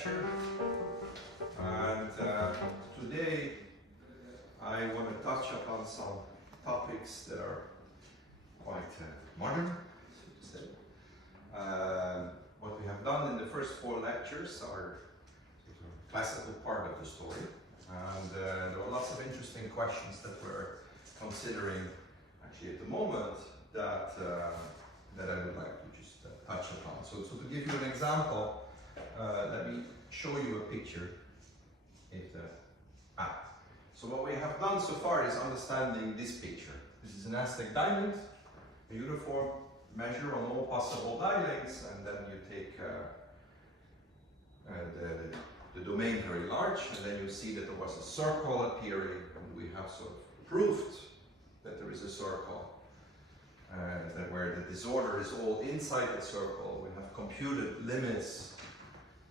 lecture, and today I want to touch upon some topics that are quite modern, so to say. What we have done in the first 4 lectures are the classical part of the story, and there were lots of interesting questions that we're considering actually at the moment that I would like to just touch upon. So to give you an example, let me show you a picture. So what we have done so far is understanding this picture. This is an Aztec diamond, a uniform measure on all possible tilings, and then you take the domain very large, and then you see that there was a circle appearing, and we have sort of proved that there is a circle. That where the disorder is all inside the circle. We have computed limits,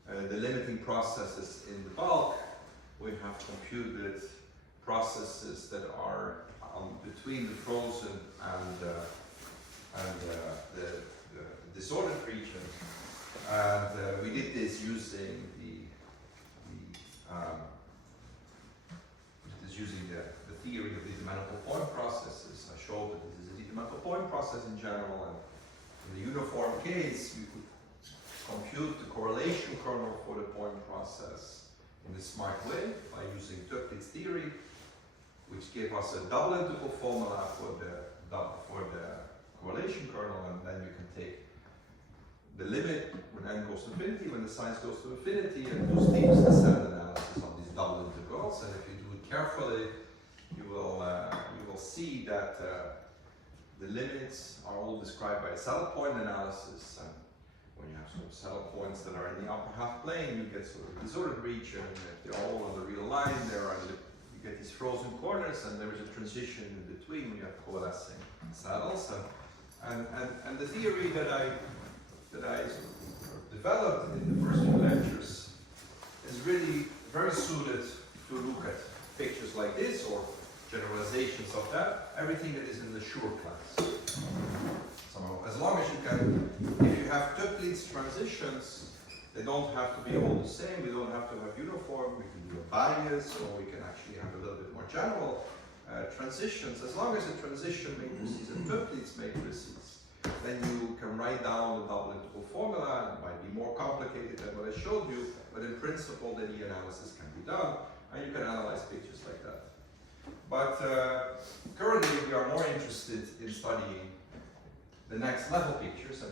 the limiting processes in the bulk. We have computed processes that are between the frozen and the disordered region. And we did this using the theory of the manifold point processes. I showed that this is a manifold point process in general, and in the uniform case, we could compute the correlation kernel for the point process in a smart way by using Duits theory, which gave us a double integral formula for the correlation kernel, and then you can take the limit when n goes to infinity, when the size goes to infinity, and use Stevens descent analysis of these double integrals. And if you do it carefully, you will see that the limits are all described by a saddle point analysis. And when you have sort of saddle points that are in the upper half plane, you get sort of disordered region. If they're all on the real line, you get these frozen corners, and there is a transition in between when you have coalescing saddles. And the theory that I sort of developed in the first few lectures is really very suited to look at pictures like this or generalizations of that, everything that is in the Chaire class. So as long as you can, if you have Duits transitions, they don't have to be all the same, we don't have to have uniform, we can do a bias, or we can actually have a little bit more general transitions. As long as the transition matrices and Duits matrices, then you can write down the double integral formula. It might be more complicated than what I showed you, but in principle, then the analysis can be done, and you can analyze pictures like that. But currently, we are more interested in studying the next level pictures,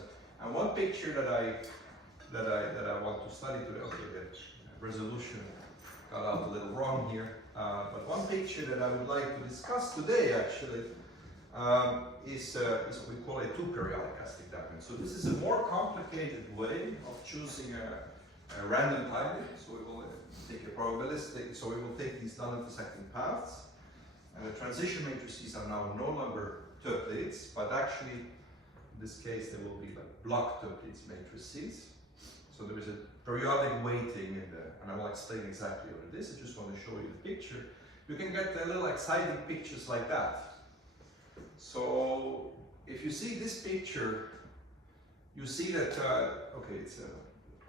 and one picture that I want to study today. Okay, the resolution got out a little wrong here, but one picture that I would like to discuss today actually is what we call a 2-periodic Aztec diamond. So this is a more complicated way of choosing a random tiling. So we will take a probabilistic. So we will take these non-intersecting paths, and the transition matrices are now no longer Duits, but actually in this case they will be like block Duits matrices. So there is a periodic weighting and I will explain exactly what it is. I just want to show you the picture. You can get little exciting pictures like that. So if you see this picture, you see that, okay, it's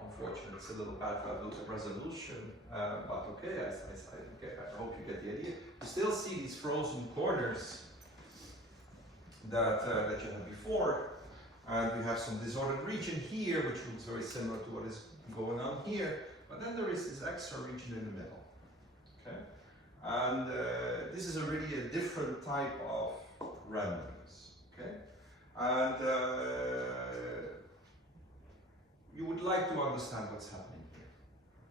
unfortunate, it's a little bad for resolution, but okay, I hope you get the idea. You still see these frozen corners that you had before, and we have some disordered region here, which looks very similar to what is going on here, but then there is this extra region in the middle, okay? And this is really a different type of randomness, okay? And you would like to understand what's happening here,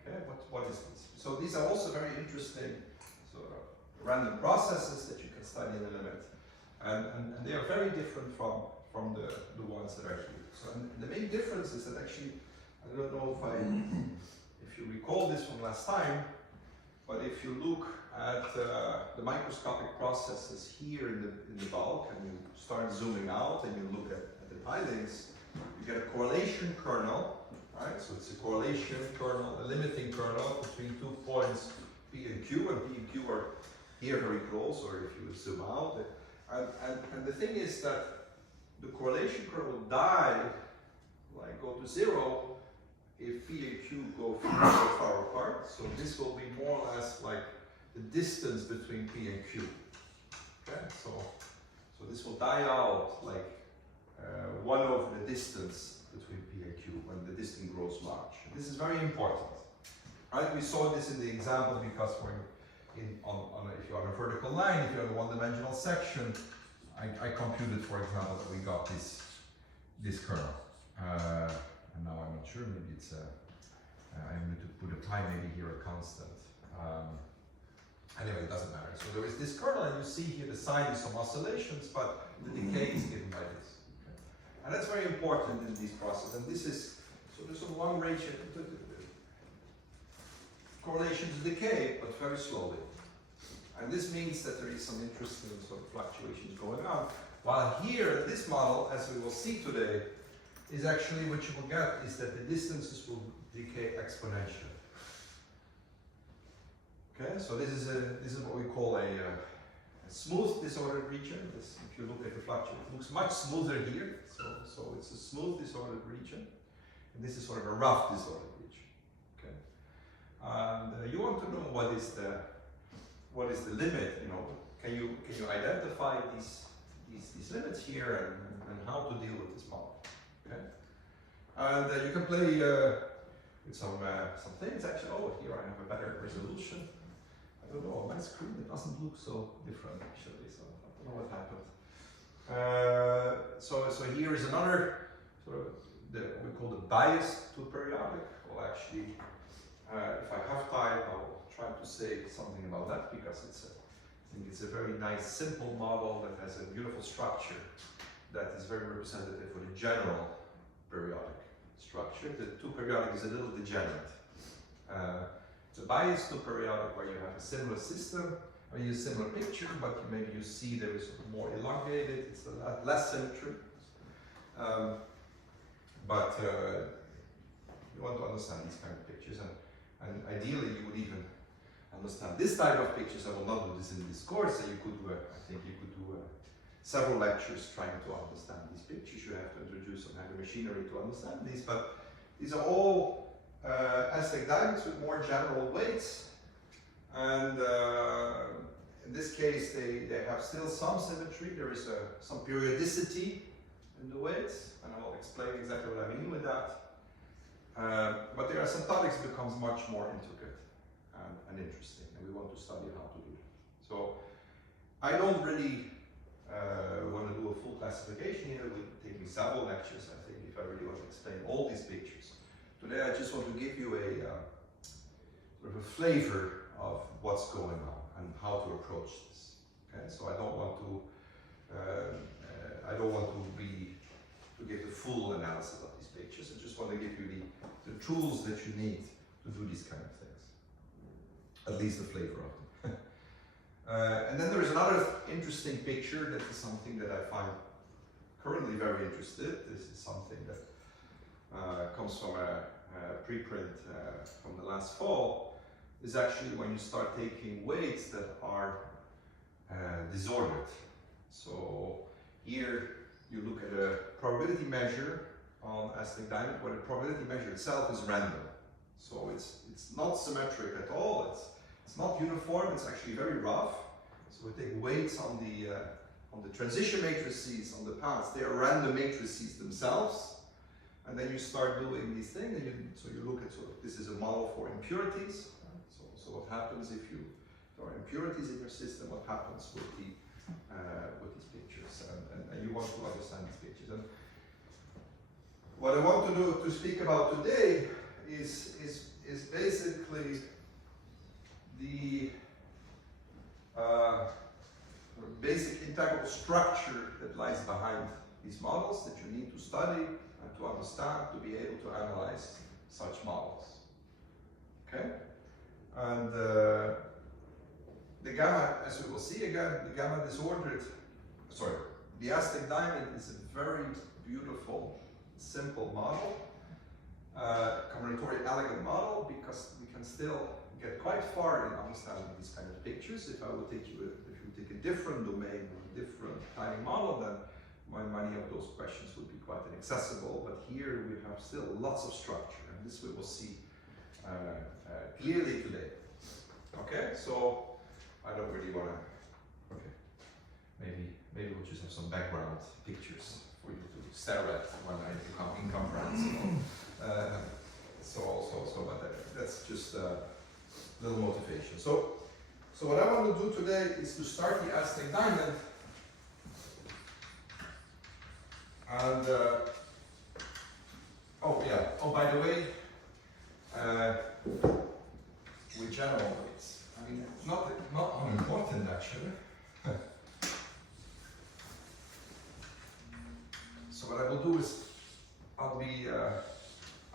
okay? What is this? So these are also very interesting sort of random processes that you can study in a limit, and they are very different from the ones that are here. So the main difference is that actually, I don't know if you recall this from last time, but if you look at the microscopic processes here in the bulk, and you start zooming out and you look at the tilings, you get a correlation kernel, right? So it's a correlation kernel, a limiting kernel between 2 points P and Q, and P and Q are here very close, or if you zoom out. And the thing is that the correlation kernel will die, like go to 0, if P and Q go far apart. So this will be more or less like the distance between P and Q. Okay, so this will die out like 1 over the distance between P and Q when the distance grows large. This is very important. Right? We saw this in the example because we're if you're on a vertical line, if you're on a one-dimensional section, I computed, for example, that we got this kernel. And now I'm not sure, maybe it's I'm going to put a pi maybe here, a constant. Anyway, it doesn't matter. So there is this kernel, and you see here the sign is some oscillations, but the decay is given by this. Okay? And that's very important in these processes. And this is, so there's a long ratio, correlation to decay, but very slowly. And this means that there is some interesting sort of fluctuations going on. While here, this model, as we will see today, is actually what you will get is that the distances will decay exponentially. Okay, so this is what we call a smooth disordered region. If you look at the fluctuation, it looks much smoother here. So it's a smooth disordered region, and this is sort of a rough disordered region. Okay, and you want to know what is the limit? You know, can you identify these limits here and how to deal with this model? Okay, and you can play with some things. Actually, oh, here I have a better resolution. I don't know, on my screen it doesn't look so different actually, so I don't know what happened. So here is another sort of we call the bias to periodic. Well, actually, if I have time, I'll try to say something about that because I think it's a very nice, simple model that has a beautiful structure that is very representative for the general periodic structure. The two periodic is a little degenerate. It's a bias to periodic where you have a similar system, or you use a similar picture, but maybe you see there is more elongated, it's a lot less symmetry. But you want to understand these kind of pictures, and ideally you would even understand this type of pictures. I will not do this in this course, so you could do, I think you could do several lectures trying to understand these pictures. You have to introduce some heavy machinery to understand these, but these are all Aztec diamonds with more general weights, and in this case they have still some symmetry. There is some periodicity in the weights, and I will explain exactly what I mean with that. But their asymptotics becomes much more intricate and interesting, and we want to study how to do it. So I don't really want to do a full classification here. It would take me several lectures, I think, if I really want to explain all these pictures. Today I just want to give you a sort of a flavor of what's going on and how to approach this. Okay, so I don't want to give the full analysis of these pictures. I just want to give you the tools that you need to do these kind of things, at least the flavor of them. And then there is another interesting picture that is something that I find currently very interested. This is something that comes from a preprint from the last fall. Is actually when you start taking weights that are disordered. So here you look at a probability measure on Aztec Diamond, where the probability measure itself is random. So it's not symmetric at all. It's not uniform. It's actually very rough. So we take weights on the transition matrices on the paths. They are random matrices themselves. And then you start doing these things, and you look at sort of, this is a model for impurities. So what happens if there are impurities in your system? What happens with these pictures? And you want to understand these pictures. And what I want to speak about today is basically the basic integral structure that lies behind these models that you need to study and to understand to be able to analyze such models. Okay? And the gamma, as we will see again, the gamma disordered, the Aztec Diamond is a very beautiful, simple model, combinatorial elegant model, because we can still get quite far in understanding these kind of pictures. If you take a different domain, a different timing model, then many of those questions would be quite inaccessible, but here we have still lots of structure, and this we will see clearly today. Okay, so I don't really want to. Okay, maybe we'll just have some background pictures for you to stare at when I become in conference. But that's just a little motivation. So what I want to do today is to start the Aztec Diamond. And by the way, with general weights, I mean, not unimportant actually. So what I will do is I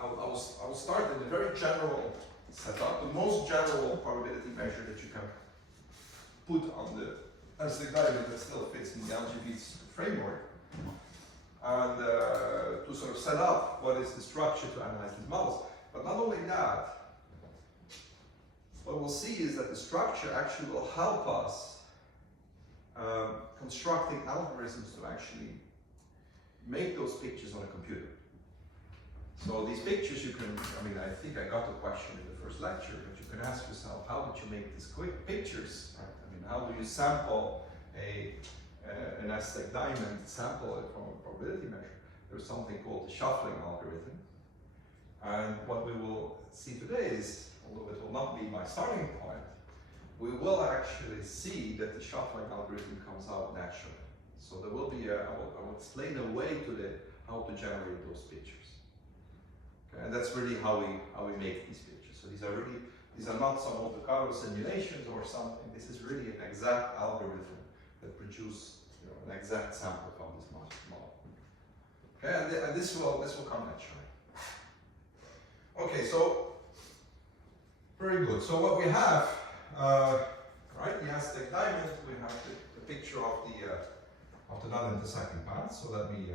will start in a very general setup, the most general probability measure that you can put on the Aztec Diamond that still fits in the algebraic framework. And to sort of set up what is the structure to analyze these models. But not only that, what we'll see is that the structure actually will help us constructing algorithms to actually make those pictures on a computer. So these pictures you can, I mean, I think I got the question in the first lecture, but you can ask yourself, how did you make these quick pictures? Right? I mean, how do you sample an Aztec Diamond, sample it from a probability measure? There's something called the shuffling algorithm. And what we will see today is, although it will not be my starting point, we will actually see that the shuffling algorithm comes out naturally. So there will be I will explain a way to how to generate those pictures. Okay, and that's really how we make these pictures. So these are not some Monte Carlo simulations or something. This is really an exact algorithm that produces an exact sample from this model. Okay, and this will come naturally. Okay, so very good. So what we have, right? The Aztec Diamond. We have the picture of the non-intersecting path. So let me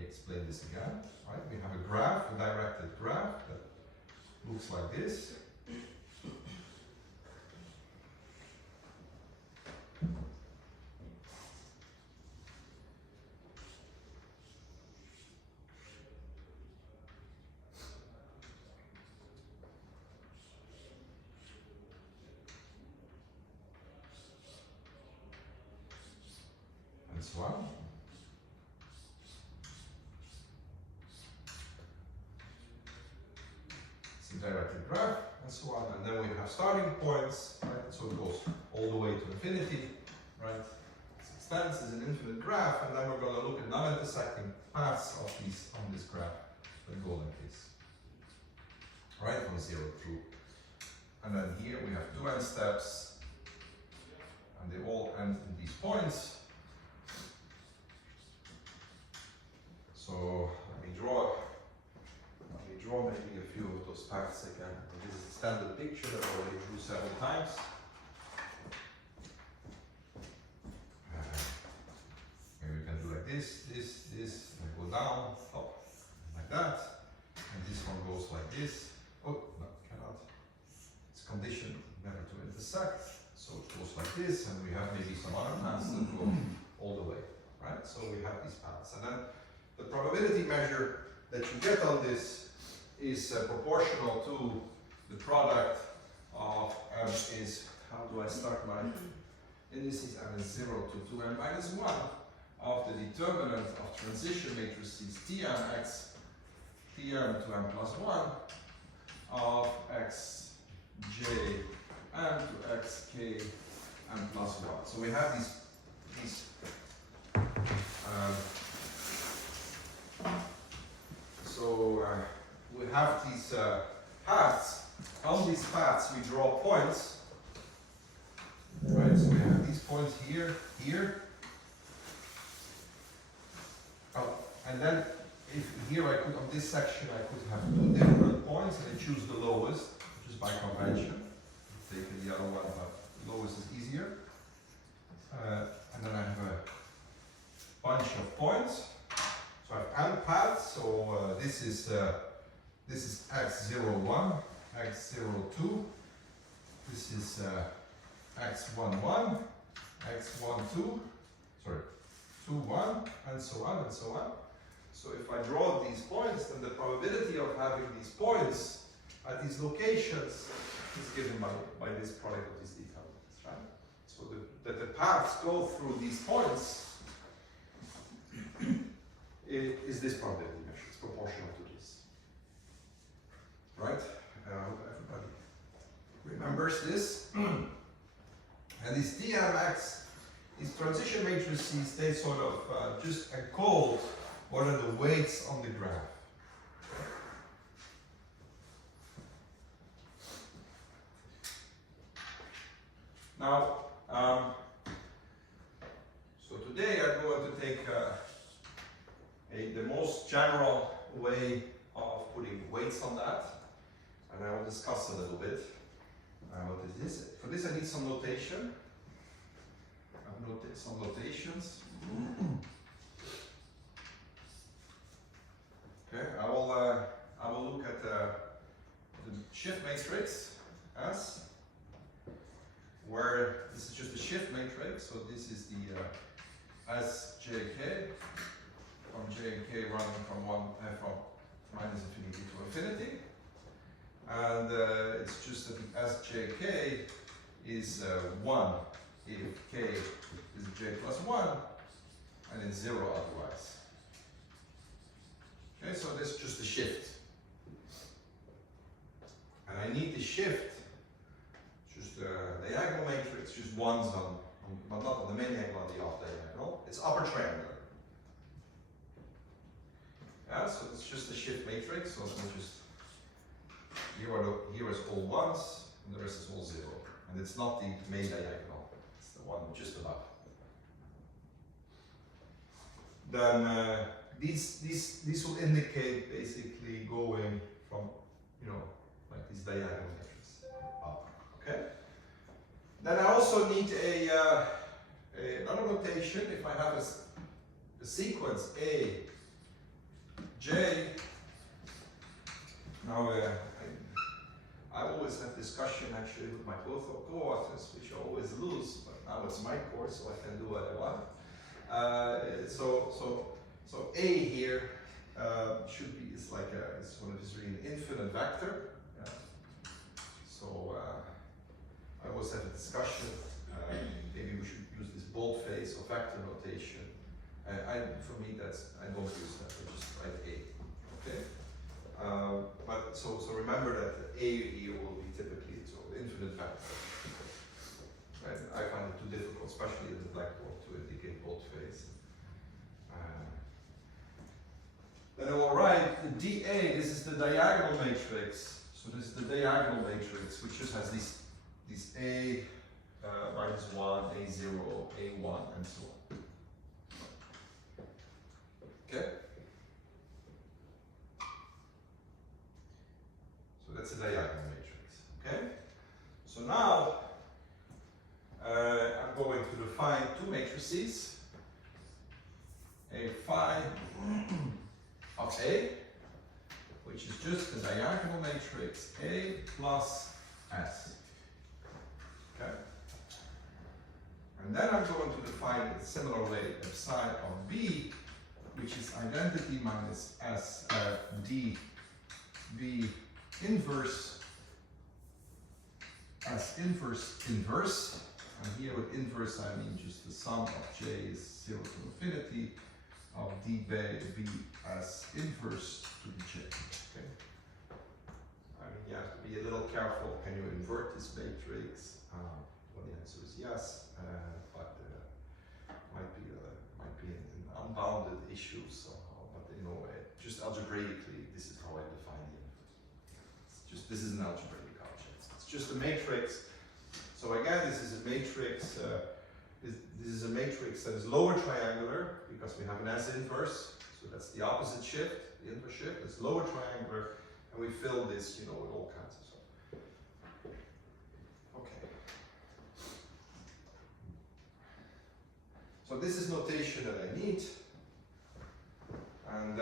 explain this again. Right? We have a graph, a directed graph that looks like this. And so on. Directed graph and so on, and then we have starting points, right? So it goes all the way to infinity, right? It extends as an infinite graph, and then we're going to look at non-intersecting paths of these on this graph that go like this, right? From 0 to, and then here we have two end steps, and they all end in these points. So let me draw maybe a few of those paths again. This is a standard picture that I already drew several times. Maybe we can do like this, and go down, up, like that. And this one goes like this. Oh, no, cannot. It's conditioned never to intersect. So it goes like this, and we have maybe some other paths that go all the way, right? So we have these paths. And then the probability measure that you get on this is proportional to the product of is, how do I start my indices? M is 0 to 2n minus 1 of the determinant of transition matrices Tm x Tm to m plus 1 of x j m to x k m plus 1. So we have these we have these paths. On these paths we draw points, right? So we have these points here, and then if here I could, on this section I could have two different points and I choose the lowest, just by convention. Taking the other one, but the lowest is easier. And then I have a bunch of points. So I have n paths. So this is x01, x02. This is x11, x12. Sorry, 2, 1, and so on and so on. So if I draw these points, then the probability of having these points at these locations is given by this product of these determinants, right? So that the paths go through these points is this probability measure. It's proportional to this, right? I hope everybody remembers this. And these DMX, these transition matrices, they sort of just encode what are the weights on the graph. Now, so today I'm going to take the most general way of putting weights on that, and I will discuss a little bit what it is. For this I need some notation. I've noted some notations. Okay, I will look at the shift matrix S, where this is just a shift matrix. So this is the SJK from J and K running from minus infinity to infinity, and it's just that the SJK is 1 if K is J plus 1, and it's 0 otherwise. Okay, so this is just a shift. And I need the shift, just a diagonal matrix, just ones on but not on the main angle, on the off diagonal. It's upper triangular. Yeah, so it's just a shift matrix, so let me just, here is all ones, and the rest is all 0. And it's not the main diagonal, it's the one just above. Then these will indicate basically going from, like these diagonal matrices up. Okay. Then I also need another notation. If I have a sequence A, J. Now I always have discussion actually with my co-authors, which I always lose. But now it's my course, so I can do what I want. So A here should be, it's like it's one of these really infinite vector. Yeah. So I always have a discussion. Maybe we should use this boldface or vector notation. For me, I don't use that. I just write A. Okay. But so remember that A here will be typically infinite vector. Right? I find it too difficult, especially in the blackboard, to indicate boldface. Then I will write the dA. This is the diagonal matrix. So this is the diagonal matrix, which just has these A minus 1, A0, A1, and so on. Okay? So that's a diagonal matrix. Okay? So now I'm going to define two matrices. A phi of A, which is just the diagonal matrix A plus S. Okay? And then I'm going to define it a similar way a psi of B, which is identity minus S D B inverse S inverse. And here with inverse I mean just the sum of J is 0 to infinity of D B as inverse to the J. Okay? I mean, you have to be a little careful. Can you invert this matrix? Well, the answer is yes, but might be an unbounded issue somehow. But just algebraically, this is how I define it. This is an algebraic object. It's just a matrix. So again, this is a matrix. This is a matrix that is lower triangular because we have an S inverse. So that's the opposite shift, the inverse shift. It's lower triangular, and we fill this, with all kinds of stuff. Okay. So this is notation that I need. And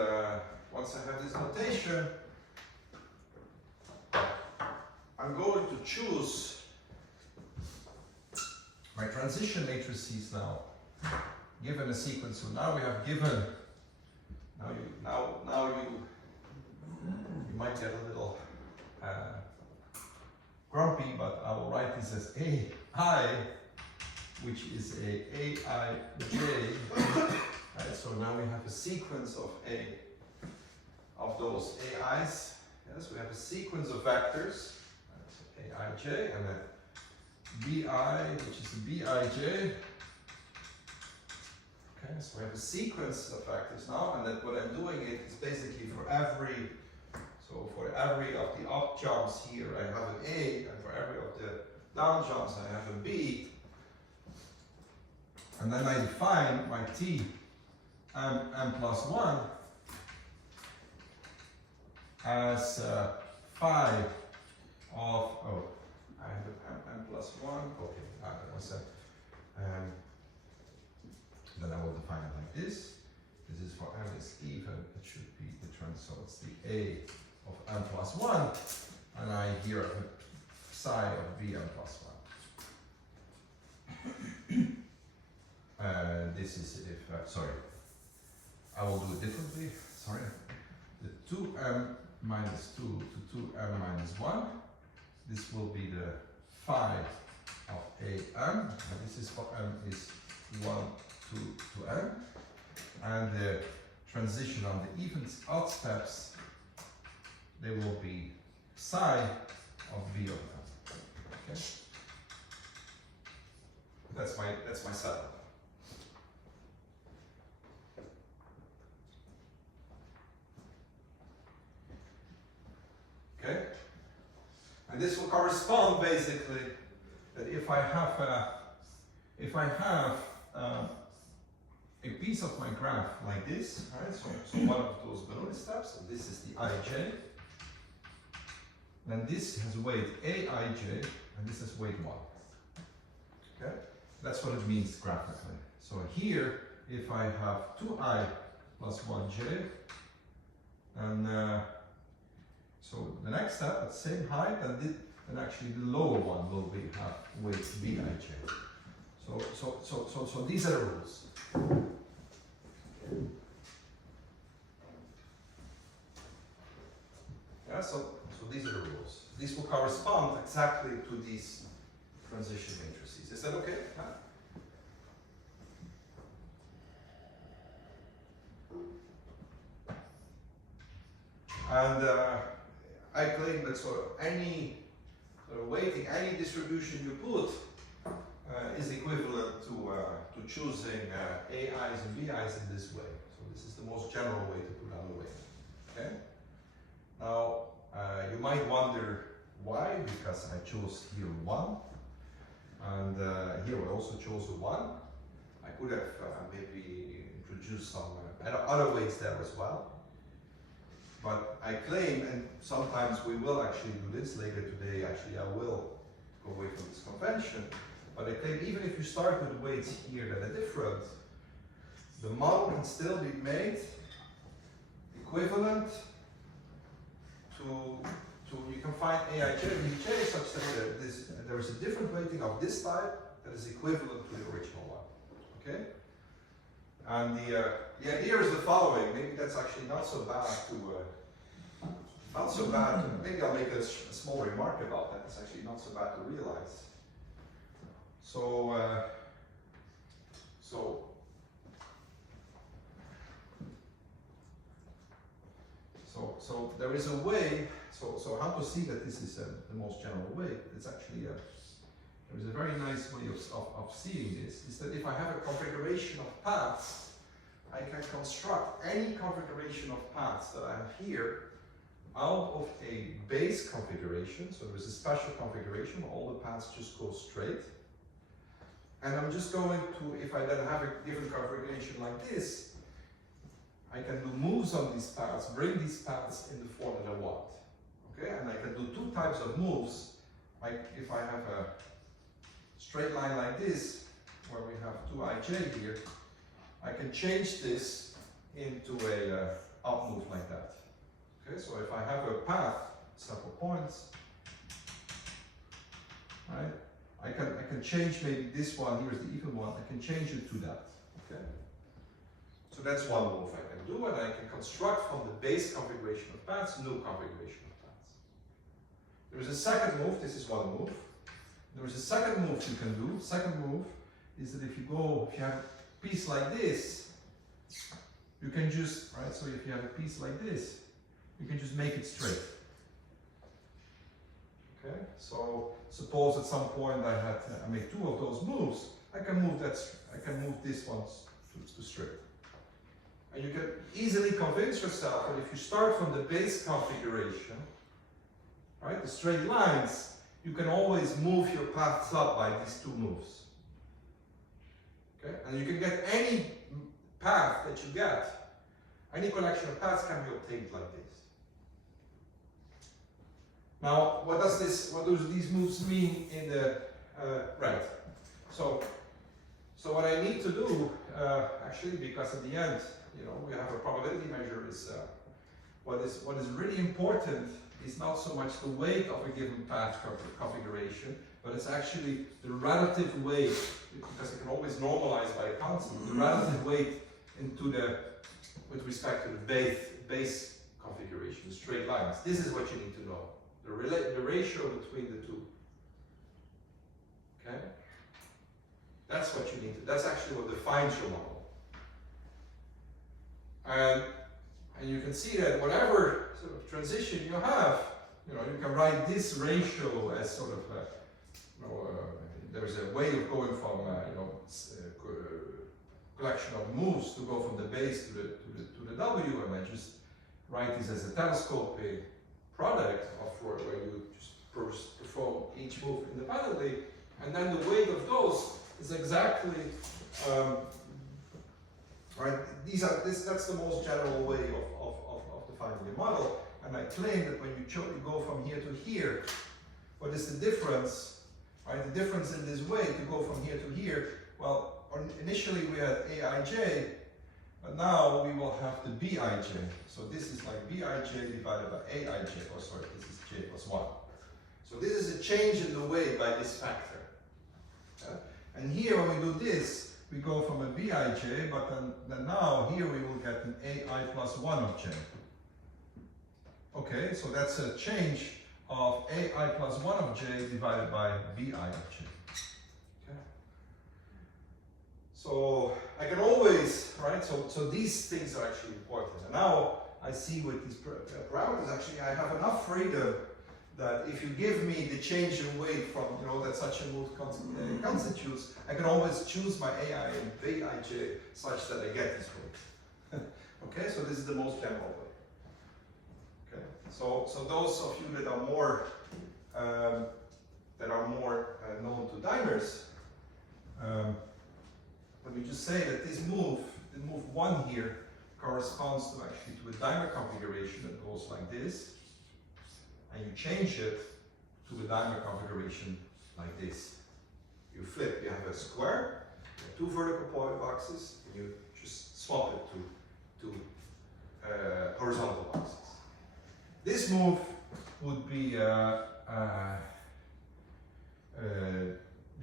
once I have this notation, I'm going to choose my transition matrices now. given a sequence. So now we have given. Now you might get a little grumpy, but I will write this as AI, which is a AIJ. Right, so now we have a sequence of those AIs. Yes, we have a sequence of vectors. Right, so AIJ and then BI, which is a BIJ. Okay, so we have a sequence of vectors now, and then what I'm doing is basically for every of the up jumps here I have an A, and for every of the down jumps I have a B. And then I define my T m plus 1 as phi of, I have m plus 1, okay, then I will define it like this. This is for m is even, it should be the trend, so it's the A of m plus 1, and I here have a psi of bm plus 1. This is if, sorry, I will do it differently, sorry. The 2m minus 2 to 2m minus 1, this will be the phi of am, and this is for m is 1 to m, and the transition on the even odd steps, they will be psi of b of m. Okay, that's my setup. Okay, and this will correspond basically that if I have a piece of my graph like this, right? So one of those balloon steps, and this is the ij. Then this has weight aij, and this has weight 1. Okay, that's what it means graphically. So here, if I have 2i plus 1j, and so the next step at the same height, and actually the lower one will have weight bij. So these are the rules. Yeah, so these are the rules. These will correspond exactly to these transition matrices. Is that okay? Huh? And I claim that any weighting, any distribution you put is equivalent to choosing AIs and BIs in this way. So this is the most general way to put down the weight. Okay. Now you might wonder why, because I chose here 1, and here I also chose a 1. I could have maybe introduced some other weights there as well. But I claim, and sometimes we will actually do this later today, actually I will go away from this convention, but I claim even if you start with weights here that are different, the model can still be made equivalent to you can find AIJ and BJ such that there is a different weighting of this type that is equivalent to the original one. Okay? And the idea is the following. Maybe that's actually not so bad maybe I'll make a small remark about that. It's actually not so bad to realize. So there is a way. So how to see that this is the most general way? It's actually there is a very nice way of seeing this. Is that if I have a configuration of paths, I can construct any configuration of paths that I have here out of a base configuration. So there is a special configuration where all the paths just go straight. And I'm just going to, if I then have a given configuration like this, I can do moves on these paths, bring these paths in the form that I want. Okay, and I can do 2 types of moves. Like if I have a straight line like this, where we have 2ij here, I can change this into a up move like that. Okay, so if I have a path, several points, right? I can change maybe this one, here's the even one, I can change it to that. Okay. So that's one move I can do, and I can construct from the base configuration of paths new configuration of paths. There is a second move. This is one move. There is a second move you can do. Second move is that if you have a piece like this, you can just, right, so if you have a piece like this, you can just make it straight. Okay, so suppose at some point I made two of those moves, I can move this one to straight. And you can easily convince yourself that if you start from the base configuration, right, the straight lines, you can always move your paths up by these two moves. Okay, and you can get any path that you get, any collection of paths can be obtained like this. Now, what do these moves mean in the right? So what I need to do, actually, because at the end, we have a probability measure. Is what is really important is not so much the weight of a given path configuration, but it's actually the relative weight, because it can always normalize by a constant, the relative weight with respect to the base configuration, the straight lines. This is what you need to know. The ratio between the two. Okay? That's what you need to, that's actually what defines your model. And you can see that whatever sort of transition you have, you can write this ratio as sort of, there's a way of going from, collection of moves to go from the base to the W, and I just write this as a telescoping product where you just perform each move independently, and then the weight of those is exactly right. That's the most general way of defining the model, and I claim that when you go from here to here, what is the difference? Right, the difference in this way to go from here to here. Well, initially we had Aij, but now we will have the Bij. So this is like Bij divided by Aij. Oh, sorry, this is j plus 1. So this is a change in the weight by this factor. And here when we do this, we go from a Bij, but then now here we will get an Ai plus 1 of j. Okay, so that's a change of Ai plus 1 of j divided by Bi of j. So I can always, right, so these things are actually important. And now I see with these parameters, actually I have enough freedom that if you give me the change in weight from, that such a move constitutes, I can always choose my Ai and Bij such that I get this weight. Okay, so this is the most general way. Okay, so those of you that are more known to dimers, let me just say that this move, the move 1 here, corresponds to a dimer configuration that goes like this, and you change it to a dimer configuration like this. You flip, you have a square, you have 2 vertical point boxes, and you just swap it to horizontal boxes. This move would be the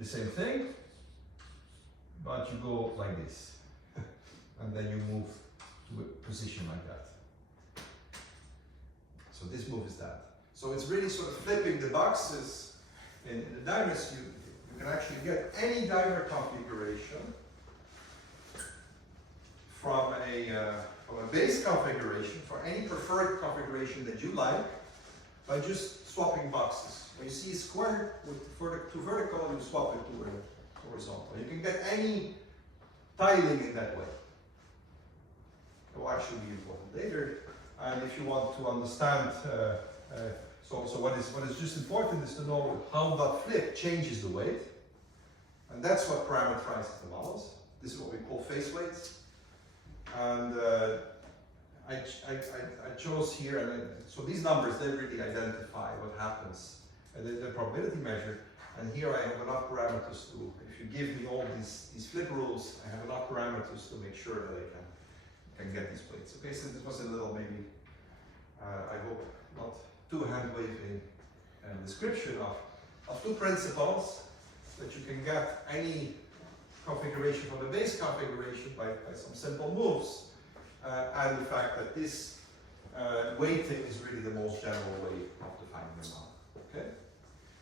same thing, but you go like this, and then you move to a position like that. So this move is that. So it's really sort of flipping the boxes. In the dimers, you can actually get any dimer configuration from a base configuration for any preferred configuration that you like by just swapping boxes. When you see a square with 2 vertical, you swap it to a horizontal. You can get any tiling in that way. It will actually be important later. And if you want to understand, so what is just important is to know how that flip changes the weight. And that's what parameterizes the models. This is what we call phase weights. And I chose here, and so these numbers, they really identify what happens, the probability measure. And here I have enough parameters to, if you give me all these flip rules, I have enough parameters to make sure that I can get these weights. Okay, so this was a little maybe, I hope not too hand-waving description of 2 principles that you can get any configuration from the base configuration by some simple moves, and the fact that this weighting is really the most general way of defining the model. Okay?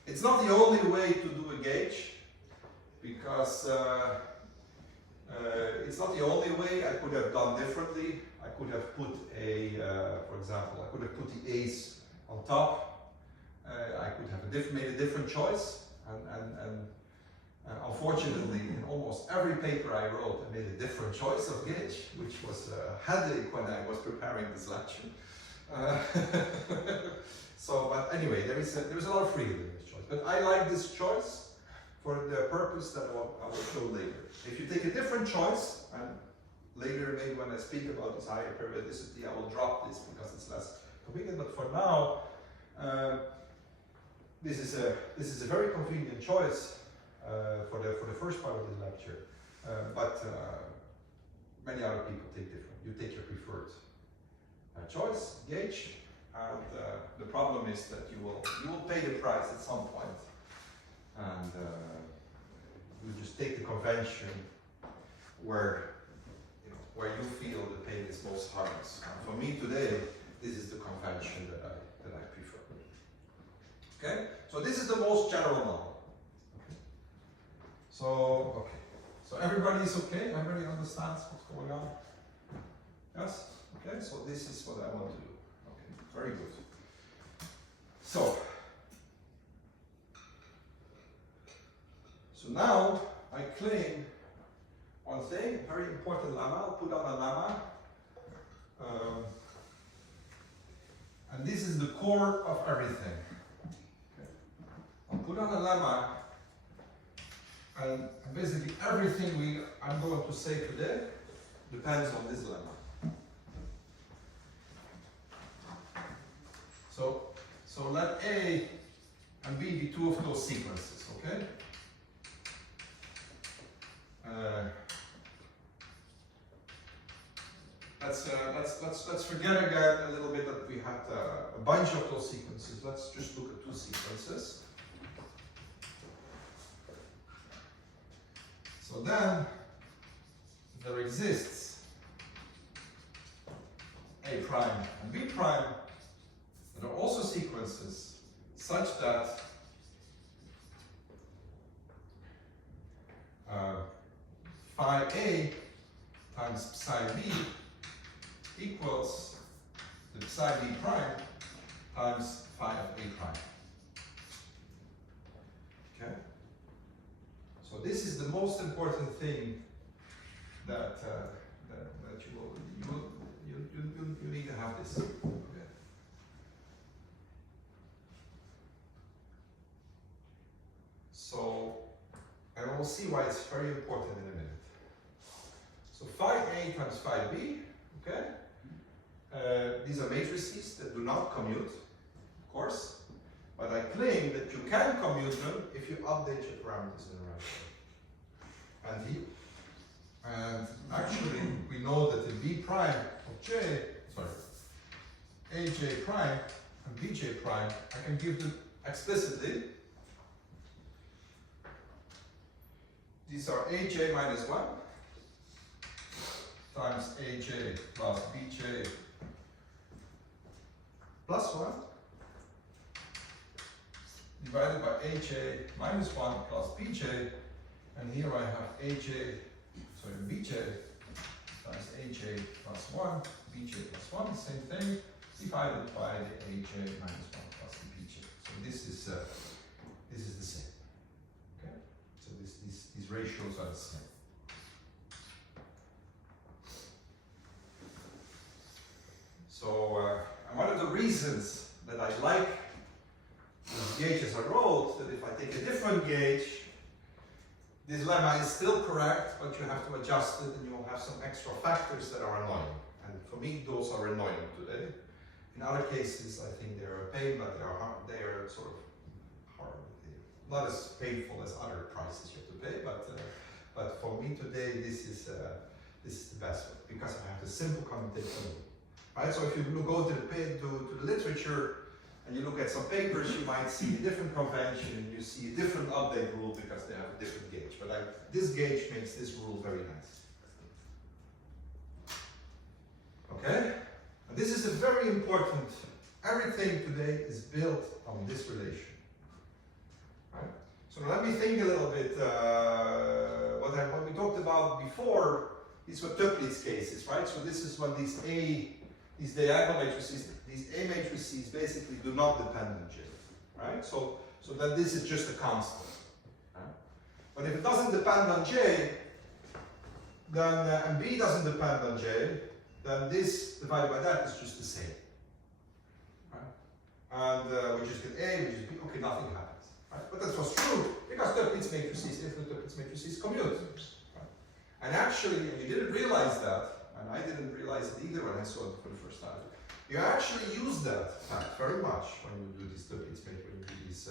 It's not the only way to do a gauge, because it's not the only way. I could have done differently. I could have put for example, I could have put the A's on top. I could have made a different choice, and unfortunately, in almost every paper I wrote, I made a different choice of gauge, which was a headache when I was preparing this lecture. But anyway, there is a lot of freedom in this choice. But I like this choice for the purpose that I will show later. If you take a different choice, and later maybe when I speak about this higher periodicity, I will drop this because it's less convenient. But for now, this is a very convenient choice for the first part of the lecture. But many other people take different. You take your preferred choice, gauge, and the problem is that you will pay the price at some point, and you just take the convention where you feel the pain is most harmless. And for me today, this is the convention that I prefer. Okay, so this is the most general model. Okay. So everybody's okay. Everybody understands what's going on. Yes. Okay, so this is what I want to do. Okay, very good. So now I claim one thing, very important lemma. I'll put on a lemma. And this is the core of everything. Okay. I'll put on a lemma, and basically everything I'm going to say today depends on this lemma. So let A and B be two of those sequences, okay? Let's forget again a little bit that we had a bunch of those sequences. Let's just look at two sequences. So then there exists A prime and B prime that are also sequences such that phi A times psi B equals the psi B prime times phi of A prime. Okay? So this is the most important thing that you need to have this. Okay. So, and we'll see why it's very important in a minute. So phi A times phi B, okay? These are matrices that do not commute, of course, but I claim that you can commute them if you update your parameters in the right way. And actually, we know that the B prime of J, AJ prime and BJ prime, I can give them explicitly. These are AJ minus 1 times AJ plus BJ plus 1 divided by AJ minus 1 plus BJ, and here I have BJ times AJ plus 1, BJ plus 1, same thing, divided by the AJ minus 1 plus the BJ. So this is the same. Okay? So these ratios are the same. So and one of the reasons that I like these gauges I wrote, that if I take a different gauge, this lemma is still correct, but you have to adjust it and you'll have some extra factors that are annoying. And for me, those are annoying today. In other cases, I think they're a pain, but they are sort of hard. Not as painful as other prices you have to pay, but for me today, this is the best way, because I have the simple commutation. Right? So if you go to the literature, and you look at some papers, you might see a different convention, you see a different update rule because they have a different gauge. But this gauge makes this rule very nice. Okay? And this is a very important, everything today is built on this relation. Right? So now let me think a little bit, what we talked about before, these were Toeplitz cases, right? So this is when these diagonal matrices, these A matrices basically do not depend on J, right? So that this is just a constant. Right? But if it doesn't depend on J, then and B doesn't depend on J, then this divided by that is just the same. Right? And we just get A, we just B, okay, nothing happens. Right? But that was true because Toeplitz matrices, infinite Toeplitz matrices commute. Right? And actually, you didn't realize that, and I didn't realize it either when I saw it for the first time. You actually use that fact very much when you do these Toeplitz matrices, when you do these,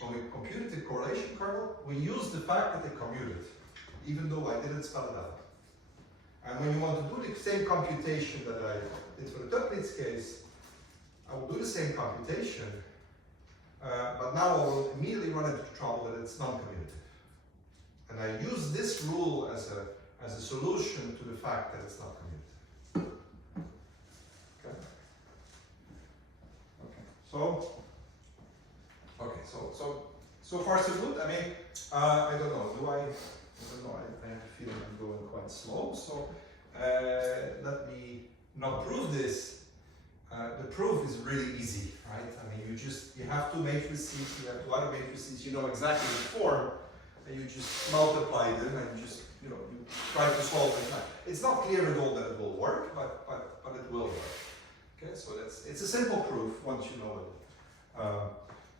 when we computed the correlation kernel, we use the fact that they commuted, even though I didn't spell it out. And when you want to do the same computation that I did for the Toeplitz case, I will do the same computation, but now I will immediately run into trouble that it's non-commutative. And I use this rule as a solution to the fact that it's not commutative. Okay. Okay. So far so good. I mean, I don't know. I don't know. I have a feeling I'm going quite slow. So let me not prove this. The proof is really easy, right? I mean, you have two matrices, you have two other matrices, you know exactly the form, and you just multiply them and you try to solve it. It's not clear at all that it will work, but it will work. Okay, so it's a simple proof once you know it.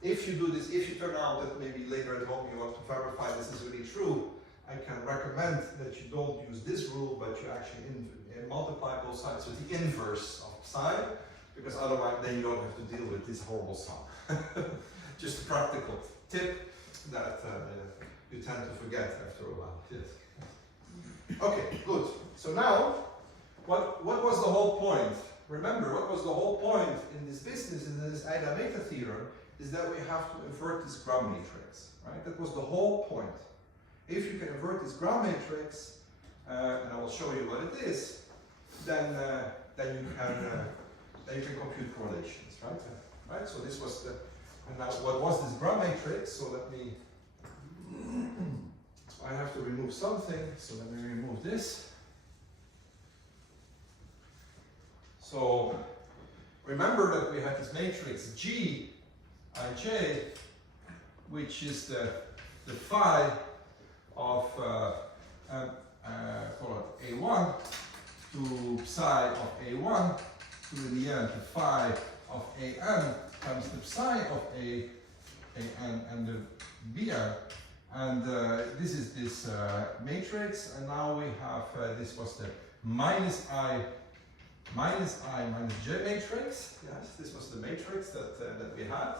If you do this, if you turn out that maybe later at home you want to verify this is really true, I can recommend that you don't use this rule, but you actually multiply both sides with the inverse of psi, because otherwise then you don't have to deal with this horrible sum. Just a practical tip that you tend to forget after a while. Yes. Okay, good. So now, what was the whole point? Remember, what was the whole point in this business, in this Ida-Meta theorem, is that we have to invert this Gram matrix, right? That was the whole point. If you can invert this Gram matrix, and I will show you what it is, then you can compute correlations, right? Right. So this was the. And now, what was this Gram matrix? So let me. I have to remove something. So let me remove this. So remember that we had this matrix G, Ij, which is the phi of call it A1 to psi of A1 to in the end the phi of AN times the psi of AN and the BN. And this is this matrix, and now we have this was the minus I minus J matrix. Yes, this was the matrix that we had.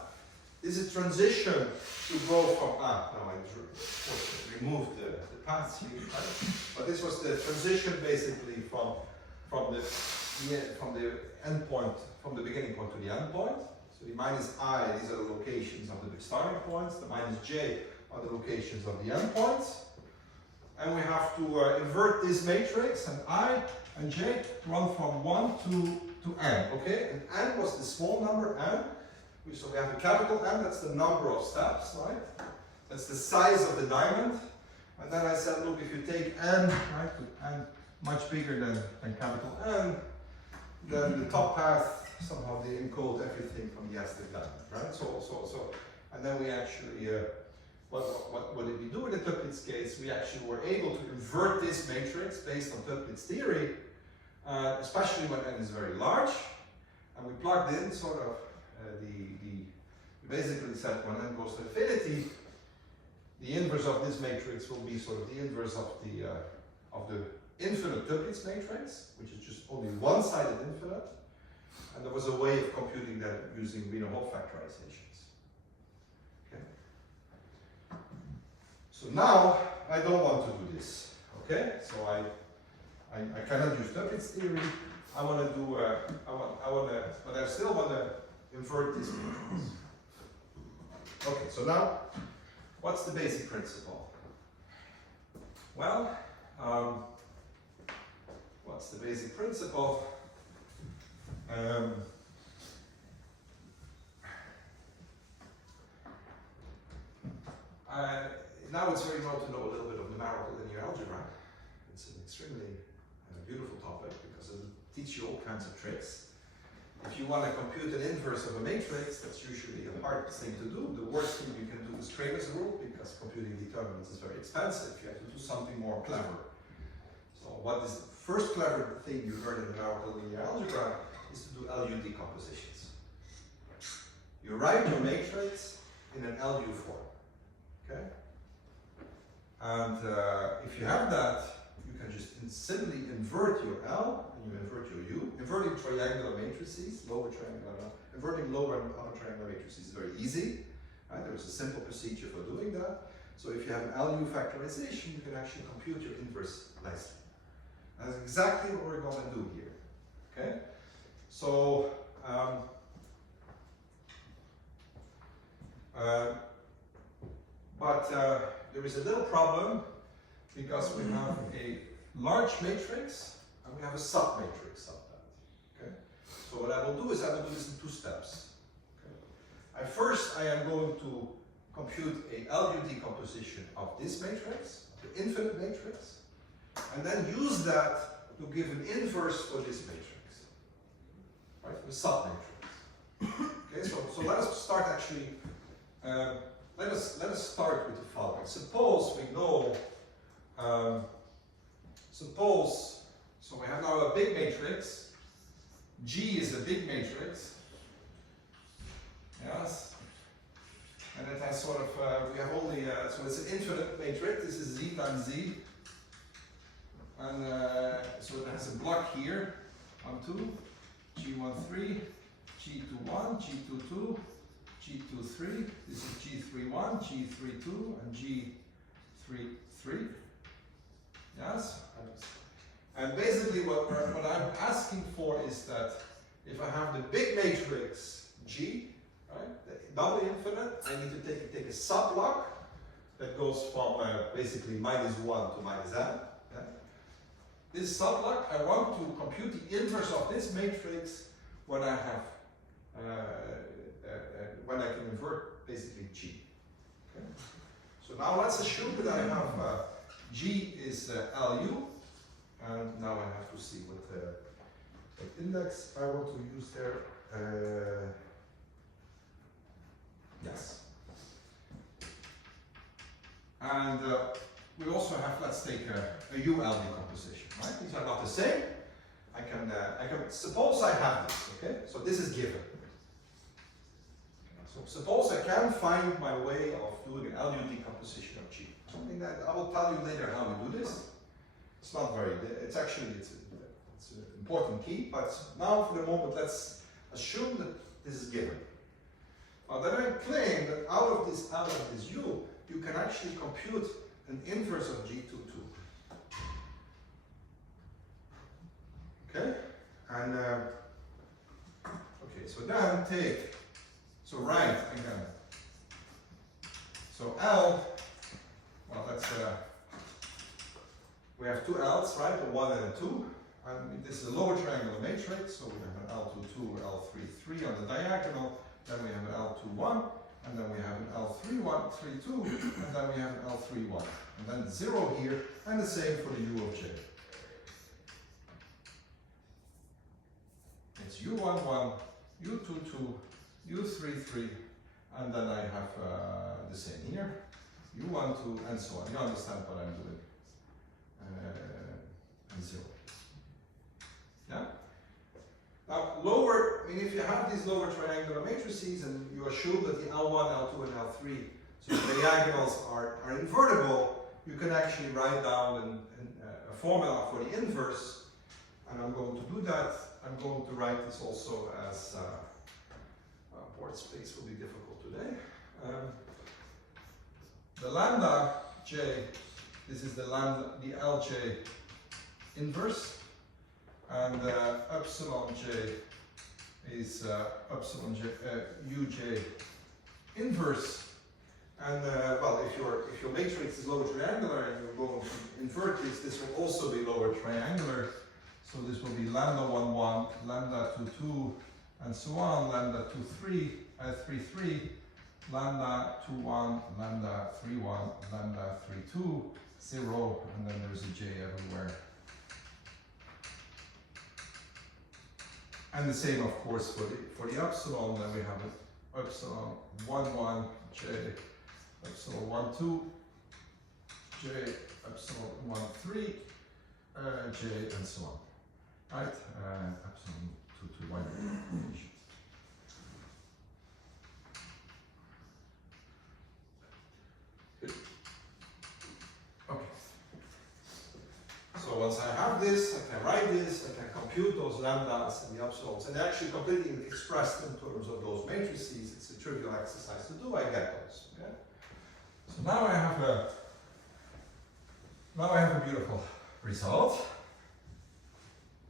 This is transition to go from now I removed the paths here, right? But this was the transition basically from the end point, from the beginning point to the end point. So the minus I, these are the locations of the starting points. The minus J are the locations of the end points. And we have to invert this matrix, and I and J run from 1 to n, okay? And n was the small number n. So we have a capital N, that's the number of steps, right? That's the size of the diamond. And then I said, look, if you take n, right, with n much bigger than capital N, then the top path, somehow they encode everything from the Aztec Diamond, right? So, and then we actually, what did we do in the Toeplitz case? We actually were able to invert this matrix based on Toeplitz theory, especially when n is very large. And we plugged in sort of we basically said when n goes to infinity, the inverse of this matrix will be sort of the inverse of the infinite Toeplitz matrix, which is just only one-sided infinite. And there was a way of computing that using Wiener-Hall factorizations. Okay. So now I don't want to do this. Okay. So I cannot use Toeplitz theory. I want to do. But I still want to invert this matrix. Okay, so now, what's the basic principle? Well, what's the basic principle? Now it's very well to know a little bit of numerical linear algebra. It's an extremely beautiful topic because it'll teach you all kinds of tricks. If you want to compute an inverse of a matrix, that's usually a hard thing to do. The worst thing you can do is Kramer's rule, because computing determinants is very expensive. You have to do something more clever. So what is the first clever thing you learn in numerical linear algebra is to do LU decompositions. You write your matrix in an LU form. Okay? And if you have that, you can just simply invert your L and you invert your U. Inverting triangular matrices, inverting lower and upper triangular matrices is very easy. Right? There is a simple procedure for doing that. So if you have an LU factorization, you can actually compute your inverse nicely. That's exactly what we're going to do here. Okay? So, there is a little problem because we have a large matrix and we have a submatrix of that. Okay? So what I will do is I will do this in 2 steps. Okay? First, I am going to compute a LU decomposition of this matrix, the infinite matrix, and then use that to give an inverse for this matrix, right? The submatrix. Okay, so let us start actually. Let us start with the following. Suppose we know. So we have now a big matrix. G is a big matrix. Yes. And it has sort of, we have only, so it's an infinite matrix. This is Z times Z. And so it has a block here. 1, 2, G13, G21, G22, G23. This is G31, G32, and G33. Yes? And basically what I'm asking for is that if I have the big matrix G, right, the double infinite, I need to take a subblock that goes from basically -1 to -n. Yeah? This subblock, I want to compute the inverse of this matrix when I have when I can invert basically G. Okay? So now let's assume that I have G is LU, and now I have to see what index I want to use there. Yes. And we also have, let's take a UL decomposition, right? These are not the same. I can suppose I have this, okay? So this is given. So suppose I can find my way of doing an LU decomposition of G. Something that I will tell you later how we do this. It's not very, it's an important key, but now for the moment let's assume that this is given. Now then I claim that out of this U, you can actually compute an inverse of G22. Okay? And, okay, so then write again. So L, well that's, we have 2 L's, right? A 1 and a 2. And this is a lower triangular matrix, so we have an L22, L33 on the diagonal. Then we have an L21, and then we have an L31, 32, and then we have an L31. And then 0 here, and the same for the U of J. It's U11, U22, U33, and then I have the same here, U12, and so on. You understand what I'm doing. And 0. Yeah? Now, lower, I mean, if you have these lower triangular matrices and you assume that the L1, L2, and L3, so the diagonals are invertible, you can actually write down a formula for the inverse, and I'm going to do that. I'm going to write this also as, board space will be difficult today. The lambda J, this is the LJ inverse, and epsilon J is epsilon j, uj inverse. And well, if your matrix is lower triangular and you're going to invert this will also be lower triangular. So this will be lambda 1, 1, lambda 2, 2, and so on, lambda 2, 3, 3, 3, lambda 2, 1, lambda 3, 1, lambda 3, 2, 0, and then there's a j everywhere. And the same, of course, for the epsilon. Then we have an epsilon 1, 1, j, epsilon 1, 2, j, epsilon 1, 3, j, and so on. Right? Epsilon 2 to 1. Good. Okay. So once I have this, I can write this, I can compute those lambdas and the epsilons, and actually completely expressed in terms of those matrices. It's a trivial exercise to do. I get those. Okay? So now I have a beautiful result.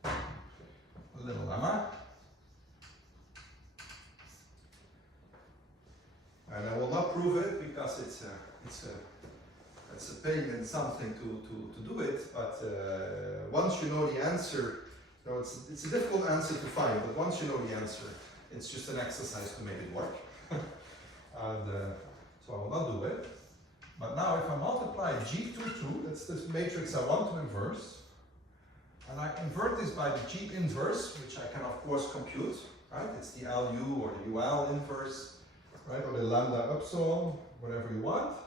A little lemma. And I will not prove it because it's a pain in something to do it, but once you know the answer, you know, it's a difficult answer to find, but once you know the answer, it's just an exercise to make it work. And so I will not do it. But now if I multiply G22, that's this matrix I want to inverse, and I invert this by the G inverse, which I can of course compute, right? It's the LU or the UL inverse, right? Or the lambda epsilon, whatever you want.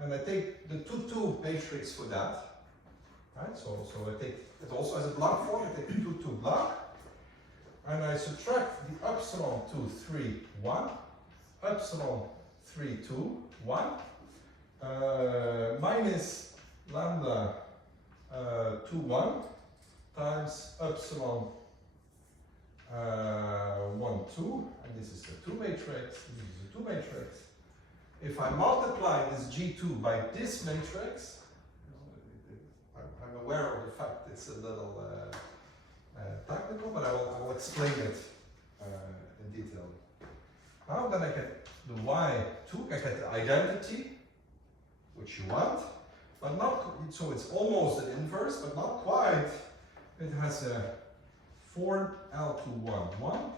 And I take the 2, 2 matrix for that, right? So I take it also as a block form. I take the 2, 2 block, and I subtract the epsilon 2, 3, 1, epsilon 3, 2, 1, minus lambda 2, 1 times epsilon 1, 2, and this is the 2 matrix, this is the 2 matrix. If I multiply this G2 by this matrix, I'm aware of the fact it's a little technical, but I will explain it in detail. Now then I get the Y2, I get the identity, which you want, but not, so it's almost an inverse, but not quite. It has a 4L2, 1, 1,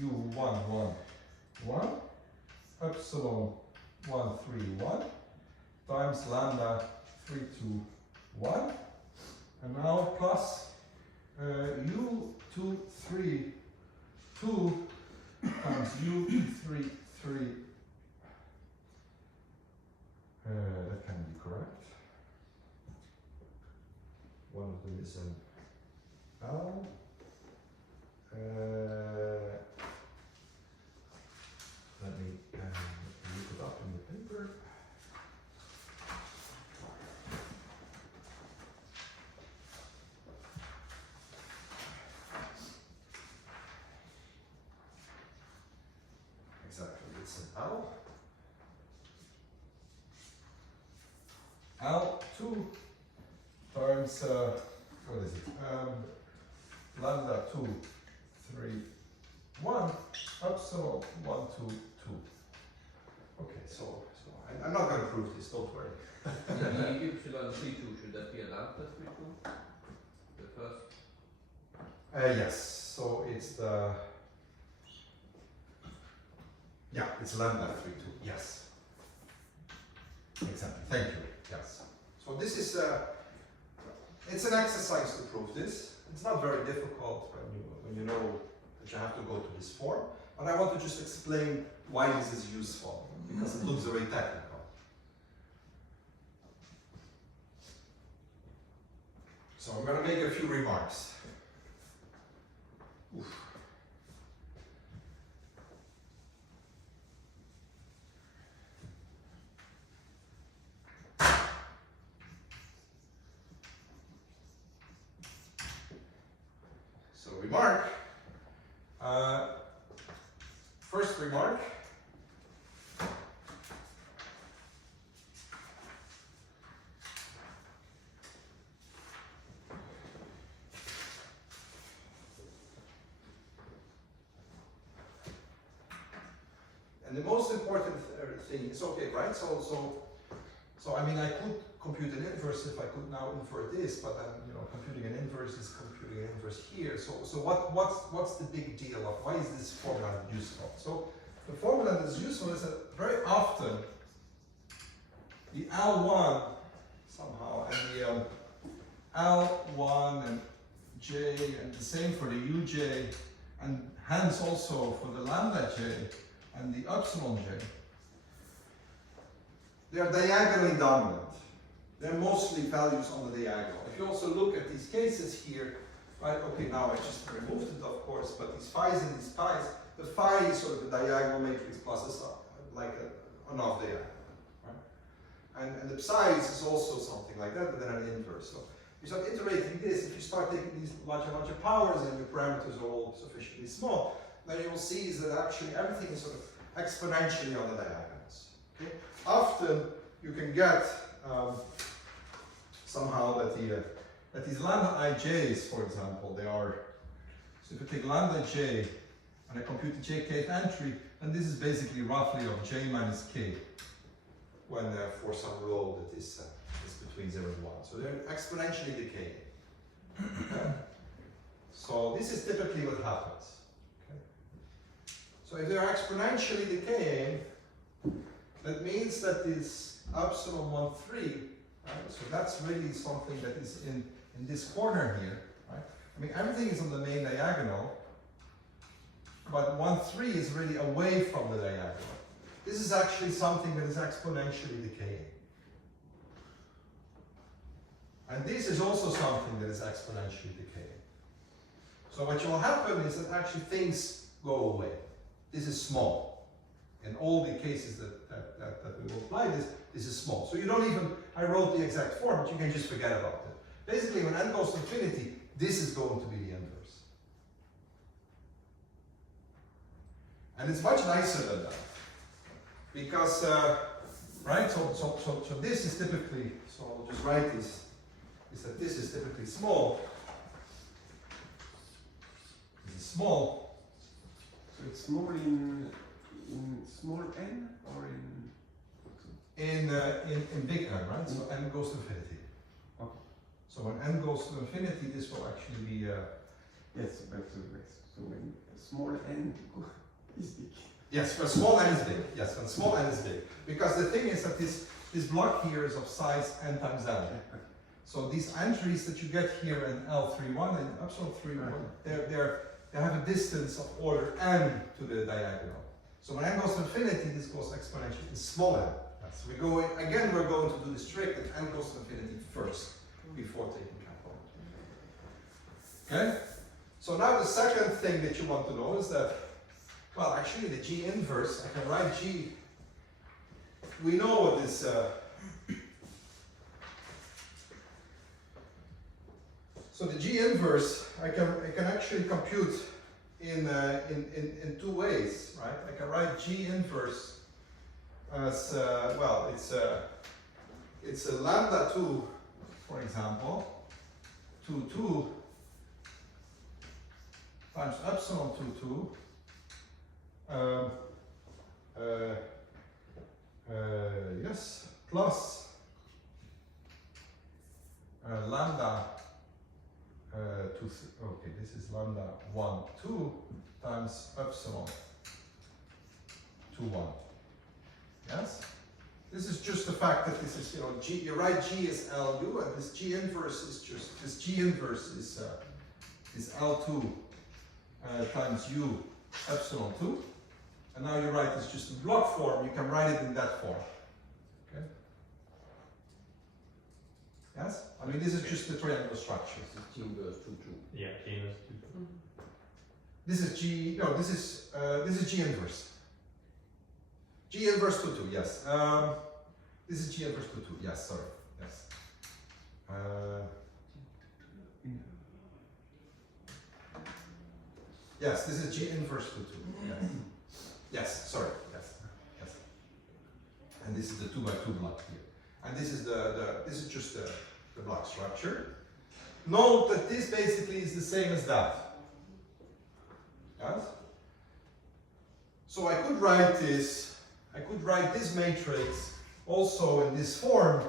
U1, 1, 1, epsilon 1, 3, 1, times lambda 3, 2, 1, and now plus U2, 3, 2 times U3, 3, that can be correct. One of them is an L. Let me look it up in the paper. Exactly, it's an L. L2 times, what is it? Lambda 2, 3, 1, epsilon 1, 2, 2. Okay, so I'm not going to prove this, don't worry. The epsilon 3, 2, should that be a lambda 3, 2? The first? Yes, so it's the, yeah, it's lambda 3, 2, yes. Exactly, thank you, yes. So this is, it's an exercise to prove this. It's not very difficult when you know that you have to go to this form, but I want to just explain why this is useful, because it looks very technical. So I'm going to make a few remarks. Oof. So remark, first remark, the most important thing is, okay, right? So I mean, I could compute an inverse if I could now infer this, but then, you know, computing an inverse is computing an inverse here. So what's the big deal of why is this formula useful? So the formula that is useful is that very often the L1 somehow and the L1 and J and the same for the Uj and hence also for the lambda J and the epsilon J, they are diagonally dominant. They're mostly values on the diagonal. If you also look at these cases here, right, okay, now I just removed it, of course, but these phi's and these pi's, the phi is sort of a diagonal matrix plus like an off diagonal, right? And the psi's is also something like that, but then an inverse. So you start iterating this, if you start taking these larger powers and your parameters are all sufficiently small, then you will see is that actually everything is sort of exponentially on the diagonals. Okay? Often you can get somehow that these lambda ij's, for example, they are, so if you take lambda j and I compute the jkth entry, and this is basically roughly of j minus k when for some rho that is between 0 and 1. So they're exponentially decaying. Okay? So this is typically what happens. Okay? So if they're exponentially decaying, that means that this epsilon 1, 3, right? So that's really something that is in this corner here, right? I mean, everything is on the main diagonal, but 1, 3 is really away from the diagonal. This is actually something that is exponentially decaying. And this is also something that is exponentially decaying. So what will happen is that actually things go away. This is small. In all the cases that we will apply this is small. So you don't even, I wrote the exact form, but you can just forget about it. Basically, when n goes to infinity, this is going to be the inverse. And it's much nicer than that. Because, right, so this is typically, so I'll just write this, is that this is typically small. This is small. So it's small in small n or in big N, right? So n goes to infinity. Okay. So when n goes to infinity, this will actually be yes, but so when small n is big. yes, when small n is big. Yes, when small n is big. Because the thing is that this block here is of size n times n. Okay. So these entries that you get here in L31 and epsilon 31, they have a distance of order n to the diagonal. So when n goes to infinity, this goes exponentially in small n. So we're going to do this trick that n goes to infinity first, before taking capital. Okay? So now the second thing that you want to know is that, well, actually the G inverse, I can write G, we know what this, so the G inverse, I can actually compute in two ways, right? I can write G inverse as, well, it's a lambda 2, for example, 2 times epsilon 2, yes, plus lambda 2, okay, this is lambda 1, 2 times epsilon 2, 1. Yes? This is just the fact that this is, you know, G, you write G as LU, and this G inverse is just, this G inverse is L2 times U epsilon 2. And now you write this just in block form, you can write it in that form. Okay? Yes? I mean, this is just the triangular structure. This is G inverse 2, 2. Yeah, G inverse 2. This is G, no, this is G inverse. G inverse 2, 2, yes. This is G inverse 2, 2, yes, sorry, yes. Yes, this is G inverse 2, 2, yes. Yes, sorry, yes, yes. And this is the 2 by 2 block here. And this is this is just the block structure. Note that this basically is the same as that. Yes? So I could write this I could write this matrix also in this form,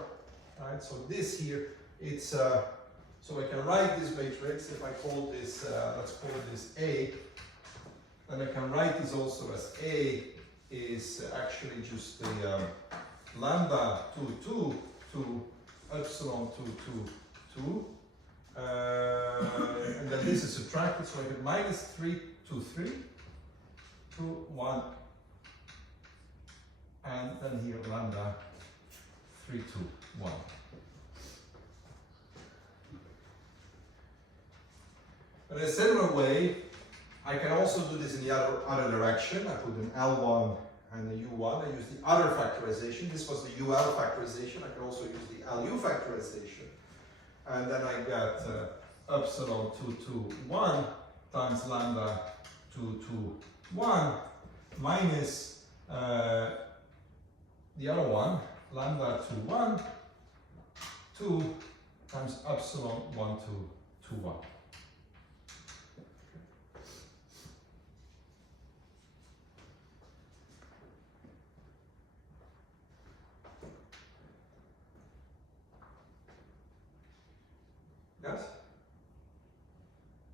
right? So this here, it's so I can write this matrix. If I call this, let's call this A, then I can write this also as A is actually just the lambda 2 to epsilon 2. And then this is subtracted, so I get minus 3 to 3 to 1, and then here lambda 3 to 1. But in a similar way, I can also do this in the other direction. I put an L1 and a U1. I use the other factorization. This was the UL factorization. I can also use the LU factorization. And then I get epsilon 2 to 1 times lambda 2 to 1 minus the other one, lambda 2 1, 2 times epsilon 1 to 1. Yes?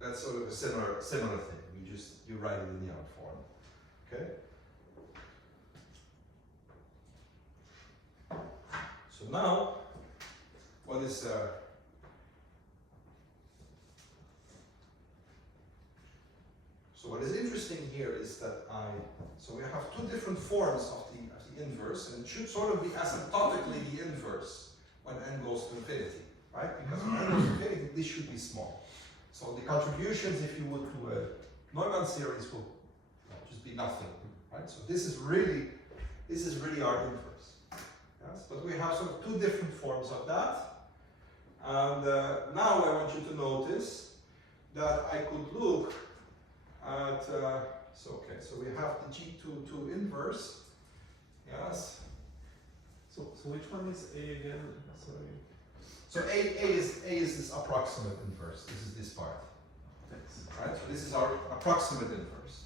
That's sort of a similar thing. You write it in the other form. Okay? So now, what is so what is interesting here is that so we have two different forms of the inverse, and it should sort of be asymptotically the inverse when n goes to infinity, right? Because when n goes to infinity, this should be small. So the contributions, if you would, to a Neumann series will just be nothing, right? So this is really our inverse. Yes, but we have sort of two different forms of that. And now I want you to notice that I could look at, so we have the G22 inverse. Yes. So which one is A again? Sorry. So A is this approximate inverse. This is this part. Thanks. Right? So this is our approximate inverse.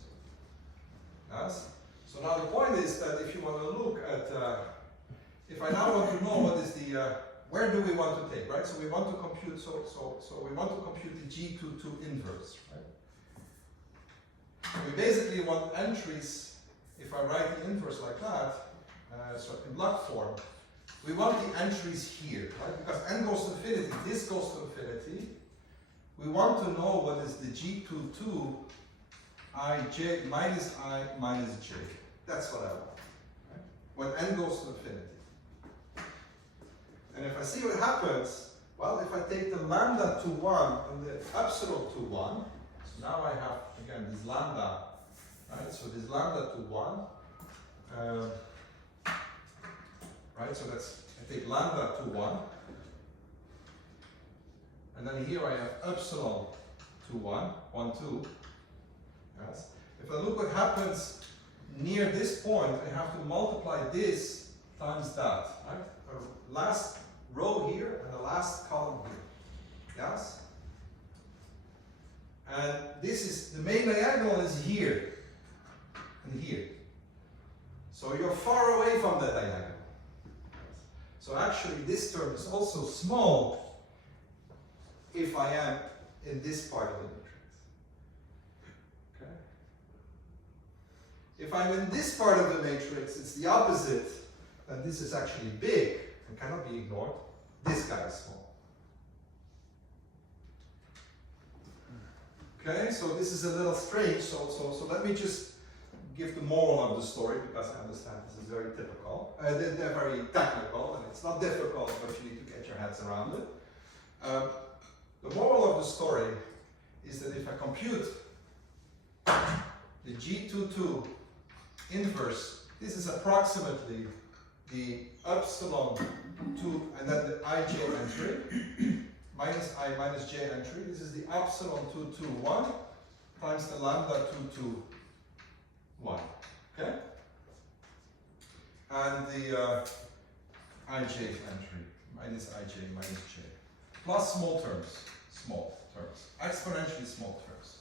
Yes. So now the point is that if you want to look at, if I now want to know what is the, where do we want to take, right? So we want to compute, so we want to compute the G22 inverse, right? We basically want entries, if I write the inverse like that, so in block form, we want the entries here, right? Because n goes to infinity, this goes to infinity. We want to know what is the G22 ij minus I minus j. That's what I want, right? When n goes to infinity. And if I see what happens, well, if I take the lambda to 1 and the epsilon to 1, so now I have, again, this lambda, right? So this lambda to 1, right? So that's, I take lambda to 1, and then here I have epsilon to 1, 1, 2, yes? If I look what happens near this point, I have to multiply this times that, right? The last row here and the last column here, yes? And this is, the main diagonal is here and here. So you're far away from the diagonal. So actually this term is also small if I am in this part of the matrix. Okay? If I'm in this part of the matrix, it's the opposite, and this is actually big and cannot be ignored. This guy is small. Okay, so this is a little strange, so let me just give the moral of the story, because I understand this is very typical, they're very technical, and it's not difficult, but you need to get your heads around it. The moral of the story is that if I compute the G22 inverse, this is approximately the epsilon 2 and then the ij entry, minus I minus j entry. This is the epsilon 2 to 1 times the lambda 2 to 1. Okay? And the ij entry, minus ij minus j. Plus small terms, exponentially small terms.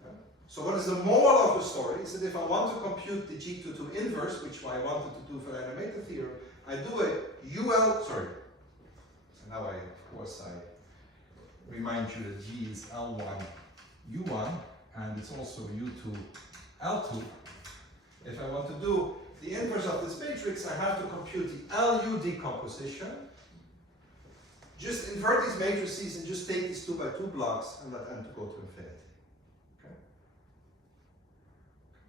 Okay? So what is the moral of the story is that if I want to compute the G22 inverse, which I wanted to do for the animated theorem, I do a UL, sorry. So now of course, I remind you that G is L1, U1, and it's also U2, L2. If I want to do the inverse of this matrix, I have to compute the LU decomposition. Just invert these matrices and just take these 2 by 2 blocks and let n to go to infinity. Okay?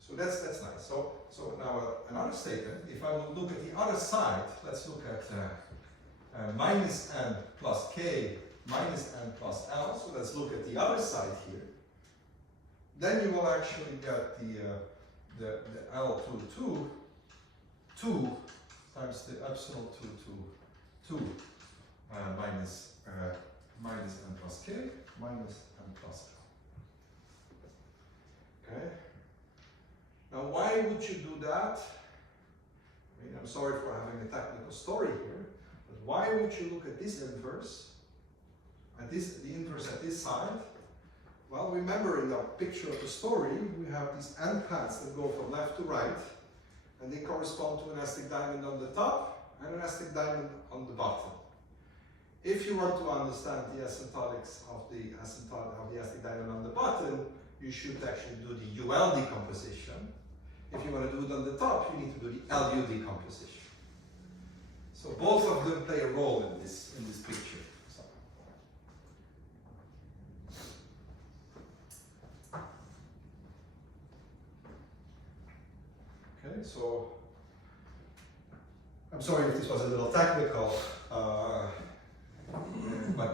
So that's nice. So now another statement. If I would look at the other side, let's look at minus n plus k minus n plus l. So let's look at the other side here. Then you will actually get the L22 2 times the epsilon 2 minus n plus k minus n plus l. Okay. Now, why would you do that? I mean, I'm sorry for having a technical story here, but why would you look at this inverse? The inverse at this side? Well, remember in the picture of the story, we have these n paths that go from left to right, and they correspond to an Aztec diamond on the top and an Aztec diamond on the bottom. If you want to understand the asymptotics of the Aztec diamond on the bottom, you should actually do the UL decomposition. If you want to do it on the top, you need to do the LU decomposition. So both of them play a role in this picture. Okay, so I'm sorry if this was a little technical, but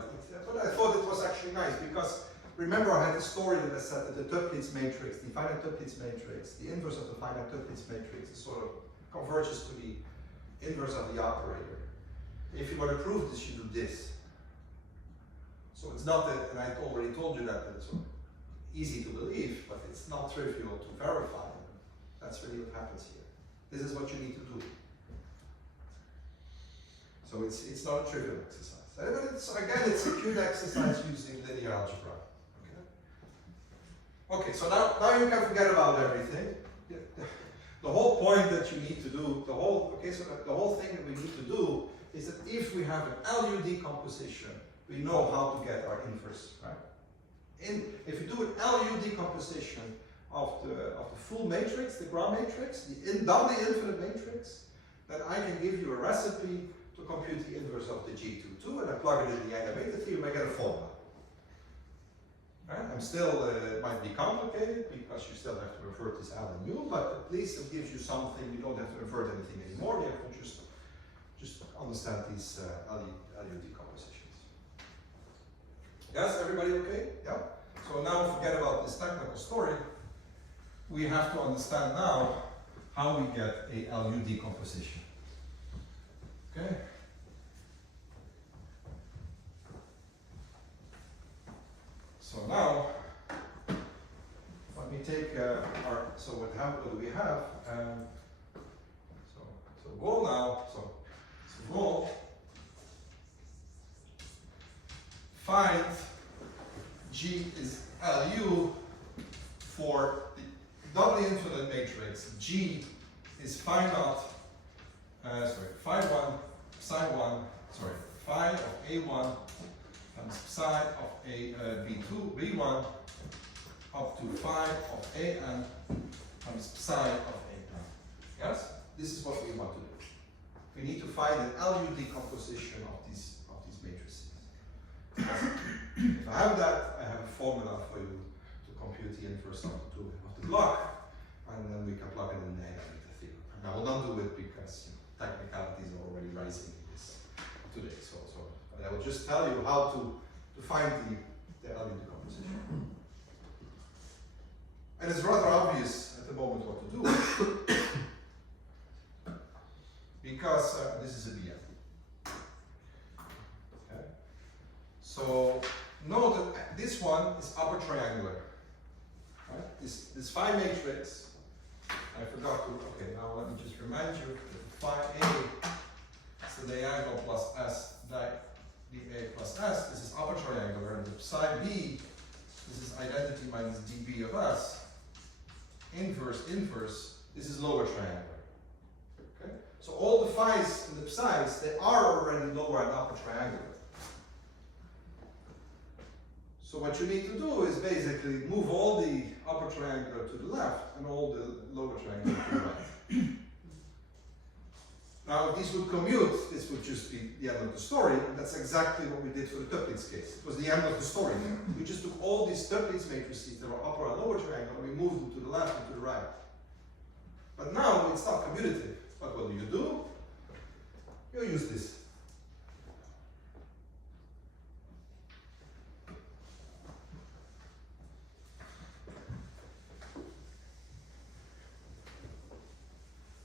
I thought it was actually nice because remember I had a story that I said that the Toeplitz matrix, the finite Toeplitz matrix, the inverse of the finite Toeplitz matrix sort of converges to the inverse of the operator. If you want to prove this, you do this. So it's not that, and I already told you that it's easy to believe, but it's not trivial to verify. That's really what happens here. This is what you need to do. So it's not a trivial exercise. Again, it's a cute exercise using linear algebra. Okay, so now you can forget about everything. The whole point that you need to do, the whole thing that we need to do is that if we have an LU decomposition, we know how to get our inverse, right? If you do an LU decomposition of the full matrix, the Gram matrix, the doubly infinite matrix, then I can give you a recipe to compute the inverse of the G22, and I plug it in the animated theorem, I get a formula. Right? it might be complicated because you still have to invert this L and U, but at least it gives you something. You don't have to invert anything anymore. You have to just understand these LU decompositions. Yes, everybody okay? Yeah. So now forget about this technical story. We have to understand now how we get a LU decomposition. Okay. So now, let me take so what do we have? So goal now, so goal, find G is LU for the doubly infinite matrix. G is phi naught, phi 1, psi 1, phi of A1 times psi of B2, B1 up to phi of AN times psi of AN. Yes? This is what we want to do. We need to find an LU decomposition of these matrices. If I have that, I have a formula for you to compute the inverse of the block, and then we can plug it in the analytic theorem. And I will not do it because technicalities are already rising in this today. So I will just tell you how to find the LU decomposition. And it's rather obvious at the moment what to do. Because this is a BM. Okay. So note that this one is upper triangular. Right? This phi matrix, I forgot to, okay, now let me just remind you that phi A is the diagonal plus S, dA plus S, this is upper triangular, and the psi B, this is identity minus dB of S, inverse, inverse, this is lower triangular. Okay? So all the phi's and the psi's, they are already lower and upper triangular. So what you need to do is basically move all the upper triangular to the left and all the lower triangular to the right. Now, if these would commute, this would just be the end of the story, and that's exactly what we did for the Duits case. It was the end of the story there. We just took all these Duits matrices that were upper and lower triangle, and we moved them to the left and to the right. But now it's not commutative. But what do? You use this.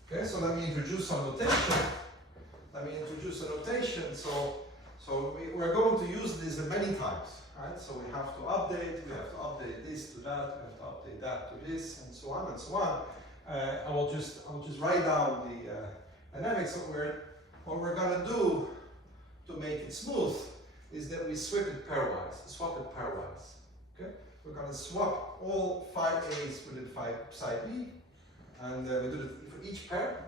Okay, so let me introduce some notation. We're going to use this many times, right? So we have to update this to that, we have to update that to this, and so on and so on. I will just write down the dynamics. What we're gonna do to make it smooth is that we swap it pairwise. Okay, we're gonna swap all phi A's with the psi B. And we do it for each pair.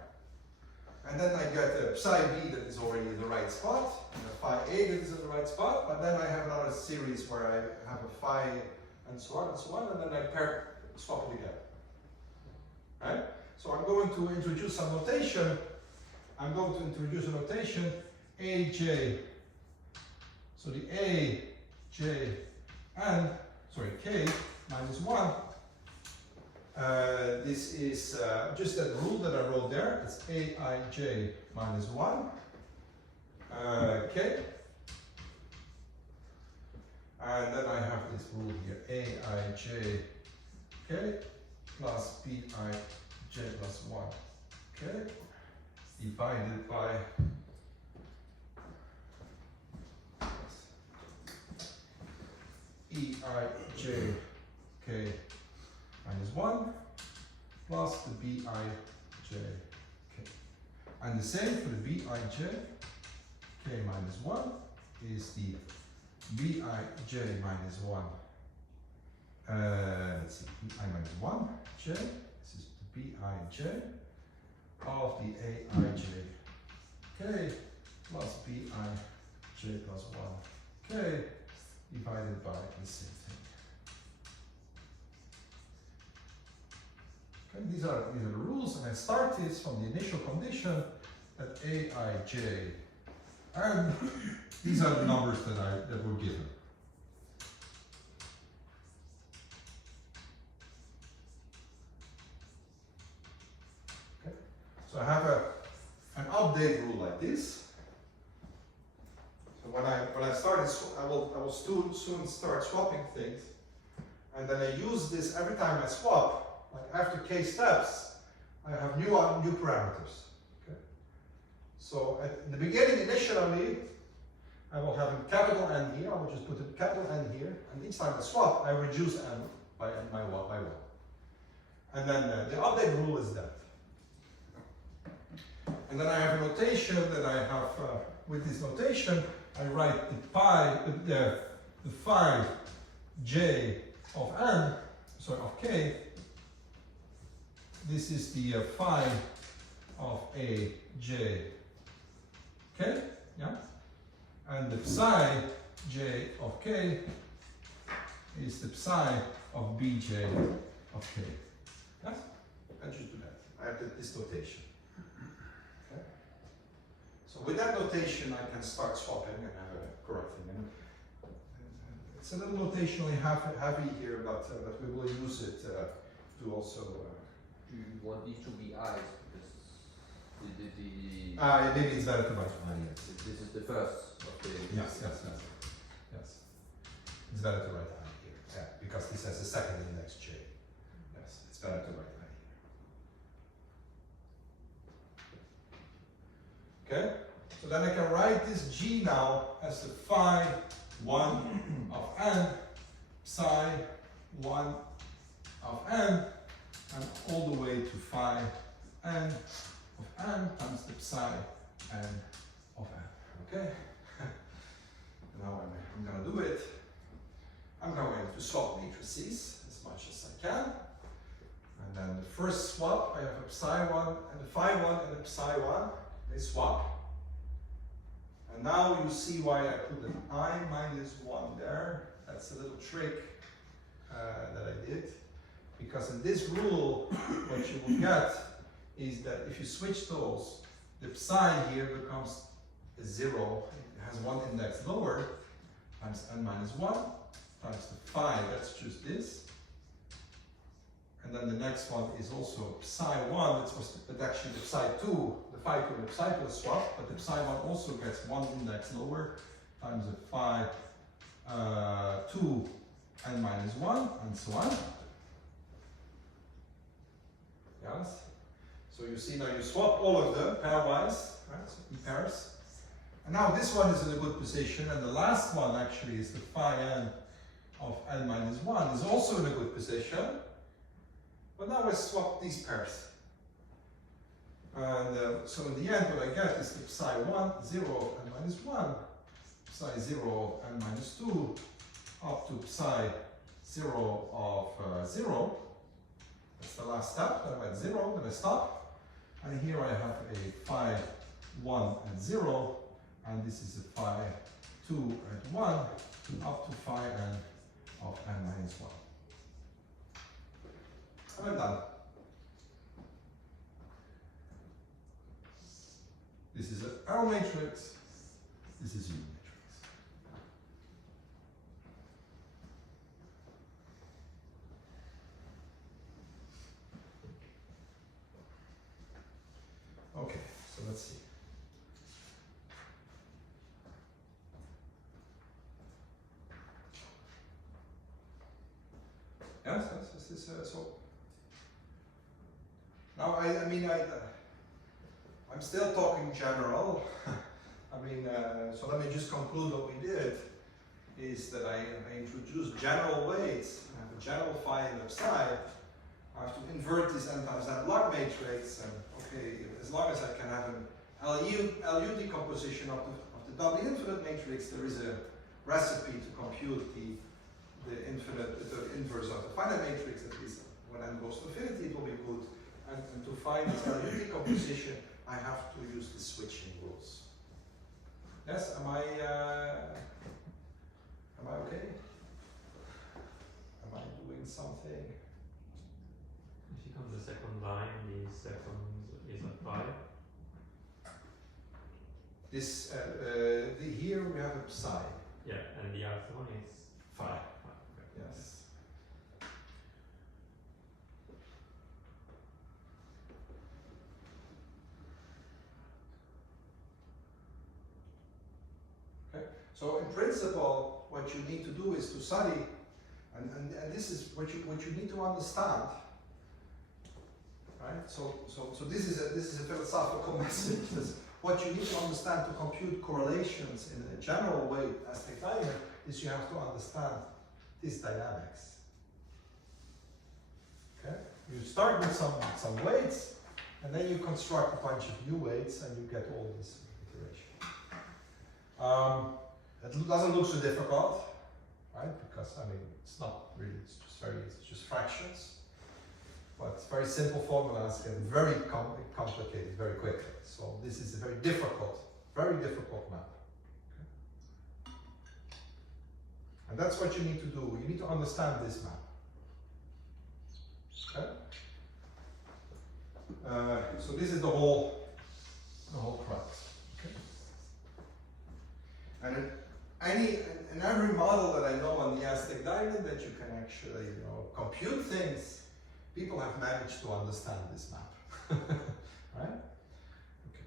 And then I get a psi B that is already in the right spot, and a phi A that is in the right spot, but then I have another series where I have a phi and so on, and then I swap it again. Right? So I'm going to introduce some notation. I'm going to introduce a notation AJ. So the A, J, and, K minus 1. This is just that rule that I wrote there. It's Aij minus 1. K. And then I have this rule here. Aij K plus Bij plus 1. Okay. Divided by Eij K minus 1 plus the Bij K. And the same for the Bij K minus 1 is the Bij minus 1. Let's see, Bij minus 1 J. This is the Bij of the Aij K plus Bij plus 1 K divided by the same thing. Okay, these are the rules, and I start this from the initial condition that Aij, and these are the numbers that were given. Okay, so I have an update rule like this. So when I started, I will soon start swapping things, and then I use this every time I swap. Like after k steps, I have new parameters. Okay. So at the beginning, initially, I will have a capital N here. I will just put a capital N here, and each time I swap, I reduce N by one. And then the update rule is that. And then I have a notation that I have with this notation. I write the phi j of n, of k. This is the phi of a j k, yeah, and the psi j of k is the psi of bj of k. Yes, I just do that. I have this notation. Okay. So with that notation, I can start swapping and have a correcting. And it's a little notationally heavy here, but we will use it to also. Do you want these to be I's? Because Maybe it's better to write I. Yes. This is the first of the. Yes. It's better to write I here. Yeah, because this has a second index j. Yes, it's better to write I here. Okay, so then I can write this g now as the phi 1 of n, psi 1 of n, and all the way to phi n of n times the psi n of n. Okay? Now I'm going to do it. I'm going to swap matrices as much as I can. And then the first swap, I have a psi1 and a phi1 and a psi1. They swap. And now you see why I put an I minus 1 there. That's a little trick that I did. Because in this rule, what you will get is that if you switch those, the psi here becomes a 0. It has one index lower, times n minus 1, times the phi, that's just this. And then the next one is also psi1, but actually the psi2, the phi2 and the psi2 swap, but the psi1 also gets one index lower, times the phi 2 n minus 1, and so on. Yes? So you see now you swap all of them pairwise, right? So in pairs. And now this one is in a good position, and the last one actually is the phi n of n minus 1 is also in a good position. But now I swap these pairs. And so in the end what I get is the psi 1, 0 of n minus 1, psi 0 of n minus 2, up to psi 0 of 0. That's the last step. Then I'm at 0, then I stop. And here I have a phi 1 at 0, and this is a phi 2 at 1, up to phi n of n minus 1. And I'm done. This is an L matrix, this is U matrix. Okay, so let's see. Yes, this is so. Now, I'm still talking general. So let me just conclude what we did is that I introduced general weights. I have a general phi and a psi. I have to invert this n times n log matrix, and okay, as long as I can have an LU decomposition of the doubly infinite matrix, there is a recipe to compute the inverse of the finite matrix, at least when n goes to infinity, it will be good. And to find this LU decomposition, I have to use the switching rules. Yes, am I okay? Am I doing something? If you come to the second line, the second is a phi. This here we have a psi. Yeah, and the other one is Phi. Okay. Yes. Okay. So in principle, what you need to do is to study, and this is what you need to understand. Right? So this is a philosophical message. What you need to understand to compute correlations in a general way, Aztec Diamond, is you have to understand these dynamics. Okay? You start with some weights, and then you construct a bunch of new weights, and you get all this iteration. It doesn't look so difficult, right? Because it's not really. It's just fractions. But it's very simple formulas get very complicated very quickly. So this is a very difficult map. Okay? And that's what you need to do. You need to understand this map. Okay? So this is the whole crux. Okay? And in every model that I know on the Aztec Diamond that you can actually compute things, people have managed to understand this map, right? Okay.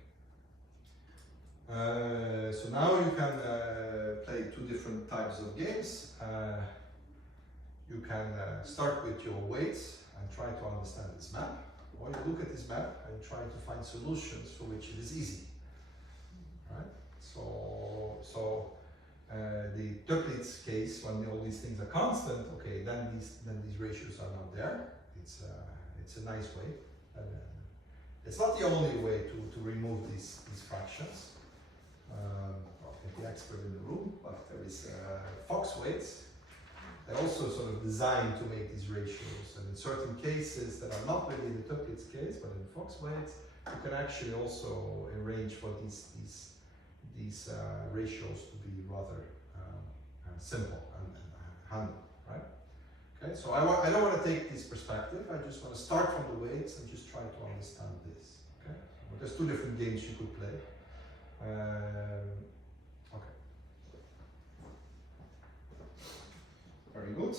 So now you can play two different types of games. You can start with your weights and try to understand this map, or you look at this map and try to find solutions for which it is easy, right? So the Duits case, when all these things are constant, okay, then these ratios are not there. It's a nice way. It's not the only way to remove these fractions. I'll get the expert in the room, but there is Fox weights, I also sort of designed to make these ratios, and in certain cases that are not really in the Toeplitz case, but in Fox weights, you can actually also arrange for these ratios to be rather simple and handy, right? Okay, so I don't want to take this perspective. I just want to start from the weights and just try to understand this. Okay, so there's two different games you could play. Okay. Very good.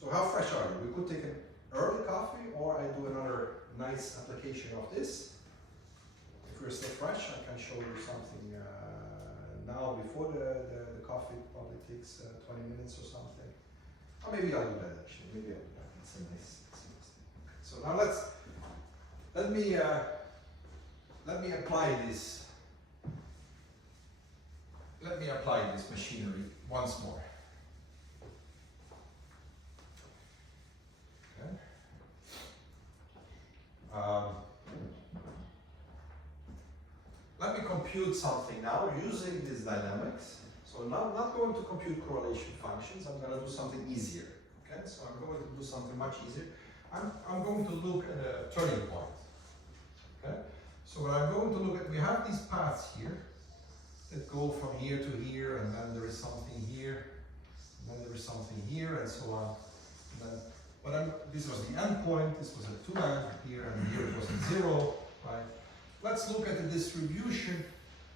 So how fresh are you? We could take an early coffee, or I do another nice application of this. If you're still fresh, I can show you something now before the coffee. Probably takes 20 minutes or something. Or maybe I'll do that actually. Maybe I'll do that. It's a nice thing. Okay. So now let me apply this. Let me apply this machinery once more. Okay. Let me compute something now using these dynamics. So now I'm not going to compute correlation functions. I'm going to do something easier. Okay, so I'm going to do something much easier. I'm going to look at a turning point. Okay, so what I'm going to look at, we have these paths here that go from here to here, and then there is something here, and then there is something here, and so on. And then this was the end point, this was a 2 here, and here it was a 0, right? Let's look at the distribution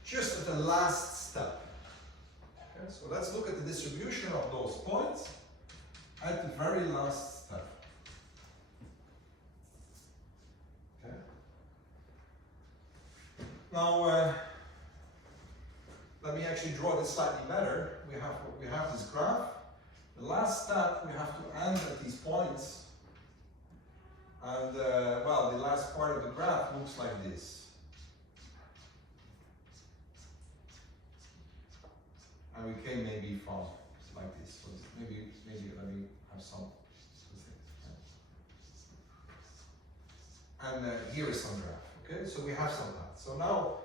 just at the last step. Okay, so let's look at the distribution of those points at the very last step. Okay. Now, let me actually draw this slightly better. We have this graph. The last step, we have to end at these points. And, well, the last part of the graph looks like this. And we came maybe from like this. So maybe let me have some things. And here is some graph. Okay, so we have some paths. So now,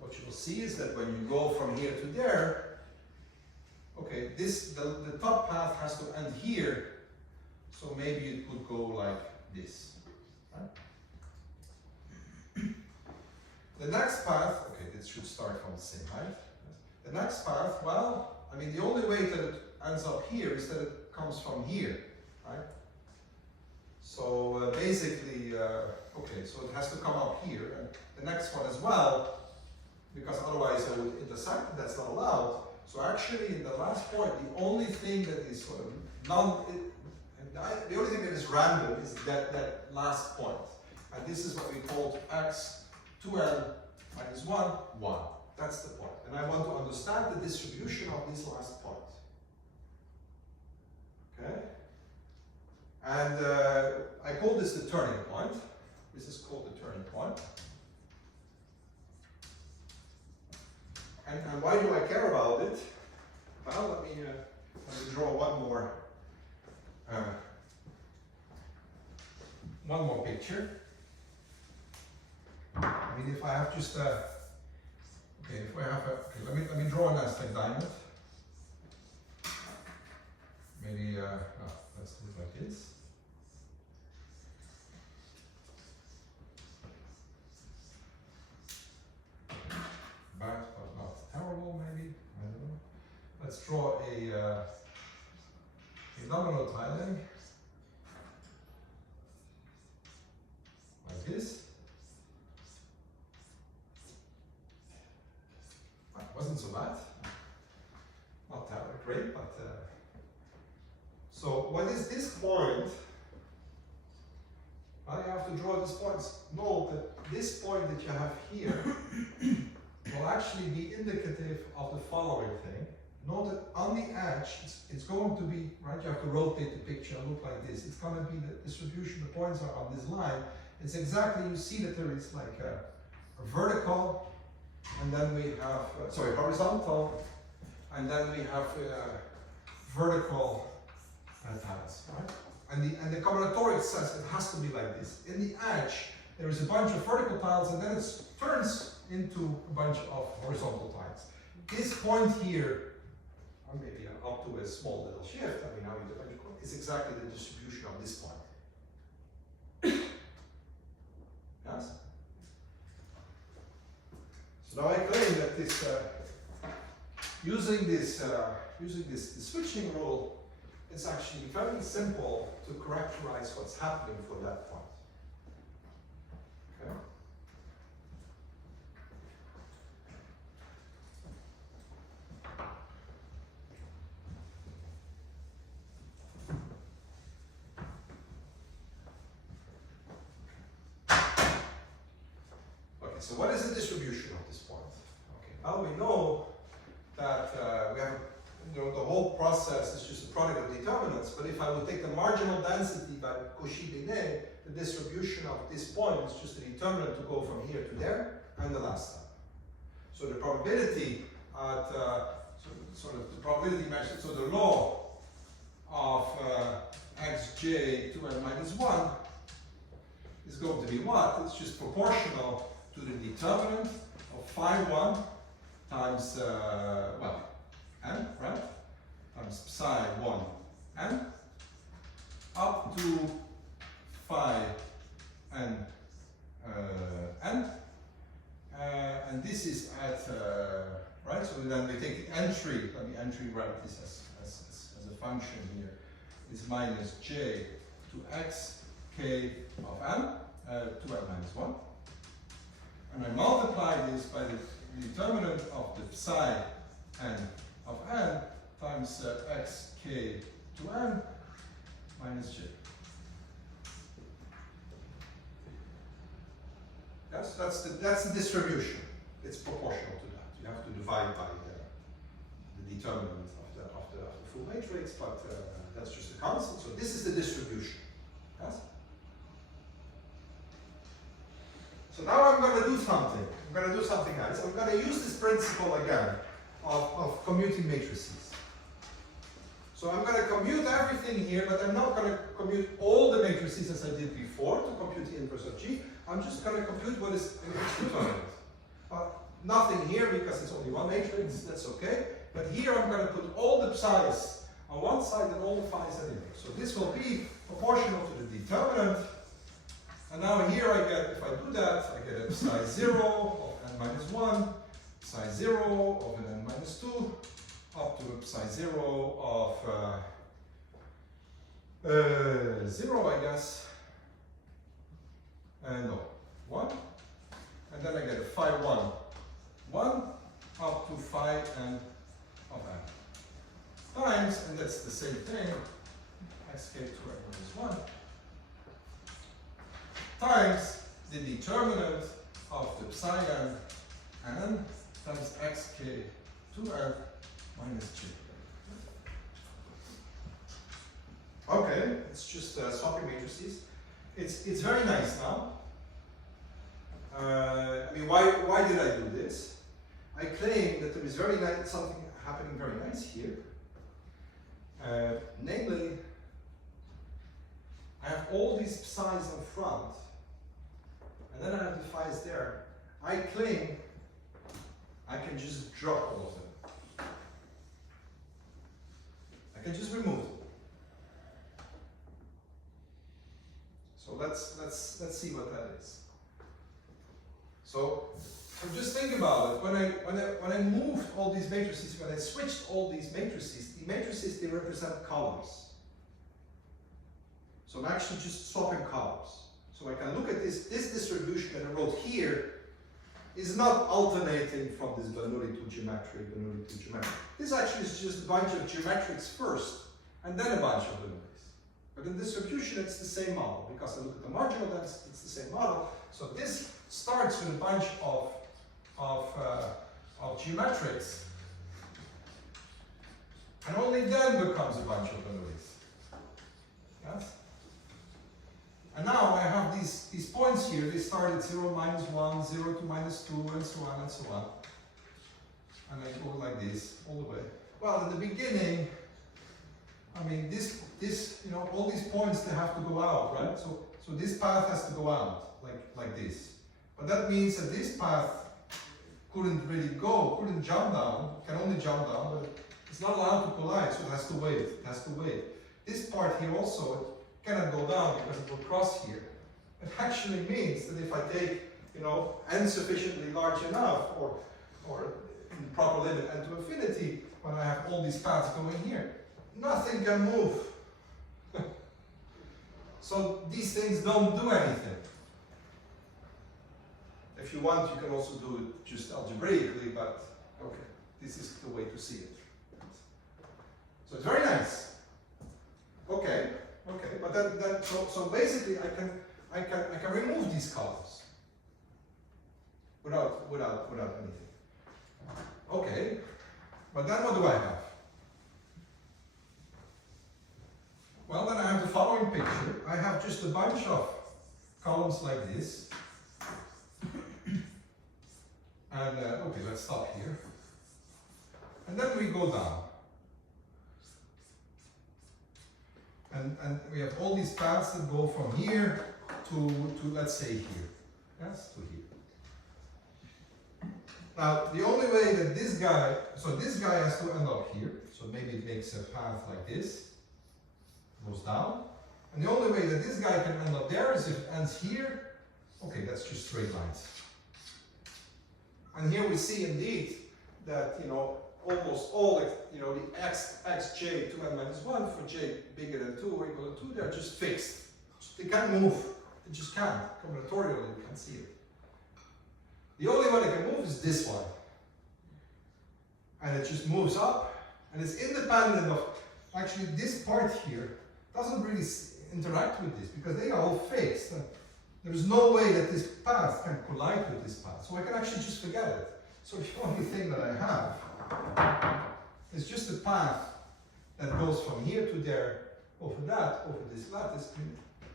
what you will see is that when you go from here to there, okay, the top path has to end here. So maybe it could go like this. Right? The next path, okay, this should start from the same height. The next path, well, I mean, the only way that it ends up here is that it comes from here, right? So basically, okay, so it has to come up here, and the next one as well, because otherwise it would intersect, that's not allowed. So actually, in the last point, the only thing that is sort of the only thing that is random is that last point. And this is what we call x 2n minus 1, 1. That's the point. And I want to understand the distribution of this last point. Okay? And I call this the turning point. This is called the turning point. And why do I care about it? Well, let me draw one more picture. I mean, if I have just okay, if we have let me draw an Aztec diamond. Maybe let's do it like this. Bad, but not terrible, maybe. I don't know. Let's draw a domino tiling like this. Wasn't so bad. Not terribly great, but so what is this point? I have to draw this point. Note that this point that you have here will actually be indicative of the following thing. Note that on the edge, it's going to be, right, you have to rotate the picture and look like this. It's going to be the distribution, the points are on this line. It's exactly, you see that there is like a vertical, and then we have, horizontal, and then we have vertical tiles, right? And the combinatorics says it has to be like this. In the edge, there is a bunch of vertical tiles, and then it turns into a bunch of horizontal tiles. This point here, or maybe up to a small little shift, I mean, now is exactly the distribution of this point. Yes? So now I claim that this, using this switching rule, it's actually very simple to characterize what's happening for that point. Okay? So what is the distribution of this point? Okay, well we know that we have, the whole process is just a product of determinants, but if I would take the marginal density by Cauchy-Binet, the distribution of this point is just a determinant to go from here to there, and the last step. So the probability at, sort of the probability measured, so the law of xj 2n minus 1 is going to be what? It's just proportional to the determinant of phi 1 times, n, right? Times psi 1 n up to phi n n. And this is at, right? So then we take the entry, let me entry write this as a function here, is minus j to x k of n, 2n minus 1. And I multiply this by the determinant of the psi n of n times x k to n minus j. Yes, that's the distribution. It's proportional to that. You have to divide by the determinant of the full matrix, but that's just a constant. So this is the distribution. Yes. So now I'm going to do something. I'm going to do something else. I'm going to use this principle again of commuting matrices. So I'm going to commute everything here, but I'm not going to commute all the matrices as I did before to compute the inverse of G. I'm just going to compute what is in each determinant. Nothing here because it's only one matrix, that's okay. But here I'm going to put all the psi's on one side and all the phi's on the other. So this will be proportional to the determinant. And now here I get, if I do that, I get a psi 0 of n minus 1, psi 0 of an n minus 2, up to a psi 0 of 0, I guess. No, 1. And then I get a phi 1, 1, up to phi n of n. Times, and that's the same thing, xk to n minus 1. Times the determinant of the psi n times xk to n minus j. Okay, it's just swapping matrices. It's very nice now. I mean, why did I do this? I claim that there is very nice, something happening very nice here. Namely, I have all these psi's in front, and then I have the phi's there. I claim I can just drop all of them. I can just remove them. So let's see what that is. So just think about it. When I moved all these matrices, when I switched all these matrices, the matrices, they represent columns. So I'm actually just swapping columns. So I can look at this distribution that I wrote here is not alternating from this Bernoulli to geometric, Bernoulli to geometric. This actually is just a bunch of geometrics first, and then a bunch of Bernoullis. But in distribution, it's the same model, because I look at the marginal density, it's the same model. So this starts with a bunch of geometrics, and only then becomes a bunch of Bernoullis. Yes? And now I have these points here, they start at 0, minus 1, 0 to minus 2, and so on and so on. And I go like this, all the way. Well, in the beginning, I mean, this, you know, all these points, they have to go out, right? So this path has to go out, like this. But that means that this path couldn't really go, couldn't jump down, can only jump down, but it's not allowed to collide, so it has to wait, it has to wait. This part here also, it cannot go down because it will cross here. It actually means that if I take, you know, n sufficiently large enough, or in the proper limit n to infinity, when I have all these paths going here, nothing can move. So these things don't do anything. If you want, you can also do it just algebraically, but okay, this is the way to see it. So it's very nice. Okay, but then so basically I can remove these columns without anything. Okay, but then what do I have? Well, then I have the following picture. I have just a bunch of columns like this. And okay, let's stop here. And then we go down. And we have all these paths that go from here to let's say here. Yes, to here. Now, the only way that this guy has to end up here. So maybe it makes a path like this. Goes down. And the only way that this guy can end up there is if it ends here. Okay, that's just straight lines. And here we see indeed that, you know, almost all the, you know, the xj to n minus 1 for j bigger than 2 or equal to 2, they're just fixed. They can't move. They just can't. Combinatorially, you can't see it. The only one that can move is this one. And it just moves up, and it's independent of, actually this part here doesn't really interact with this because they are all fixed. There's no way that this path can collide with this path. So I can actually just forget it. So the only thing that I have is just a path that goes from here to there, over that, over this lattice.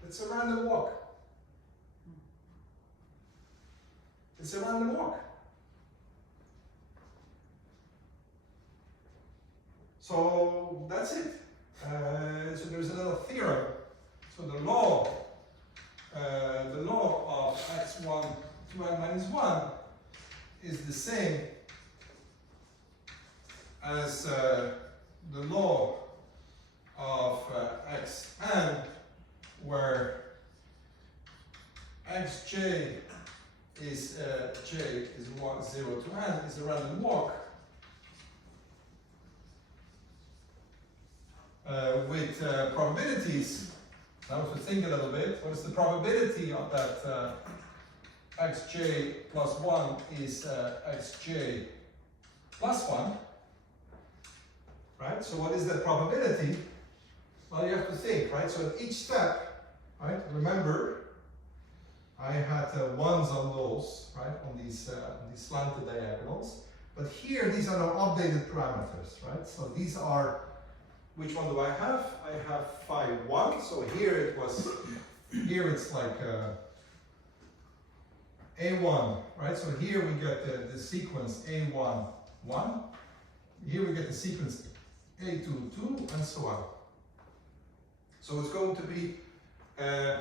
It's a random walk. It's a random walk. So that's it. So there's a little theorem. So the law of x1 to n minus 1 is the same as the law of xn, where xj is j is 1, 0 to n, is a random walk with probabilities. Now if we think a little bit, what is the probability of that xj plus 1 is xj plus 1, right? So what is that probability? Well, you have to think, right? So at each step, right, remember, I had ones on those, right, on these slanted diagonals, but here these are now updated parameters, right? So these are, which one do I have? I have phi 1, so here it was, here it's like A1, right? So here we get the sequence A1, 1. Here we get the sequence A2, 2, and so on. So it's going to be a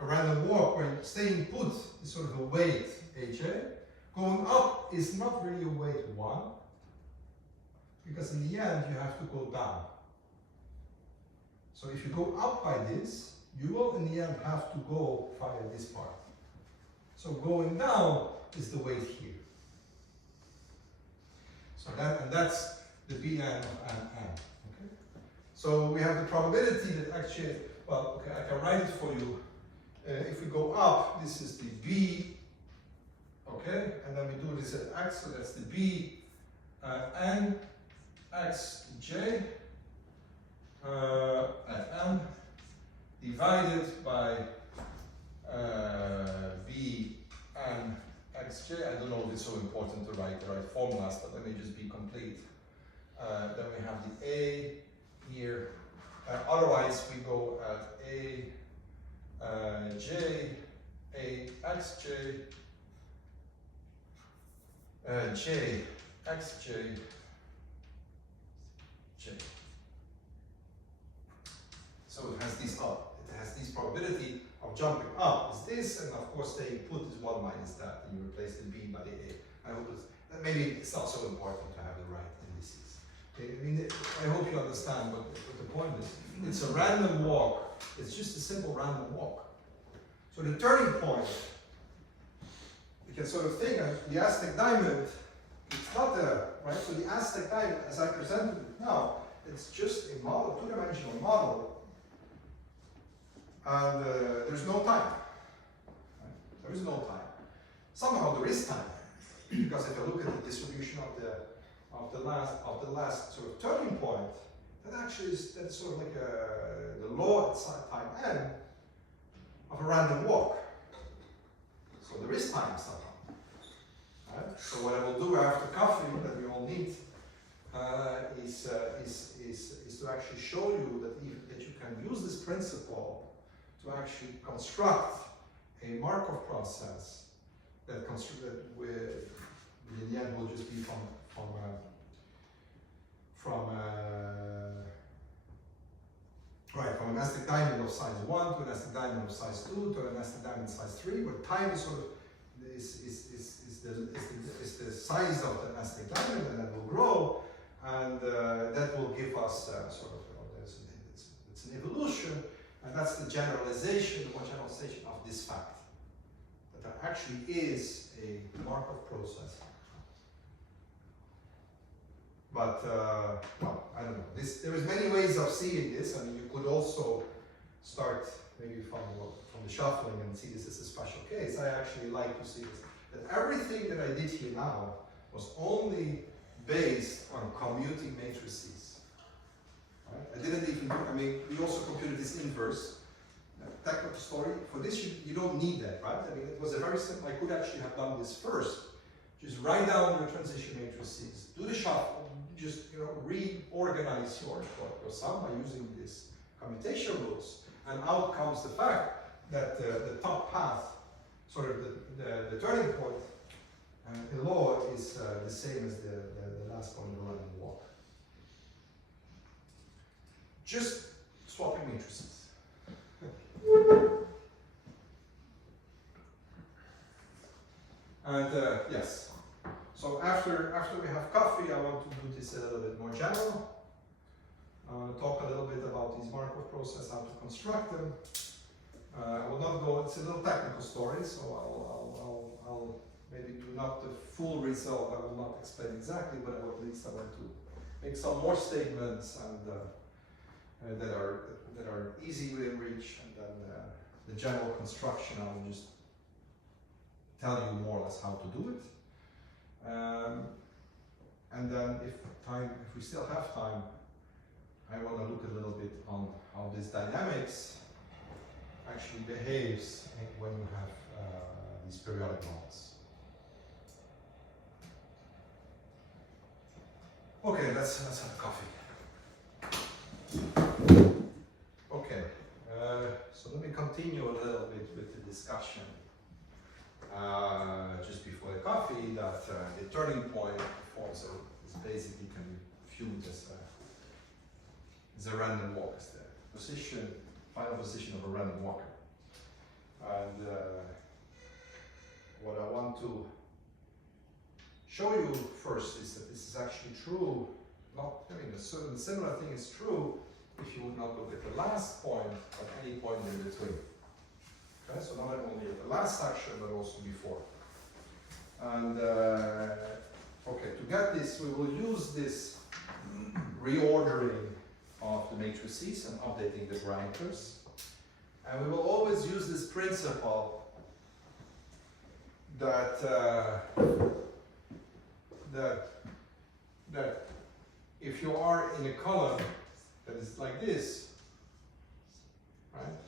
random walk where staying put is sort of a weight, HA. Going up is not really a weight 1, because in the end you have to go down. So if you go up by this, you will in the end have to go via this part. So going down is the weight here. So that's the Bn of n. Okay? So we have the probability that actually, well, okay, I can write it for you. If we go up, this is the B, okay, and then we do this at x, so that's the B n xj at n divided by B n xj. I don't know if it's so important to write the right formulas, but let me just be complete. Then we have the A here. Otherwise, we go at A j, A xj, j xj, j. So it has this up. It has this probability of jumping up is this, and of course staying put is 1 minus that, and you replace the B by the A. I hope it's, maybe it's not so important to have the right indices. Okay, I mean, I hope you understand what the point is. It's a random walk. It's just a simple random walk. So the turning point, you can sort of think of the Aztec Diamond. It's not there, right? So the Aztec Diamond, as I presented it now, it's just a model, two-dimensional model, and there's no time. Right? There is no time. Somehow there is time, because if I look at the distribution of the last sort of turning point, that actually is that's sort of like the law at time n of a random walk. So there is time somehow. Right? So what I will do after coffee that we all need is to actually show you that you can use this principle to actually construct a Markov process that in the end will just be from an Aztec Diamond of size 1 to an Aztec Diamond of size 2 to an Aztec Diamond size 3, where time is sort of is the size of the Aztec Diamond, and that will grow, and that will give us sort of it's an evolution, and that's the generalization, the one generalization of this fact, that there actually is a Markov process. But well, I don't know. There is many ways of seeing this. I mean, you could also start maybe from the shuffling and see this as a special case. I actually like to see this. That everything that I did here now was only based on commuting matrices. Right? I didn't even. I mean, we also computed this inverse. Technical story. For this, you don't need that, right? I mean, it was a very simple. I could actually have done this first. Just write down your transition matrices. Do the shuffle. Just reorganize your sum by using these commutation rules, and out comes the fact that the top path, sort of the turning point, in law is the same as the last point of the random walk. Just swapping matrices. And yes. So after we have coffee, I want to do this a little bit more general. I want to talk a little bit about these Markov process, how to construct them. I will not go. It's a little technical story, so I'll maybe do not the full result. I will not explain exactly, but at least I want to make some more statements and that are easy within reach, and then the general construction. I will just tell you more or less how to do it. And then if we still have time, I want to look a little bit on how this dynamics actually behaves when you have these periodic models. Okay, let's have coffee. Okay, so let me continue a little bit with the discussion. Just before the coffee, that the turning point forms is basically can be viewed as a random walk, as the final position of a random walker. And what I want to show you first is that this is actually true. Not, I mean, a certain similar thing is true if you would not look at the last point, but any point in between. Okay, so not only at the last section, but also before. And okay, to get this, we will use this reordering of the matrices and updating the parameters. And we will always use this principle that that if you are in a column that is like this, right?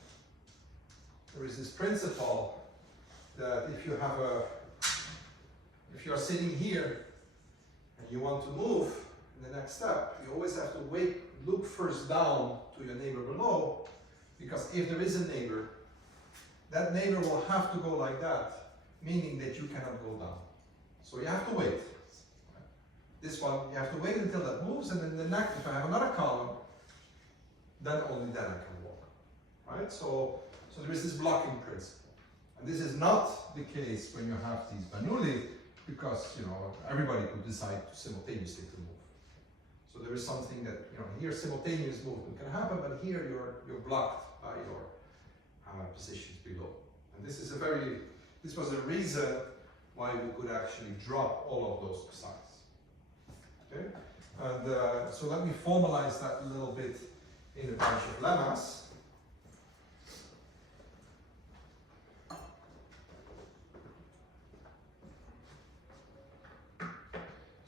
There is this principle that if you are sitting here and you want to move in the next step, you always have to look first down to your neighbor below, because if there is a neighbor, that neighbor will have to go like that, meaning that you cannot go down. So you have to wait. This one, you have to wait until that moves, and then the next, if I have another column, then only then I can walk. Right? So there is this blocking principle. And this is not the case when you have these Bernoulli, because, you know, everybody could decide to simultaneously to move. So there is something that, you know, here simultaneous movement can happen, but here you're blocked by your positions below. And this was a reason why we could actually drop all of those psi's. Okay? And so let me formalize that a little bit in a bunch of lemmas.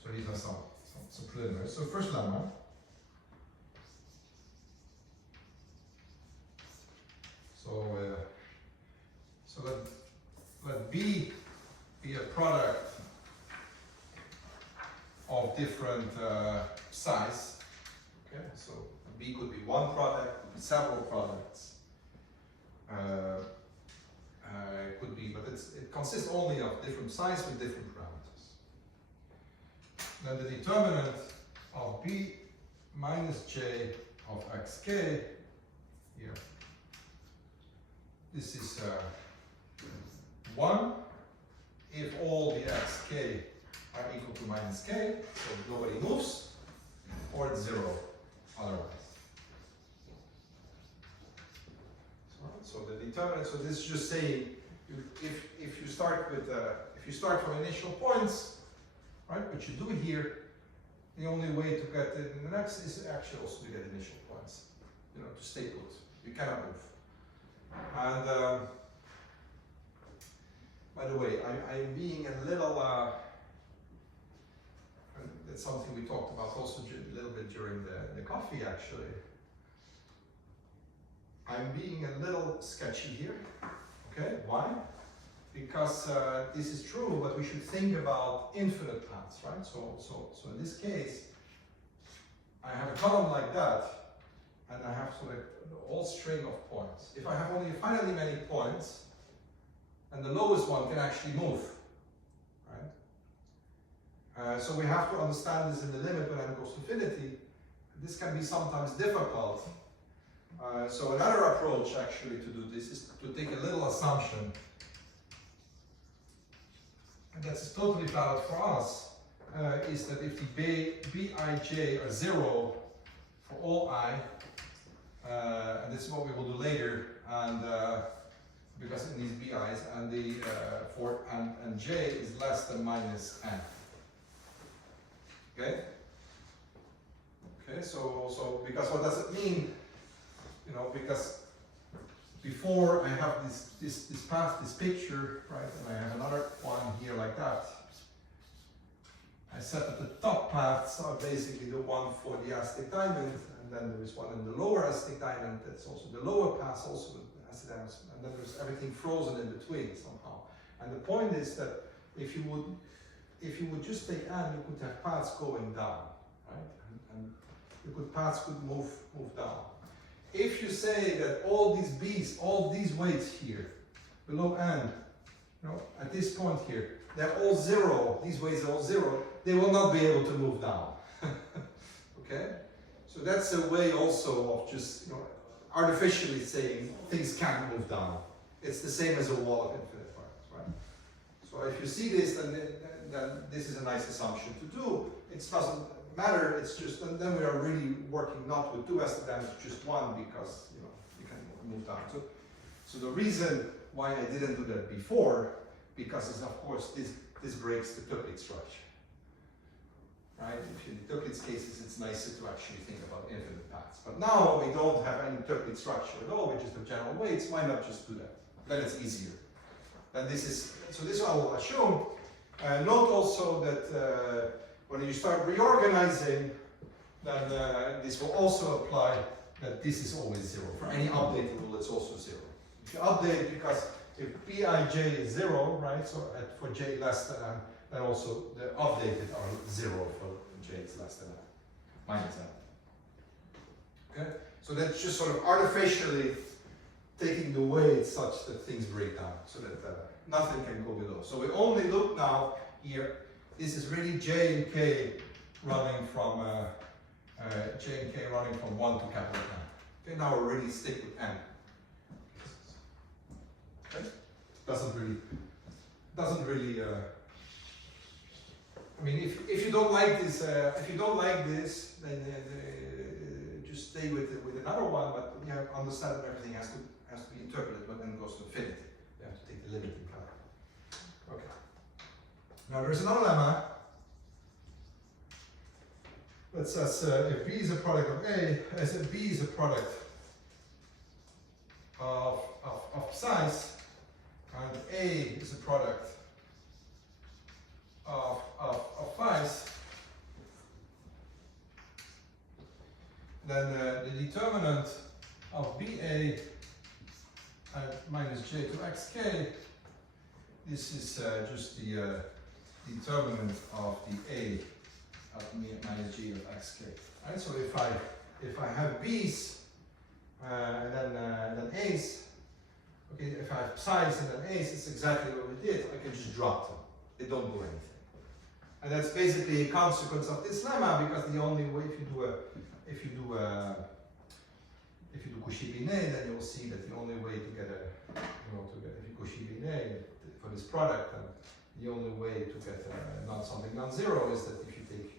So these are some preliminaries. So first lemma. So let B be a product of different size. Okay, so B could be one product, could be several products. It could be, but it consists only of different size with different parameters. Then the determinant of B minus J of xk here. This is 1 if all the xk are equal to minus k, so nobody moves, or it's 0 otherwise. So the determinant, so this is just saying, if you start with, if you start from initial points, right, what you do here, the only way to get it in the next is actually also to get initial points, you know, to stay put. You cannot move. And by the way, I'm being a little, that's something we talked about also a little bit during the coffee actually. I'm being a little sketchy here, okay? Why? Because this is true, but we should think about infinite paths, right? So in this case, I have a column like that, and I have sort of a whole string of points. If I have only finitely many points, and the lowest one can actually move, right? So we have to understand this in the limit when n goes to infinity. This can be sometimes difficult. So another approach actually to do this is to take a little assumption, and that's totally valid for us, is that if the bij are 0 for all I, and this is what we will do later, and because it needs bi's, and the and j is less than minus n. Okay. Okay. So because what does it mean? You know, because before I have this path, this picture, right, and I have another one here like that. I said that the top paths are basically the one for the Aztec Diamond, and then there is one in the lower Aztec Diamond that's also the lower path, also with the Aztec Diamond, and then there's everything frozen in between somehow. And the point is that if you would just take n, you could have paths going down, right? And paths could move down. If you say that all these b's, all these weights here, below n, you know, at this point here, they're all 0, these weights are all 0, they will not be able to move down. Okay? So that's a way also of just, you know, artificially saying things can't move down. It's the same as a wall of infinite parts, right? So if you see this, then this is a nice assumption to do. It doesn't matter, it's just, and then we are really working not with 2 Aztec diamonds, just 1, because, you know, you can move down. So the reason why I didn't do that before, because it's, of course, this breaks the Toeplitz structure. Right? If in Toeplitz cases, it's nicer to actually think about infinite paths. But now we don't have any Toeplitz structure at all, we just have general weights. Why not just do that? Then it's easier. Then this is, so this I will assume. Note also that when you start reorganizing, then this will also apply that this is always 0. For any updated rule, it's also 0. If you update, because if bij is 0, right, so for j less than n, then also the updated are 0 for j is less than n, minus n. Okay, so that's just sort of artificially taking the weight such that things break down, so that nothing can go below. So we only look now here. This is really j and k running from 1 to capital N. Okay, now we're really stick with n. Okay, doesn't really I mean, if you don't like this, then just stay with another one. But you have to understand that everything has to be interpreted when it goes to infinity. You have to take the limit in account. Okay. Now there's another lemma that says if B is a product of A, as if B is a product of size, and A is a product of phi's, then the determinant of BA at minus j to xk, this is just the determinant of the A at minus g of xk. Right? So if I have B's and then A's, okay, if I have psi's and then A's, it's exactly what we did. I can just drop them. They don't do anything. And that's basically a consequence of this lemma, because the only way if you do Cauchy-Binet, then you'll see that the only way to get if you Cauchy-Binet for this product, then the only way to get something non-zero is that if you take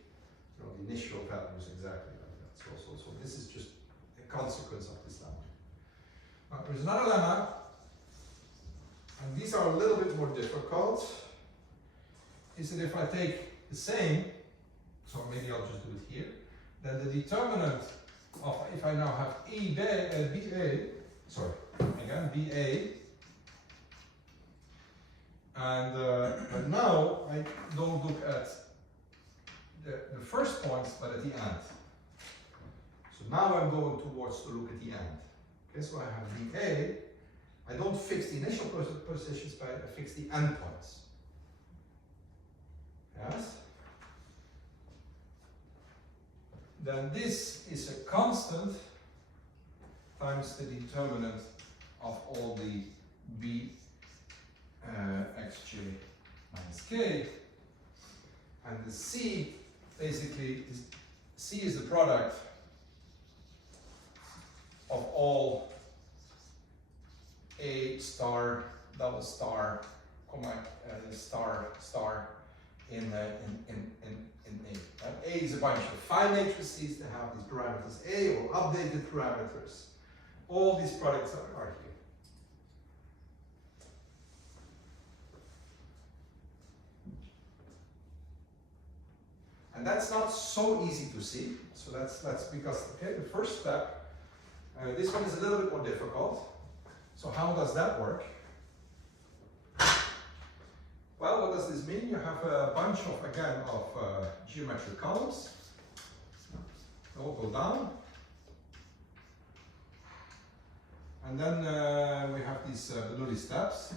the initial values exactly like that. So this is just a consequence of this lemma. Now, there's another lemma, and these are a little bit more difficult. Is that if I take the same, so maybe I'll just do it here, then the determinant of, if I now have BA, and but now I don't look at the first points, but at the end. So now I'm going towards to look at the end. Okay, so I have BA, I don't fix the initial positions, but I fix the endpoints. Yes? Then this is a constant times the determinant of all the B xj minus k, and the C basically is, C is the product of all A star, double star, comma star in A. A is a bunch of phi matrices that have these parameters A or updated parameters. All these products are here. And that's not so easy to see. So that's because, okay, the first step, this one is a little bit more difficult. So how does that work? Well, what does this mean? You have a bunch of, again, of geometric columns. They all go down. And then we have these Bernoulli steps.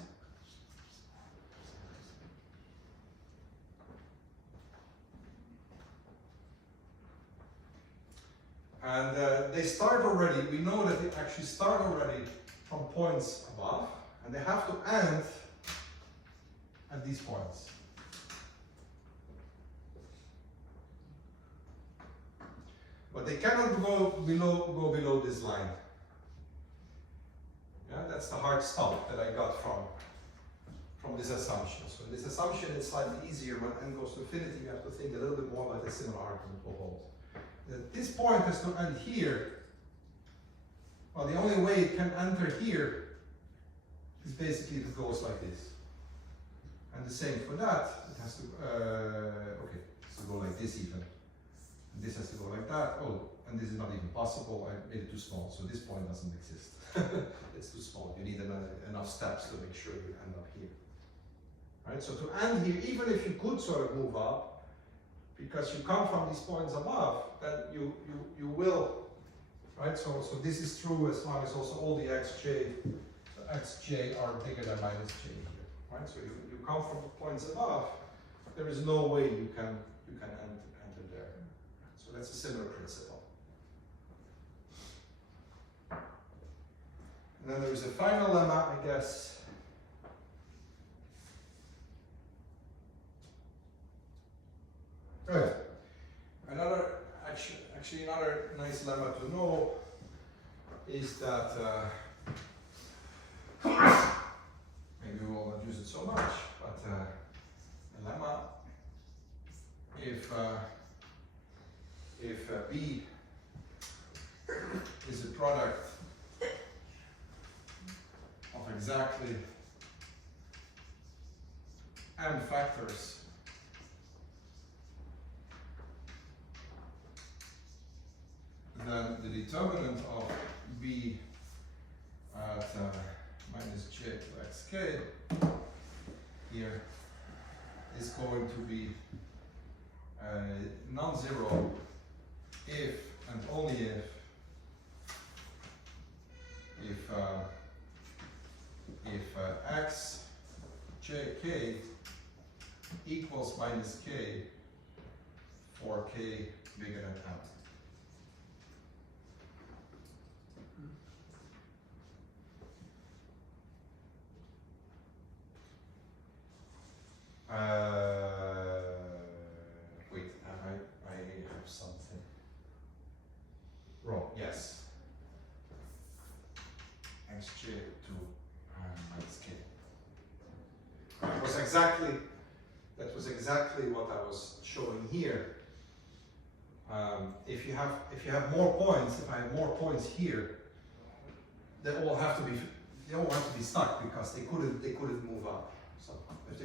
And they start already, we know that they actually start already from points above, and they have to end at these points. But they cannot go below this line. Yeah, that's the hard stop that I got from this assumption. So this assumption is slightly easier. When n goes to infinity, you have to think a little bit more about a similar argument will hold. This point has to end here. Well, the only way it can enter here is basically if it goes like this. And the same for that. It has to, okay, it has to go like this even. And this has to go like that. Oh, and this is not even possible. I made it too small, so this point doesn't exist. It's too small. You need enough steps to make sure you end up here. Right? So to end here, even if you could sort of move up, because you come from these points above, then you will, right? So this is true as long as also all the xj are bigger than minus j here, right? So you come from the points above, there is no way you can enter there. So that's a similar principle. And then there is a final lemma, I guess. Oh yeah. Actually another nice lemma to know is that maybe we will not use it so much, but a lemma if B is a product of exactly m factors, then the determinant of B at minus j to xk here is going to be non-zero if and only if x j k equals minus k for k bigger than m. Wait, I have something wrong. Yes. Xj to minus k. That was exactly what I was showing here. If you have more points, if I have more points here, they all have to be stuck because they couldn't move up. So if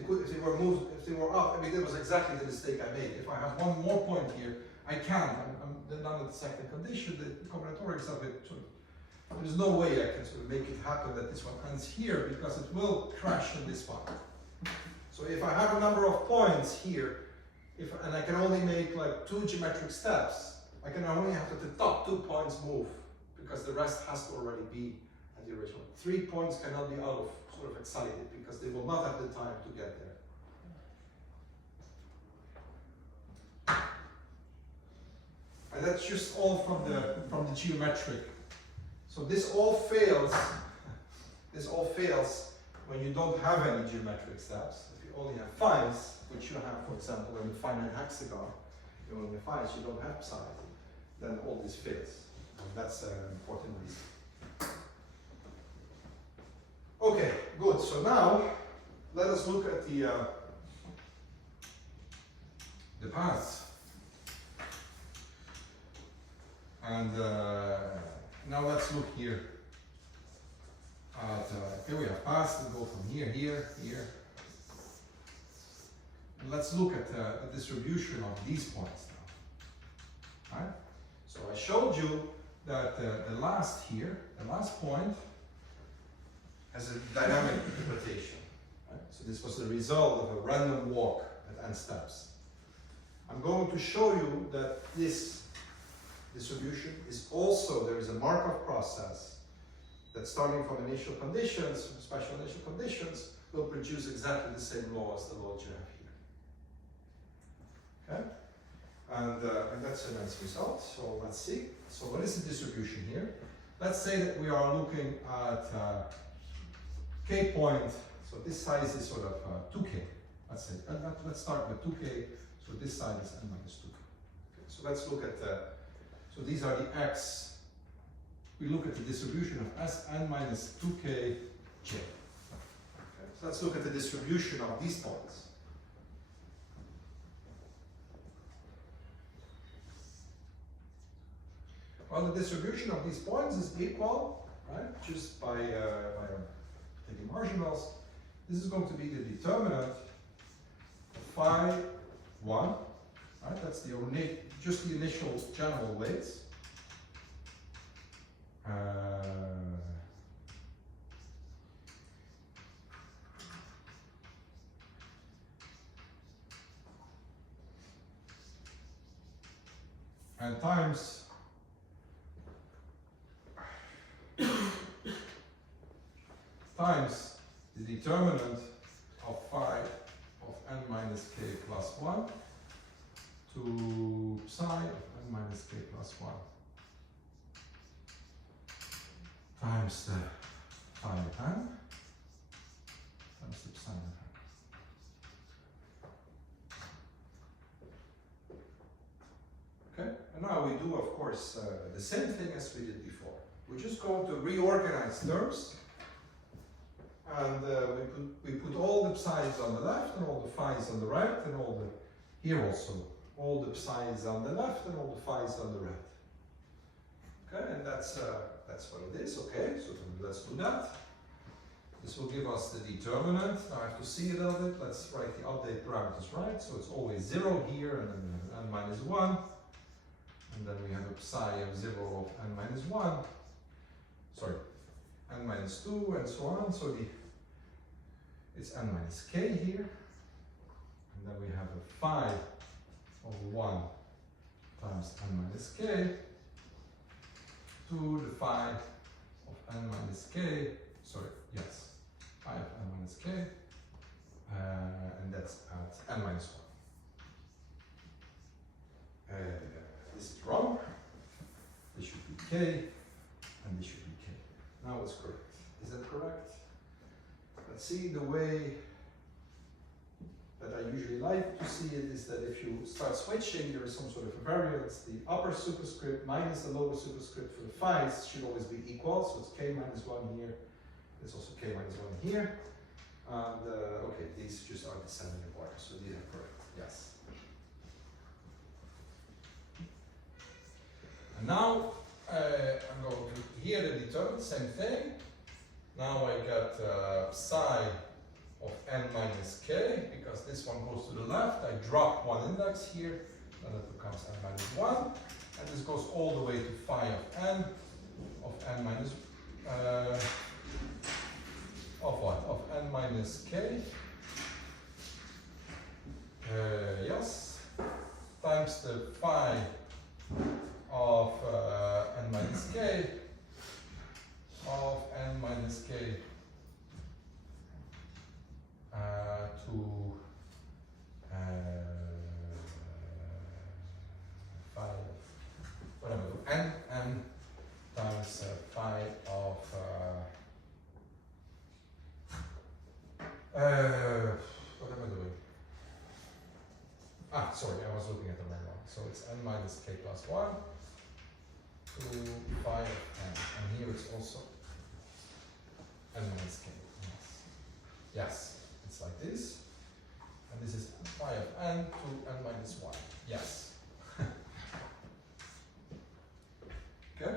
they were up, I mean that was exactly the mistake I made. If I have one more point here, I can't. I'm then under the second condition. The combinatorics of it there's no way I can sort of make it happen that this one ends here because it will crash in this one. So if I have a number of points here, and I can only make like 2 geometric steps, I can only have that the top 2 points move because the rest has to already be at the original. 3 points cannot be out of sort of excited because they will not have the time to get there. And that's just all from the geometric. So this all fails. This all fails when you don't have any geometric steps. If you only have fives, which you have, for example, in the finite hexagon, you only have fives, you don't have psi, then all this fails. And that's an important reason. Okay, good. So now let us look at the paths. And now let's look here at, here we have paths that go from here, here. And let's look at the distribution of these points now. Right? So I showed you that the last point has a dynamic interpretation. Right? So this was the result of a random walk at n steps. I'm going to show you that this distribution is also, there is a Markov process that starting from initial conditions, special initial conditions, will produce exactly the same law as the law you have here. Okay? And that's a nice result. So let's see. So what is the distribution here? Let's say that we are looking at k point. So this size is sort of 2k. Let's say. Let's start with 2k. So this side is n minus 2k. Okay, so let's look at so these are the x. We look at the distribution of s n minus 2k j. Okay, so let's look at the distribution of these points. Well, the distribution of these points is equal, right? Just by taking marginals. This is going to be the determinant of phi 1, right? That's just the initial general weights. And times the determinant of phi of n minus k plus 1 to psi of n minus k plus 1 times the phi of n times the psi of n. Okay, and now we do, of course, the same thing as we did before. We're just going to reorganize terms, and we put all the psi's on the left and all the phi's on the right, and all the here also all the psi's on the left and all the phi's on the right. Okay, and that's what it is. Okay, so then let's do that. This will give us the determinant. Now I have to see it a little bit. Let's write the update parameters right. So it's always 0 here, and then we have n minus 1. And then we have a psi of 0 of n minus 1. Sorry, n minus 2, and so on. So it's n minus k here. And then we have a phi of 1 times n minus k to the phi of n minus k. Sorry, yes, phi of n minus k. And that's at n minus 1. This is wrong. This should be k, and this should be k. Now it's correct. Is that correct? Let's see, the way that I usually like to see it is that if you start switching, there is some sort of a variance. The upper superscript minus the lower superscript for the phi's should always be equal. So it's k minus 1 here. It's also k minus 1 here. And okay, these just are descending apart. So these are correct. Yes. And now I'm going to here the determinant, same thing. Now I got psi of n minus k, because this one goes to the left. I drop one index here, then it becomes n minus 1. And this goes all the way to phi of n minus, of what? Of n minus k. Yes. Times the phi of n minus k of n minus k to phi, whatever, n times phi of what am I doing? Ah, sorry, I was looking at the wrong one. So it's n minus k plus 1 to phi of n, and here it's also n minus k. Yes. Yes. It's like this, and this is phi of n to n minus 1. Yes. Okay.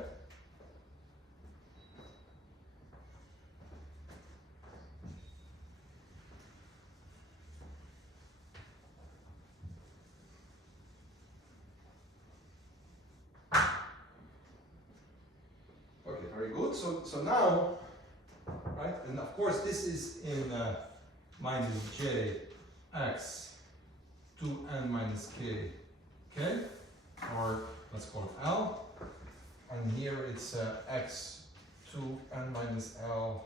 Okay, very good. So now, right, and of course this is in minus j x to n minus k, okay? Or let's call it L. And here it's x to n minus L,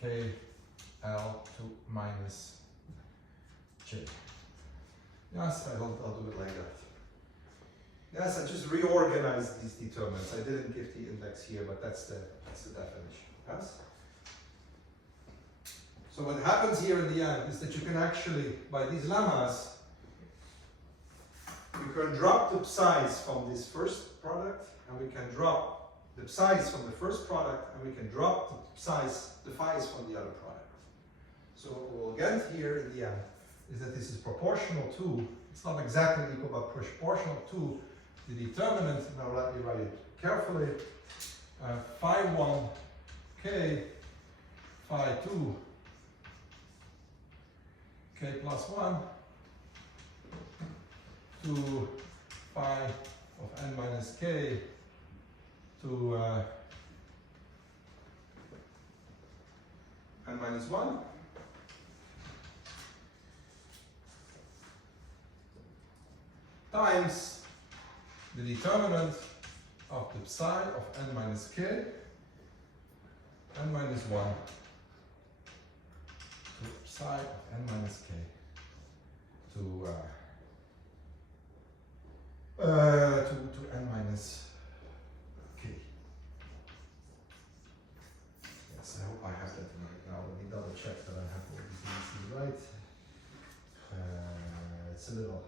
k, L to minus j. Yes, I'll do it like that. Yes, I just reorganized these determinants. I didn't give the index here, but that's the definition. Yes? So what happens here in the end is that you can actually, by these lemmas, you can drop the psi's from this first product, and we can drop the psi's from the first product, and we can drop the phi's from the other product. So what we'll get here in the end is that this is proportional to, it's not exactly equal, but proportional to the determinant. Now let me write it carefully. Phi 1 k, phi 2 k plus 1 to phi of n minus k to n minus 1 times the determinant of the psi of n minus k, n minus 1 to psi of n minus k to n minus k. Yes, I hope I have that right now. Let me double check that I have all these things right. It's a little.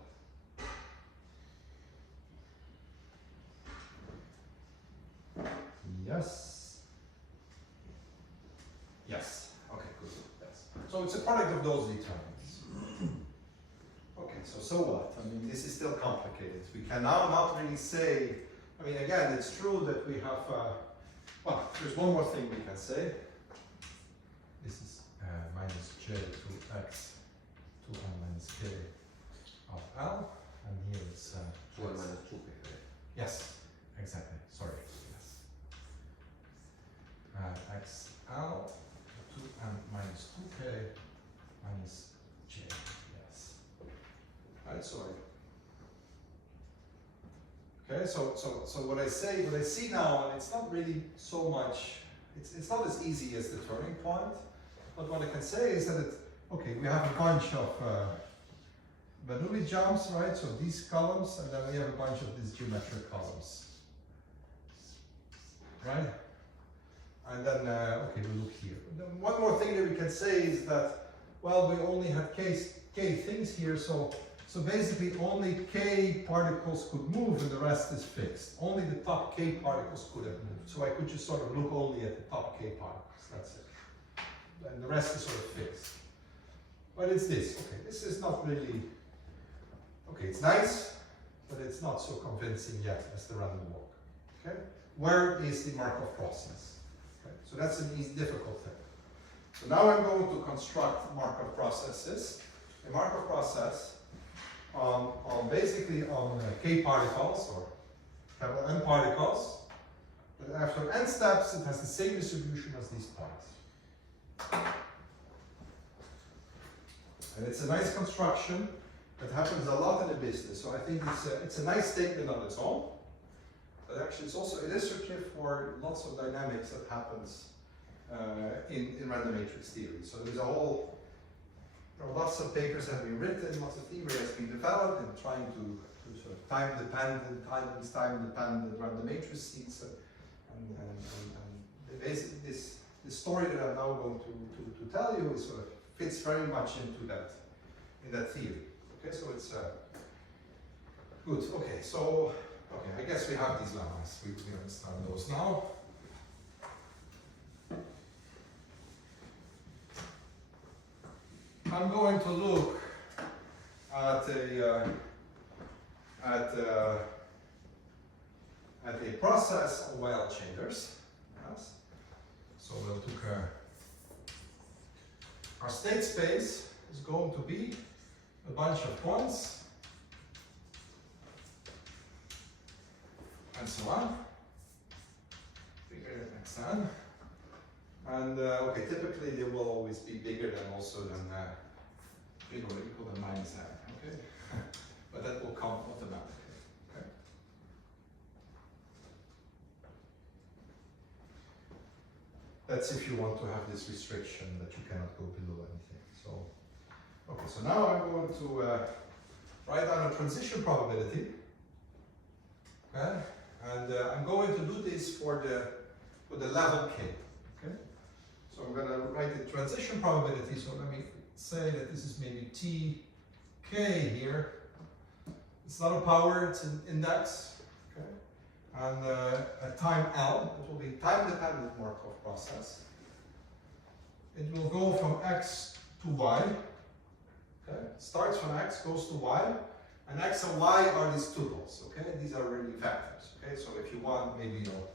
Yes. Yes. Okay, good. Yes. So it's a product of those determinants. Okay, so what? I mean, this is still complicated. We can now not really say, I mean, again, it's true that we have, well, there's one more thing we can say. This is minus j to x to n minus k of L, and here it's 1 minus 2 p. yes, exactly. Sorry. Yes. XL to 2n minus 2k minus j. Yes. Right. Sorry. Okay. So what I see now, and it's not really so much. It's not as easy as the turning point. But what I can say is that okay, we have a bunch of Bernoulli jumps, right? So these columns, and then we have a bunch of these geometric columns, right? And then, okay, we look here. Then one more thing that we can say is that, well, we only had k things here, so basically only k particles could move and the rest is fixed. Only the top k particles could have moved. So I could just sort of look only at the top k particles, that's it. And the rest is sort of fixed. But it's this, okay, this is not really, okay, it's nice, but it's not so convincing yet as the random walk, okay? Where is the Markov process? Okay, so that's an easy, difficult thing. So now I'm going to construct Markov processes. A Markov process basically on k particles, or capital N particles, but after n steps it has the same distribution as these points. And it's a nice construction that happens a lot in the business. So I think it's a nice statement on its own. But actually it's also illustrative for lots of dynamics that happens in random matrix theory. So there are lots of papers that have been written, lots of theory has been developed in trying to sort of time-dependent random matrix seeds. And basically this story that I'm now going to tell you is sort of fits very much into that theory. Okay, so it's good. Okay, so I guess we have these lemmas. We understand those now. I'm going to look at a process of Weyl chambers. Yes. So we'll look our state space is going to be a bunch of points and so on, bigger than xn, and okay, typically they will always be bigger than bigger or equal than minus n, okay, but that will come automatically, okay. That's if you want to have this restriction that you cannot go below anything. So, okay, so now I'm going to write down a transition probability. Okay, and I'm going to do this for the level k. Okay, so I'm going to write the transition probability. So let me say that this is maybe tk here. It's not a power; it's an index. Okay. And at time L, it will be time-dependent Markov process. It will go from x to y. Okay, starts from x, goes to y, and x and y are these tuples. Okay, these are really vectors. Okay, so if you want, maybe you'll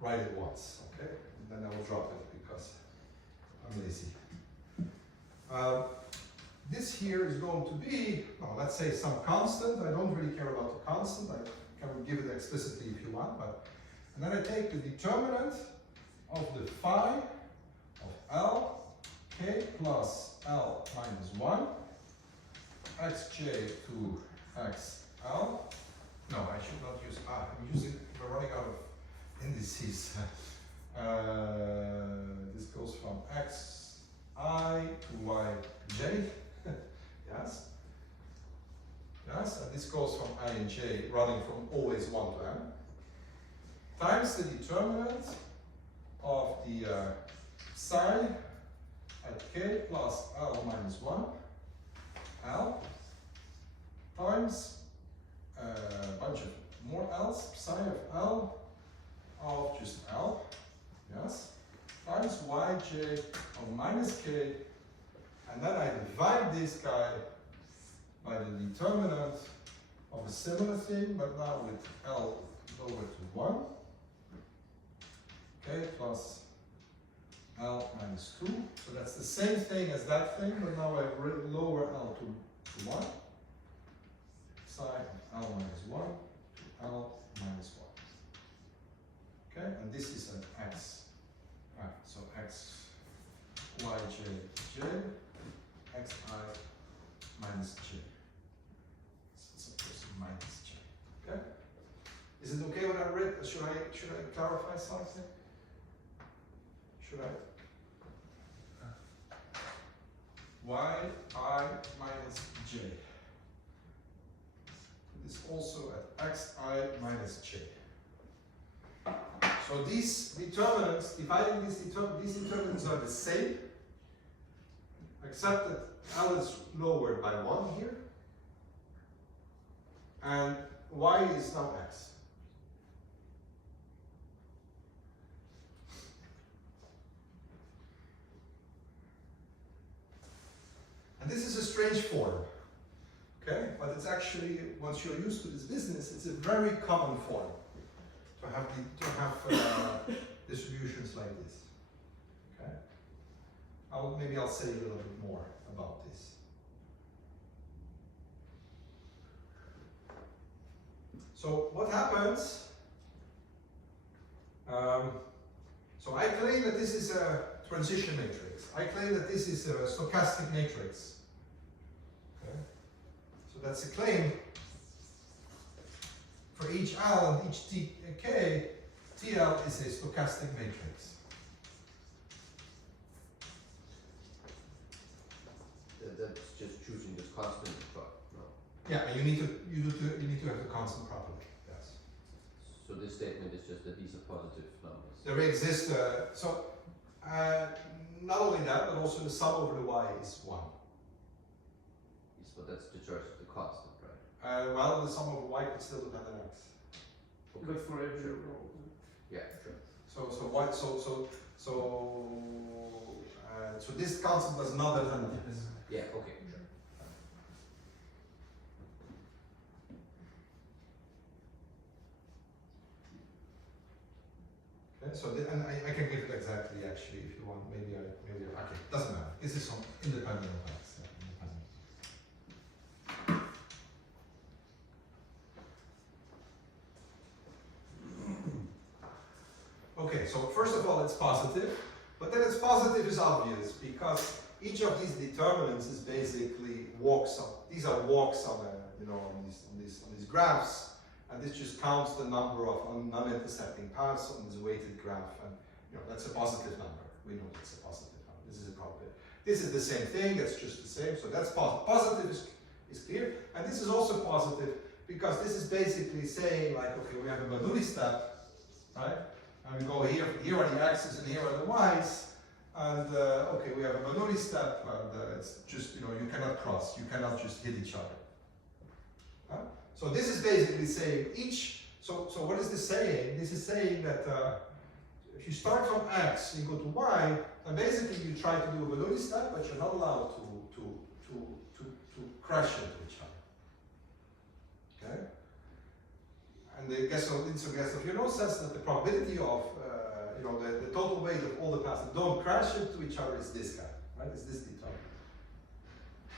write it once. Okay, and then I will drop it because I'm lazy. This here is going to be, well, let's say some constant. I don't really care about the constant. I can give it explicitly if you want, and then I take the determinant of the phi of L, k plus L minus 1, xj to xl. No, I should not use, we're running out of indices. This goes from xi to yj, yes. Yes, and this goes from I and j running from always 1 to n, times the determinant of the psi at k plus L minus 1, L, times a bunch of more L's, psi of L of just L, yes, times yj of minus k, and then I divide this guy by the determinant of a similar thing, but now with L lower to 1. Okay, plus L minus 2. So that's the same thing as that thing, but now I lower L to 1. Sine L minus 1 to L minus 1. Okay, and this is an x. Right, so x, y, j, xi minus j. It's of course minus j. Okay? Is it okay what I read? Should I clarify something? Should I? Y I minus j. This also at xi minus j. So these determinants, dividing these determinants are the same, except that L is lowered by 1 here, and y is now x. And this is a strange form, okay? But it's actually, once you're used to this business, it's a very common form to have distributions like this. Okay? Maybe I'll say a little bit more about this. So what happens? So I claim that this is a transition matrix. I claim that this is a stochastic matrix. Okay? So that's a claim. For each L and each K, TL is a stochastic matrix. That's just choosing this constant, but no. Yeah, and you need to have the constant property. Yes. So this statement is just that these are positive numbers. There exists not only that, but also the sum over the y is 1. Yes, but that's the choice of the constant, right? Well, the sum over y could still depend on x. Okay. But for every row. Yeah, sure. So this constant does not depend on x. Yeah, okay, sure. Okay, so and I can give it exactly actually if you want. Maybe okay, doesn't matter. This is some independent of x. Yeah, independent. Okay, so first of all, it's positive, but then it's positive is obvious because each of these determinants is basically walks up. These are walks on on these graphs, and this just counts the number of non-intersecting paths on this weighted graph, and that's a positive number. We know that's a positive number. This is a probability. This is the same thing. It's just the same. So that's positive is clear, and this is also positive because this is basically saying like, okay, we have a Bernoulli step, right? And we go here are the x's and here are the y's, and okay, we have a Bernoulli step, and it's just, you cannot cross, you cannot just hit each other. So this is basically saying so what is this saying? This is saying that if you start from x, you go to y, and basically you try to do a Bernoulli step, but you're not allowed to crash into each other. Okay? And the guess of says that the probability of the total weight of all the paths that don't crash into each other is this guy, right? It's this determinant.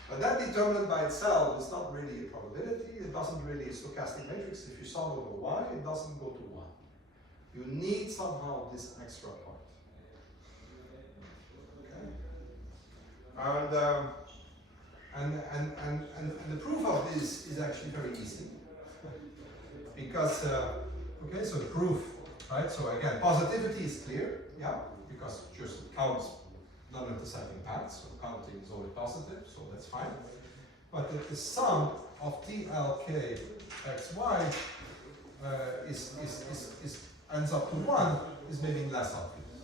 But that determinant by itself is not really a probability. It doesn't really a stochastic matrix. If you sum over y, it doesn't go to 1. You need somehow this extra part. Okay? And the proof of this is actually very easy. Because, okay, so the proof, right? So again, positivity is clear, yeah, because it just counts non-intersecting paths, so counting is always positive, so that's fine. But the sum of TLK xy ends up to 1 is maybe less obvious.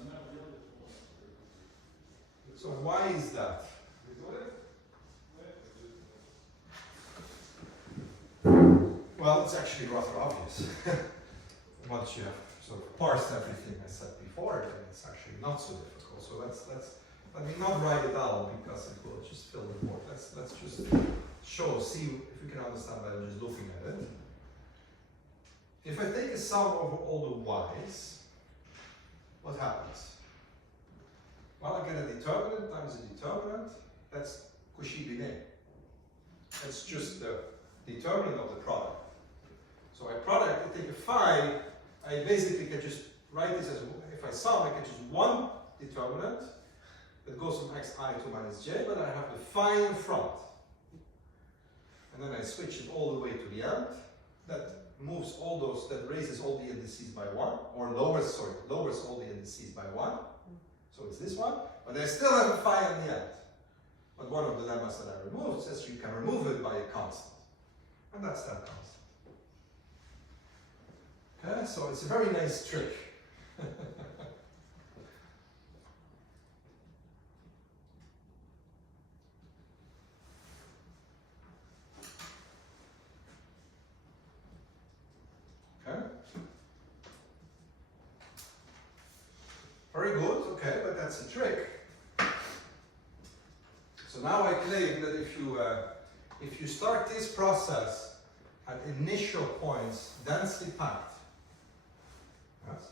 So why is that? Well, it's actually rather obvious. Once you have sort of parsed everything I said before, then it's actually not so difficult. So let me not write it down because it will just fill the board. Let's show, see if we can understand by just looking at it. If I take a sum over all the y's, what happens? Well, I get a determinant times a determinant. That's Cauchy-Binet. That's just the determinant of the product. So I take a phi, I basically can just write this as, if I sum, I can just one determinant that goes from xi to minus j, but I have the phi in front. And then I switch it all the way to the end. That moves all those, that raises all the indices by one, or lowers all the indices by one. So it's this one, but I still have a phi on the end. But one of the lemmas that I removed says you can remove it by a constant. And that's that constant. Okay, so it's a very nice trick. Okay. Very good, okay, but that's a trick. So now I claim that if you start this process at initial points densely packed, yes?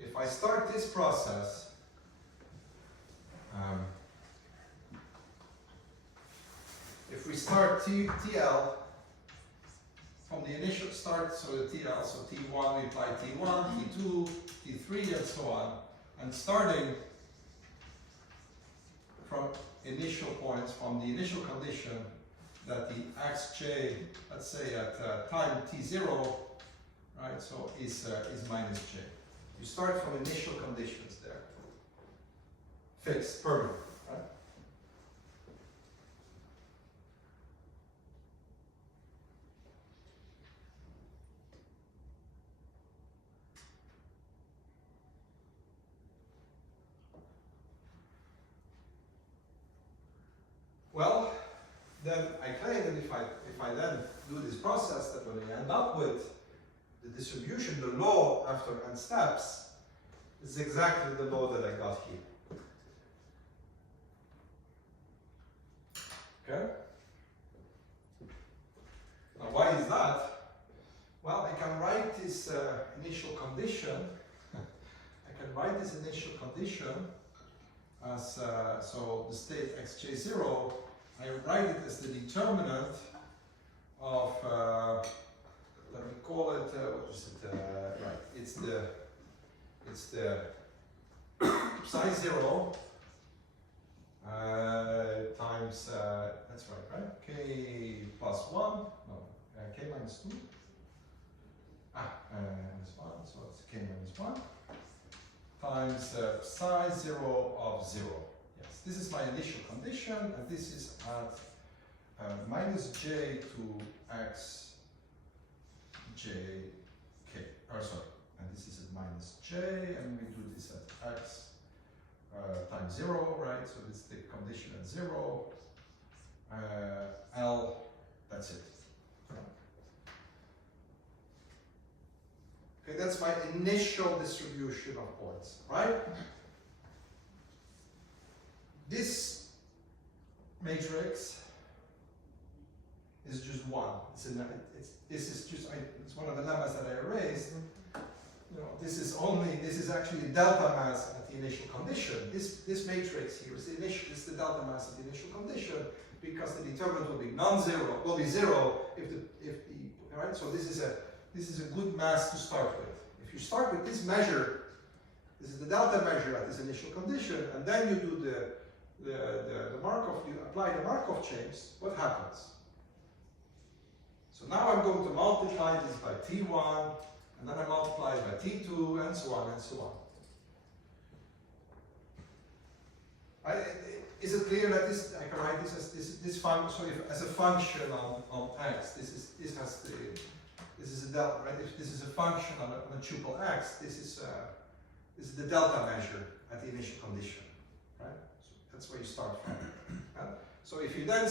If I start this process if we start TL from the initial start, so the TL, so T1, we apply T1, T2, T3, and so on, and starting from initial points, from the initial condition that the xj, let's say at time t0, right, so is minus j. You start from initial conditions there. Fixed, permanent, right? Well, then I claim that if I then do this process, that when I end up with the distribution, the law after n steps is exactly the law that I got here. Okay? Now why is that? Well, I can write this initial condition. I can write this initial condition as so the state xj0. I write it as the determinant of, let me call it, what is it, right, it's the psi 0 times, that's right, k plus 1, no, k minus 2, minus 1, so it's k minus 1, times psi 0 of 0. This is my initial condition, and this is at minus j to x j k, or sorry, and this is at minus j, and we do this at x times 0, right? So this is the condition at 0, L, that's it. Okay, that's my initial distribution of points, right? This matrix is just one. It's one of the lemmas that I erased. You know, this is actually the delta mass at the initial condition. This matrix here is the delta mass at the initial condition, because the determinant will be non-zero, will be 0 if the right. So this is a good mass to start with. If you start with this measure, this is the delta measure at this initial condition, and then you do the Markov, you apply the Markov chains, what happens? So now I'm going to multiply this by T1, and then I multiply it by T2, and so on and so on. Is it clear that this, I can write this as this function, so if as a function on x, this is a delta, right? If this is a function on a tuple x, this is the delta measure at the initial condition, right? That's where you start from. So if you then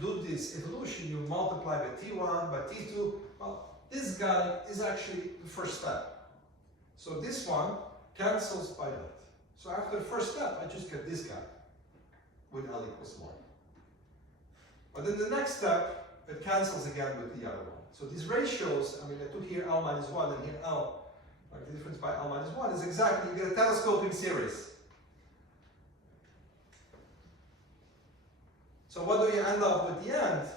do this evolution, you multiply by T1, by T2, well, this guy is actually the first step. So this one cancels by that. So after the first step, I just get this guy with L equals 1. But in the next step, it cancels again with the other one. So these ratios, I mean, I took here L minus 1 and here L, like the difference by L minus 1 is exactly, you get a telescoping series. So what do you end up with the end?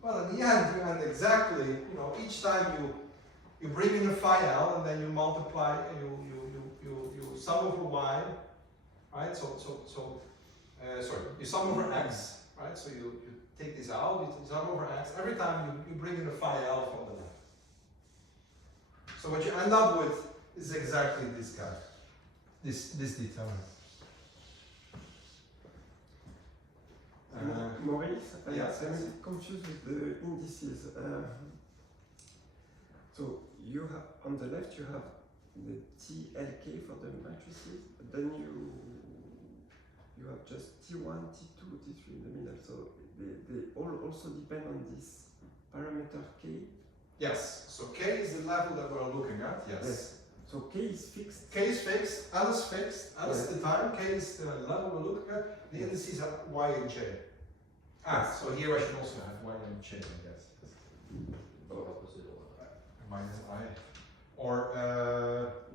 Well, in the end, you end exactly, you know, each time you bring in a phi L and then you multiply, you sum over y, right? Sorry, you sum over x, right? So you take this out, you sum over x. Every time you bring in a phi L from the left. So what you end up with is exactly this guy, this determinant. Maurice, yes, I'm yes. confused with the indices. So you have on the left you have the TLK for the matrices, but then you have just T1, T2, T3 in the middle. So they all also depend on this parameter K. Yes. So K is the level that we're looking at. Yes. So K is fixed. K is fixed. L is fixed. L is the time. K is the level we're looking at. The indices are Y and J. So here I should also have Y and J, I guess. Or opposite or Minus I. Or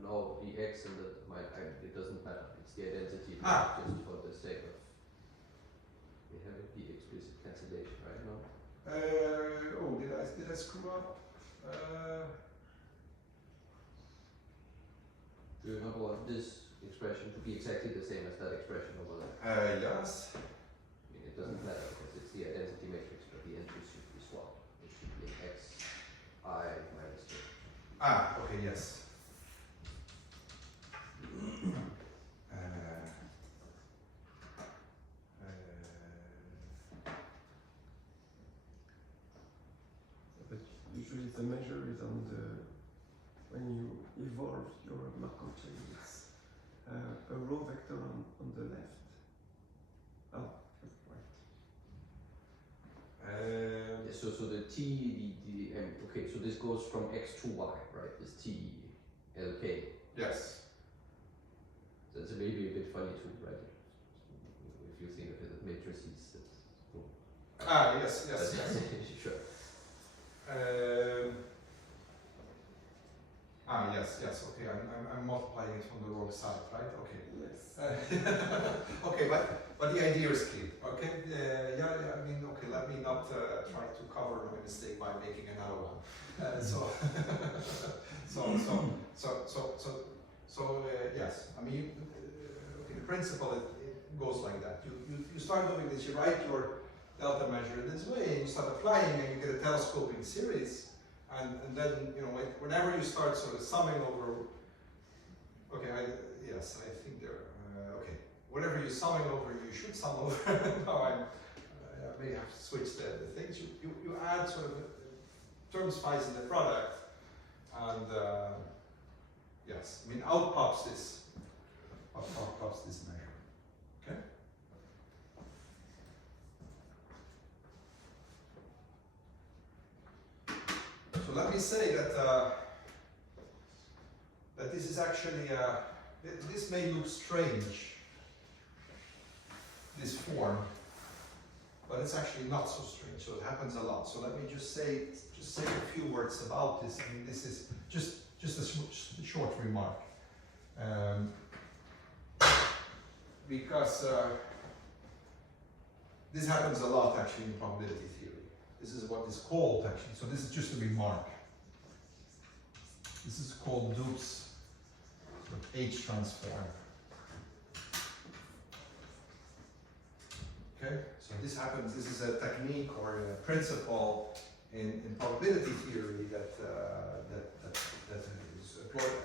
no, the x and the it doesn't matter. It's the identity Ah. just for the sake of we have the explicit cancellation, right? No. oh, did I screw up? Do you not want this expression to be exactly the same as that expression over there? Yes. It doesn't matter because it's the identity matrix, but the entries should be swapped. It should be x I minus j. Okay, yes. But usually the measure is on the when you evolve your Markov chain. It's a row vector on the left. Oh, right. So the t okay. So this goes from x to y, right? This t lk. Yes. So it's maybe a bit funny too, right? If you think of it as matrices. Yes, yes, yes. Sure. Yes. Okay, I'm multiplying it from the wrong side, right? Okay. Yes. Okay, but the idea is clear. Okay. I mean, okay. Let me not try to cover my mistake by making another one. Yes. I mean, okay. The principle it goes like that. You start doing this. You write your delta measure in this way, and you start applying, and you get a telescoping series. And then, you know, whenever you start sort of summing over, okay, I think there, okay, whatever you're summing over, you should sum over. Now I may have to switch the things. You add sort of terms phis in the product, and yes, I mean, out pops this measure, okay? So let me say that that this is actually this may look strange, this form, but it's actually not so strange. So it happens a lot. So let me just say a few words about this. I mean, this is just a short remark, because this happens a lot actually in probability theory. This is what is called actually, so this is just a remark. This is called Duits sort of H transform. Okay, so this happens, this is a technique or a principle in probability theory that is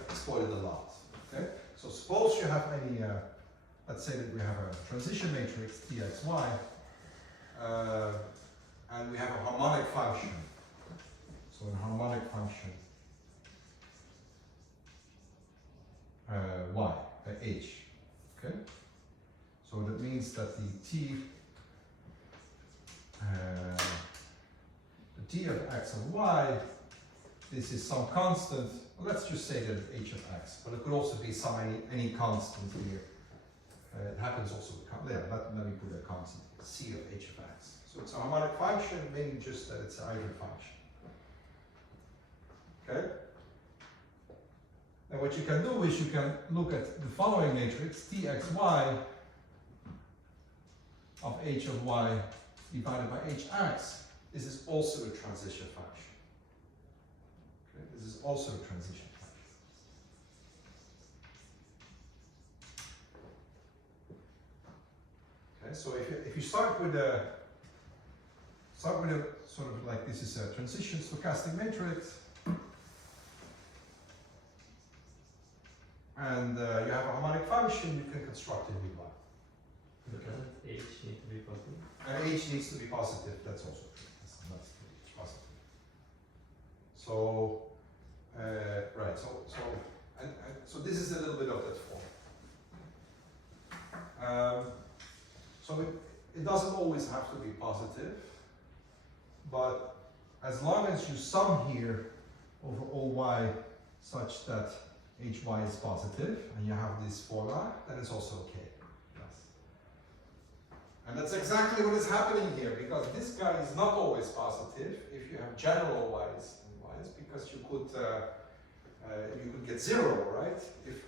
exploited a lot. Okay, so suppose you have any, let's say that we have a transition matrix Txy, and we have a harmonic function. So a harmonic function y, h. Okay? So that means that the t of x and y, this is some constant. Well, let's just say that it's h of x, but it could also be some any constant here. It happens also with let me put a constant c of h of x. So it's a harmonic function, meaning just that it's an eigenfunction. Okay? And what you can do is you can look at the following matrix, Txy of h of y divided by hx. This is also a transition function. Okay? This is also a transition function. Okay, so if you start with a sort of like this is a transition stochastic matrix, and you have a harmonic function, you can construct it with y. But doesn't h need to be positive? And h needs to be positive, that's also true. That's h positive. So, right, so this is a little bit of that form. So it doesn't always have to be positive, but as long as you sum here over all y such that hy is positive, and you have this formula, then it's also okay. Yes. And that's exactly what is happening here, because this guy is not always positive if you have general y's and y's, because you could get 0, right?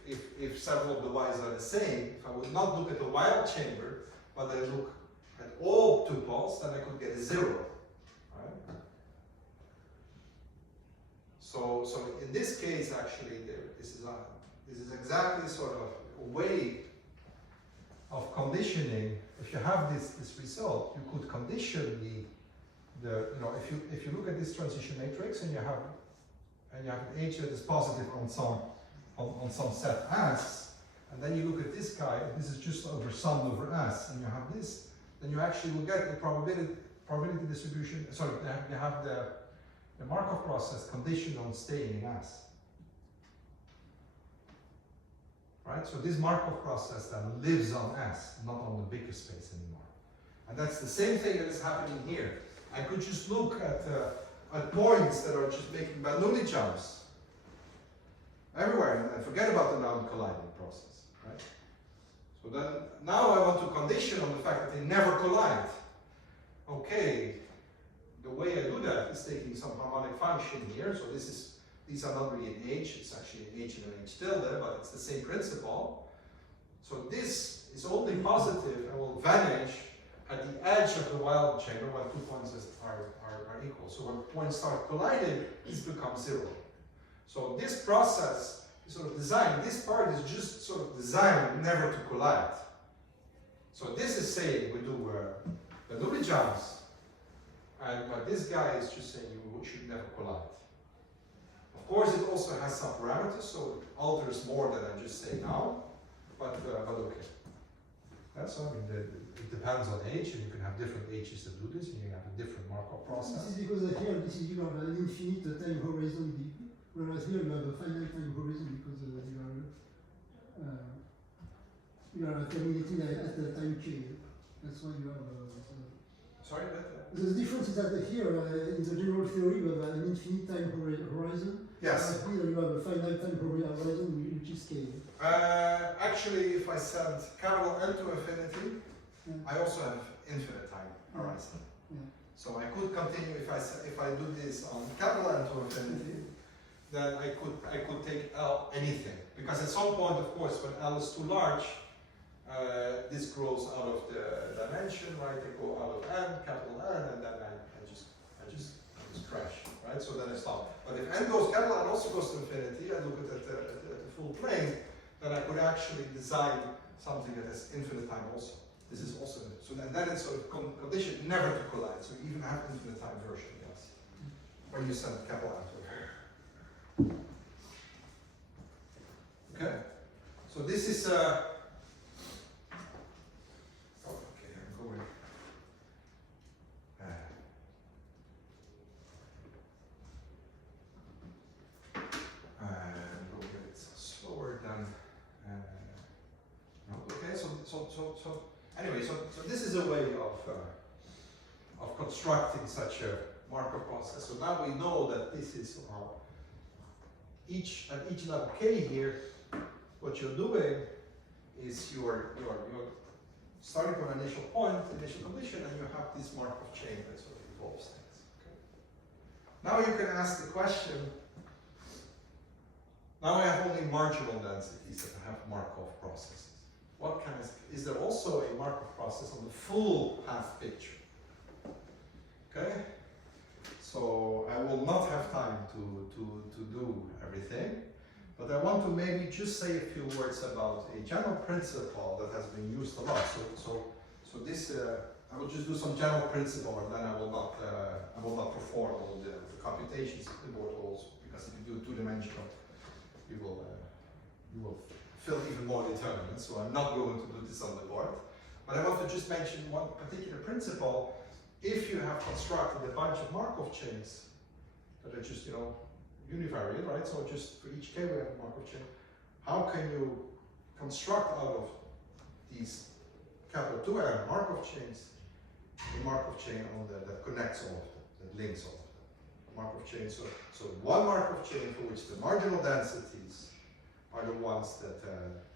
If several of the y's are the same, if I would not look at the wild chamber, but I look at all tuples, then I could get a 0, right? So in this case, actually, this is exactly sort of a way of conditioning. If you have this result, you could condition if you look at this transition matrix and you have an h that is positive on some set S, and then you look at this guy, and this is just summed over S, and you have this, then you actually will get the probability distribution. Sorry, you have the Markov process conditioned on staying in S. Right? So this Markov process then lives on S, not on the bigger space anymore. And that's the same thing that is happening here. I could just look at points that are just making balloony jumps everywhere and forget about the non-colliding process. Right? So then now I want to condition on the fact that they never collide. Okay, the way I do that is taking some harmonic function here. So these are not really an h, it's actually an h and an h tilde, but it's the same principle. So this is only positive and will vanish at the edge of the wild chamber when 2 points are equal. So when points start colliding, this becomes 0. So this process is sort of designed, this part is just sort of designed never to collide. So this is saying we do balloony jumps, but this guy is just saying you should never collide. Of course, it also has some parameters, so it alters more than I just say now, but okay. That's I mean, it depends on h, and you can have different h's that do this, and you have a different Markov process. This is because here you have an infinite time horizon, whereas here you have a finite time horizon because you are terminating at the time k. That's why you have. Sorry, the difference is that here, in the general theory, you have an infinite time horizon. yes. Here you have a finite time horizon, which is k. Actually, if I send capital N to infinity, I also have infinite time horizon. Yeah. So I could continue if I do this on capital N to infinity, then I could take L anything, because at some point, of course, when L is too large, this grows out of the dimension, right? I go out of N, capital N, and then I just crash, right? So then I stop. But if N goes, capital N also goes to infinity, I look at the full plane, then I could actually design something that has infinite time also. This is also, so then it's sort of conditioned never to collide. So you even have infinite time version, yes. When you send capital N to infinity. Okay. So this is So this is a way of constructing such a Markov process. So now we know that this is at each level k here, what you're doing is you're starting from an initial point, initial condition, and you have this Markov chain that sort of evolves things. Okay? Now you can ask the question, now I have only marginal densities that have Markov processes. What kind is there also a Markov process on the full path picture? Okay? So I will not have time to do everything, but I want to maybe just say a few words about a general principle that has been used a lot. So this, I will just do some general principle, and then I will not perform all the computations of the board holes, because if you do two-dimensional, you will fill even more determinants. So I'm not going to do this on the board, but I want to just mention one particular principle. If you have constructed a bunch of Markov chains that are just, univariate, right? So just for each k we have a Markov chain. How can you construct out of these capital 2n Markov chains a Markov chain that connects all of them, that links all of them? Markov chain. So one Markov chain for which the marginal densities are the ones that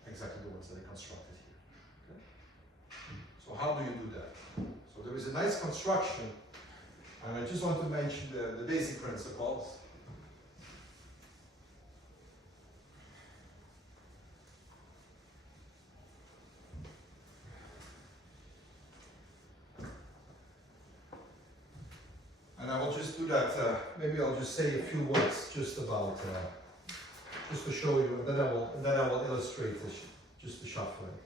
exactly the ones that are constructed here. Okay? So how do you do that? So there is a nice construction, and I just want to mention the basic principles. And I will just do that, maybe I'll just say a few words just about, just to show you, and then I will illustrate this, just the shuffling.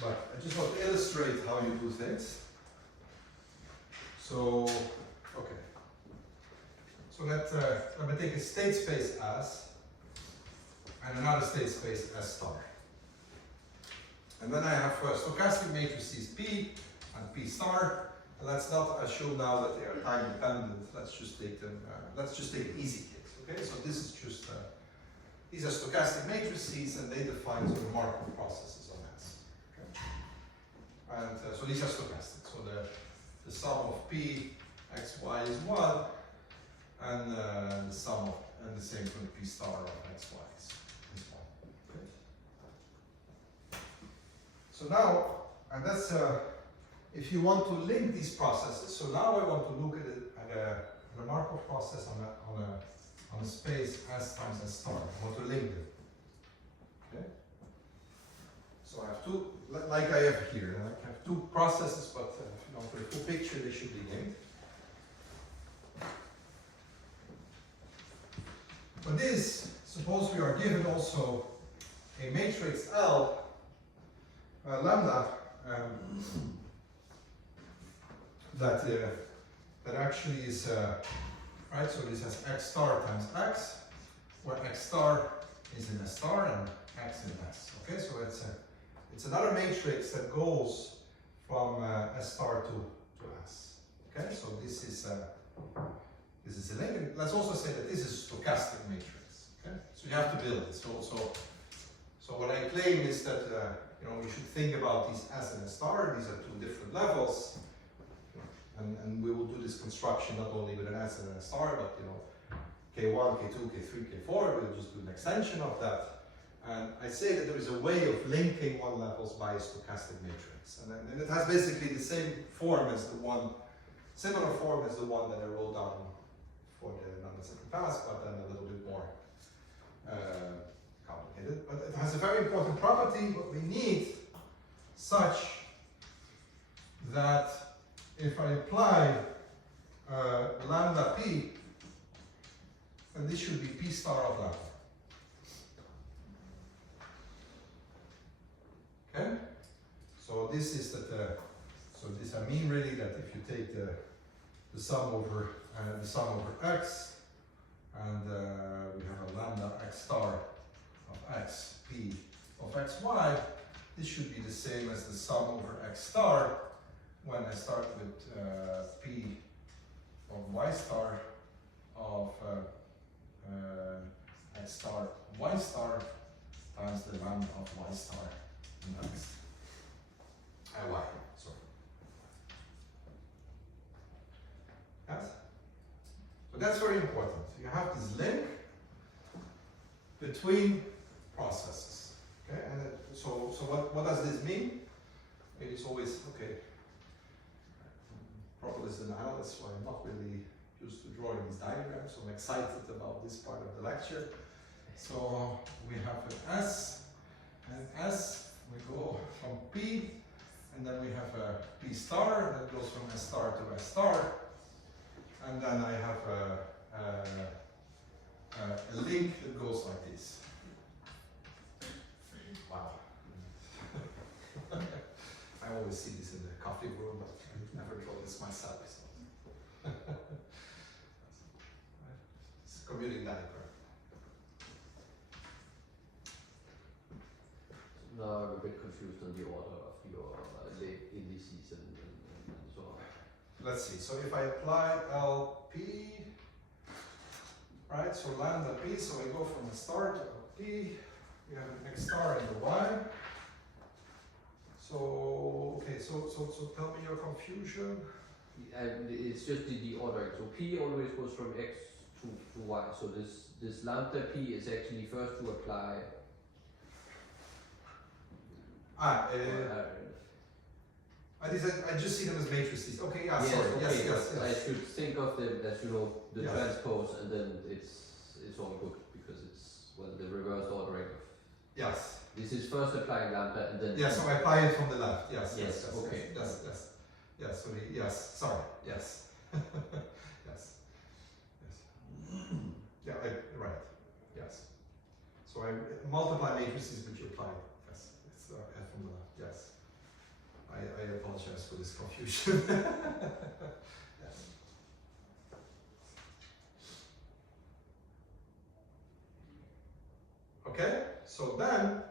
But I just want to illustrate how you do things. So, okay. So let me take a state space S and another state space S star. And then I have stochastic matrices P and P star. And let's not assume now that they are time dependent. Let's just take them. Let's just take an easy case. Okay, so this is just these are stochastic matrices, and they define sort of Markov processes on S. Okay, and so these are stochastic. So the sum of P x y is 1, and the sum of, and the same for the P star of x y is 1. Okay. So now, and that's if you want to link these processes. So now I want to look at a Markov process on a space S times S star. I want to link them. Okay. So I have two, like I have here. I have two processes, but for the full picture they should be linked. For this, suppose we are given also a matrix L lambda that actually is right. So this has x star times x, where x star is in S star and x in S. Okay, so it's another matrix that goes from S star to S. Okay, so this is a link. And let's also say that this is a stochastic matrix. Okay, so you have to build it. So what I claim is that we should think about these S and S star. These are two different levels, and we will do this construction not only with an S and an S star, but K1, K2, K3, K4. We'll just do an extension of that. And I say that there is a way of linking one levels by a stochastic matrix, and it has basically the same form as the one, similar form as the one that I wrote down for the non-specific task, but then a little bit more complicated. But it has a very important property, what we need, such that if I apply lambda p, then this should be p star of lambda. Okay? So this is that. So this I mean really that if you take the sum over x, and we have a lambda x star of x p of x y, this should be the same as the sum over x star when I start with p of y star of x star of y star times the lambda of y star in x. Y, sorry. Yes? So that's very important. You have this link between processes. Okay? And what does this mean? It is always, okay, probably as an analyst, so I'm not really used to drawing these diagrams, so I'm excited about this part of the lecture. So we have an S, and S, we go from P, and then we have a P star, that goes from S star to S star, and then I have a link that goes like this. Wow. I always see this in the coffee room, but I never draw this myself. So. It's a commuting diagram. Now I'm a bit confused on the order of your indices and so on. Let's see, so if I apply LP, right, so lambda P, so I go from a star to LP, we have an X star and a Y. So, okay, so tell me your confusion. It's just the ordering. So P always goes from X to Y. So this lambda P is actually first to apply. I just see them as matrices. Okay, yeah, Yes, sorry. okay, Yes. I should think of them as, you know, the Yes. transpose, and then it's all good because it's, well, the reverse ordering of. Yes. This is first applying lambda and then. Yeah, so I apply it from the left. Yes. Yes, okay. Yes. Sorry. Yes. Sorry. Yes. Yes. Yeah. Right. Yes. So I multiply matrices which you apply. Yes. It's from the left. Yes. I apologize for this confusion. Yes. Okay. So then.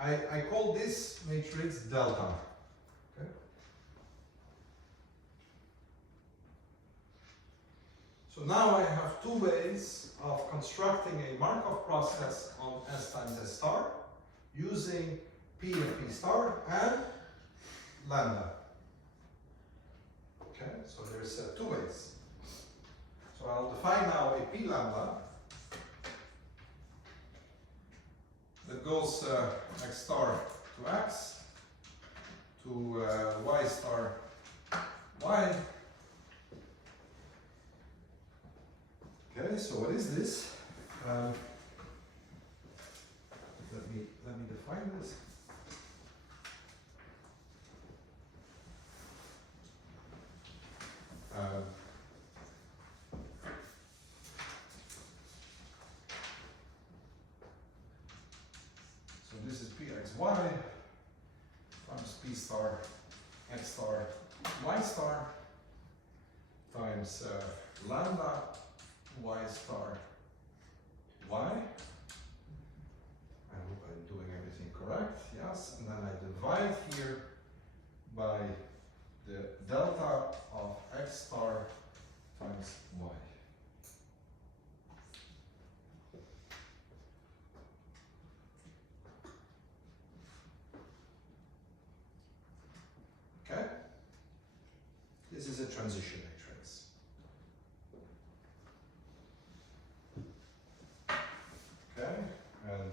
I call this matrix delta. Okay. So now I have two ways of constructing a Markov process on S times S star using P and P star and lambda. Okay, so there's two ways. So I'll define now a P lambda that goes X star to X to Y star Y. Okay, so what is this? Let me define this. So this is Pxy times P star X star Y star times lambda Y star Y. I hope I'm doing everything correct, yes. And then I divide here by the delta of X star times Y. Okay? This is a transition matrix. Okay? And,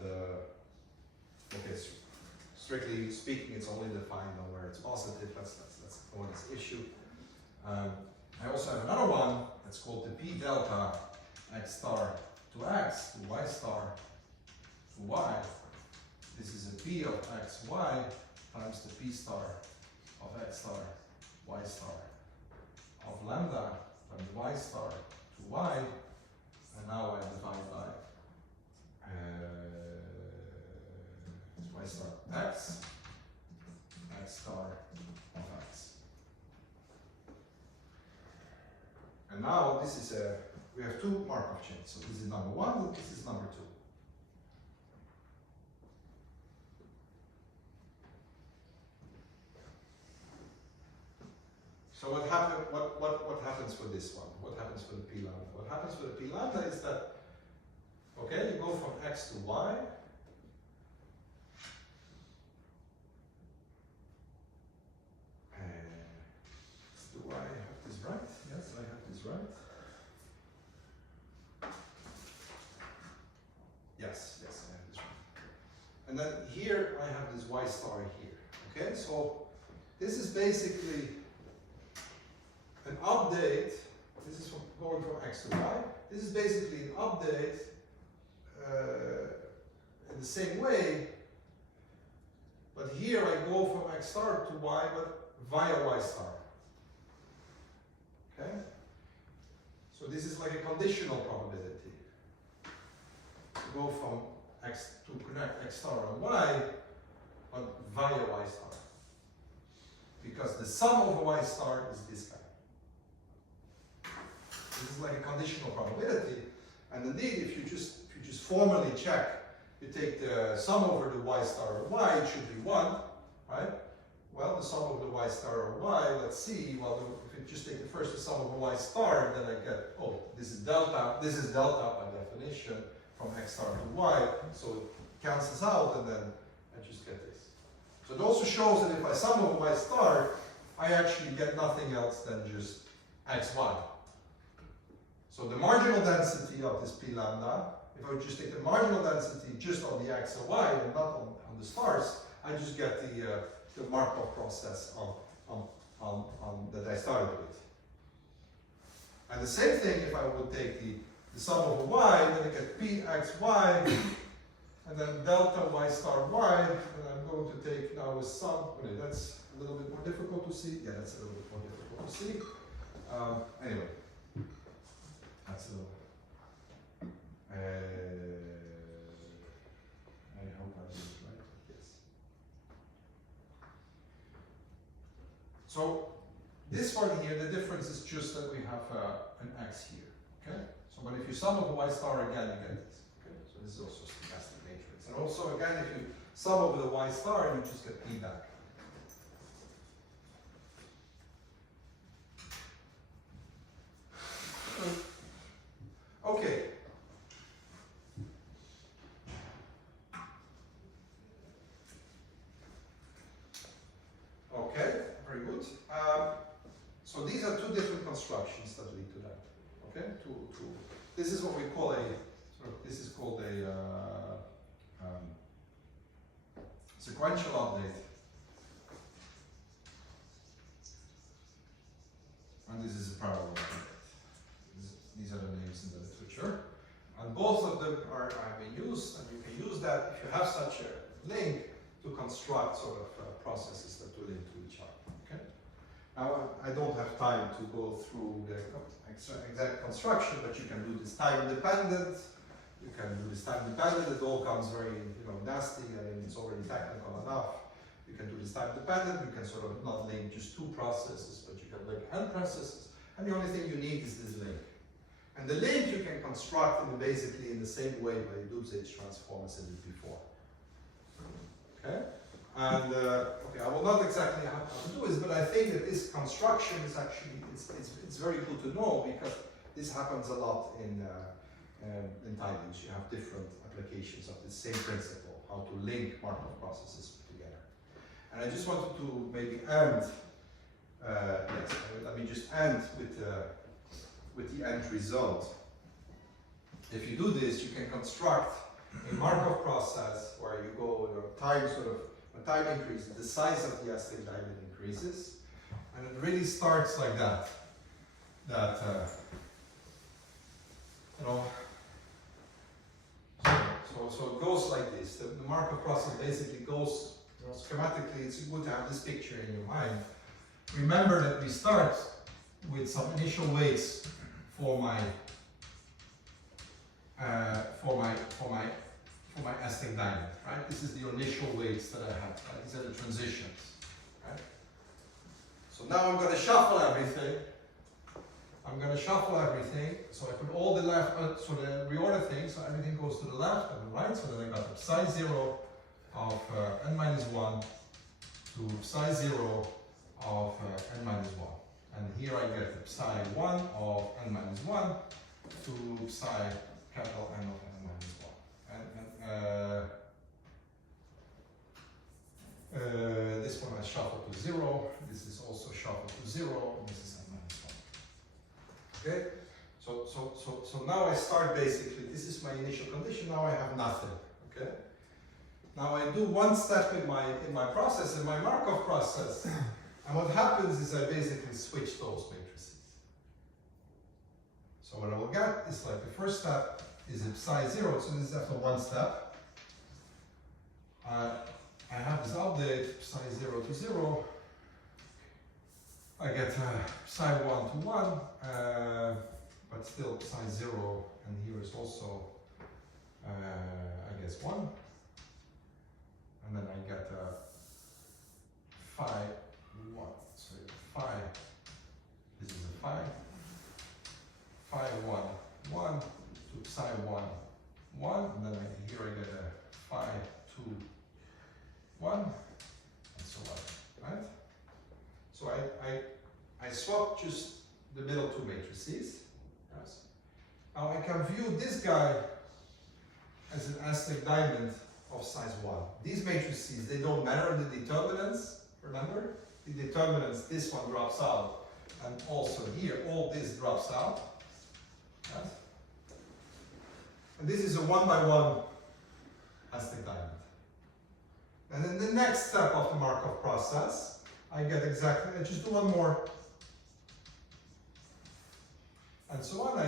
okay, strictly speaking, it's only defined on where it's positive. Let's ignore this issue. I also have another one that's called the P delta X star to X to Y star to Y. This is a P of X, Y times the P star of X star, Y star of lambda times Y star to Y, and now I divide by Y star X, X star of X. And now this is we have two Markov chains, so this is number one, this is number two. So what happens for this one? What happens for the P lambda? What happens for the P lambda is that, okay, you go from X to Y. Do I have this right? Yes, I have this right. Yes, I have this right. And And then here I have this y star here. Okay, so this is basically an update. This is from going from x to y. This is basically an update in the same way, but here I go from x star to y, but via y star. Okay? So this is like a conditional probability. To go from x to connect x star and y, but via y star. Because the sum over y star is this guy. This is like a conditional probability. And indeed, if you just formally check, you take the sum over the y star of y, it should be 1, right? Well, the sum over the y star of y, let's see, well, if you just take the first sum over y star, then I get, oh, this is delta by definition from x star to y, so it cancels out, and then I just get this. So it also shows that if I sum over y star, I actually get nothing else than just xy. So the marginal density of this p lambda, if I would just take the marginal density just on the x and y and not on the stars, I just get the Markov process that I started with. And the same thing if I would take the sum over y, then I get p x y, and then delta y star y, and I'm going to take now a sum. Okay, that's a little bit more difficult to see. Yeah, that's a little bit more difficult to see. Anyway. That's a little. I hope I did it right. Yes. So this one here, the difference is just that we have an x here. Okay. So, but if you sum over y star again, you get this. Okay. So this is also a stochastic matrix. And also again, if you sum over the y star, you just get p back. Okay. Okay, very good. So these are two different constructions that lead to that. Okay, this is what we call a this is called a sequential update, and this is a parallel update. These are the names in the literature. And both of them have been used, and you can use that if you have such a link to construct sort of processes that do link to each other. Okay? Now, I don't have time to go through the exact construction, but you can do this time independent. You can do this time dependent. It all comes very nasty. I mean, it's already technical enough. You can do this time dependent. You can sort of not link just two processes, but you can link n processes. And the only thing you need is this link. And the link you can construct basically in the same way by Duits transform as I did before. Okay? And okay, I will not exactly how to do this, but I think that this construction is actually it's very good to know, because this happens a lot in tilings. You have different applications of the same principle, how to link Markov processes together. And I just wanted to maybe end. Let me just end with the end result. If you do this, you can construct a Markov process where you go time increases, the size of the Aztec diamond increases, and it really starts like that. So it goes like this. The Markov process basically goes schematically. It's good to have this picture in your mind. Remember that we start with some initial weights for my Aztec diamond, right? This is the initial weights that I have, right? These are the transitions, right? So now I'm going to shuffle everything. So I put all the left, so the reorder thing, so everything goes to the left and the right. So then I got psi 0 of n minus 1 to psi 0 of n minus 1. And here I get the psi 1 of n minus 1 to psi capital N of n minus 1. This one I shuffle to 0. This is also shuffled to 0. And this is n minus 1. Okay? So now I start basically, this is my initial condition. Now I have nothing. Okay? Now I do one step in my process, in my Markov process, and what happens is I basically switch those matrices. So what I will get is like the first step is psi 0, so this is after one step. I have this update, psi 0 to 0. I get psi 1 to 1, but still psi 0, and here is also, I guess, 1. And then I get phi 1, so phi, this is a phi 1, 1 to psi 1, 1, and then here I get a phi 2, 1, and so on, right? So I swap just the middle two matrices. Yes. Now I can view this guy as an Aztec diamond of size 1. These matrices, they don't matter in the determinants, remember? The determinants, this one drops out, and also here, all this drops out. Yes. And this is a 1 by 1 Aztec diamond. And in the next step of the Markov process, I get exactly, I just do one more. And so on,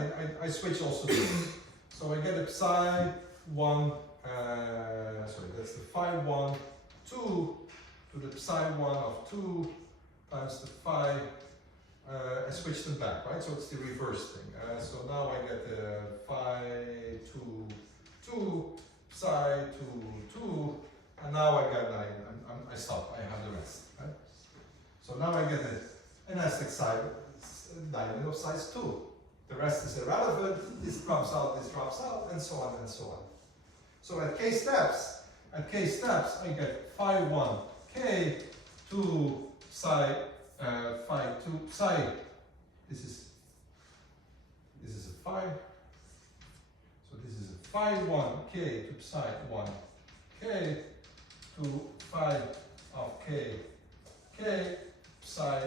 I switch also this. So I get a psi 1, sorry, that's the phi 1, 2 to the psi 1 of 2 times the phi, I switch them back, right? So it's the reverse thing. So now I get the phi 2, 2, psi 2, 2, and now I get, I stop, I have the rest, right? So now I get an Aztec diamond of size 2. The rest is irrelevant, this drops out, and so on and so on. So at k steps, I get phi 1 k 2 psi phi 2 psi. This is a phi. So this is a phi 1 k to psi 1 k to phi of k psi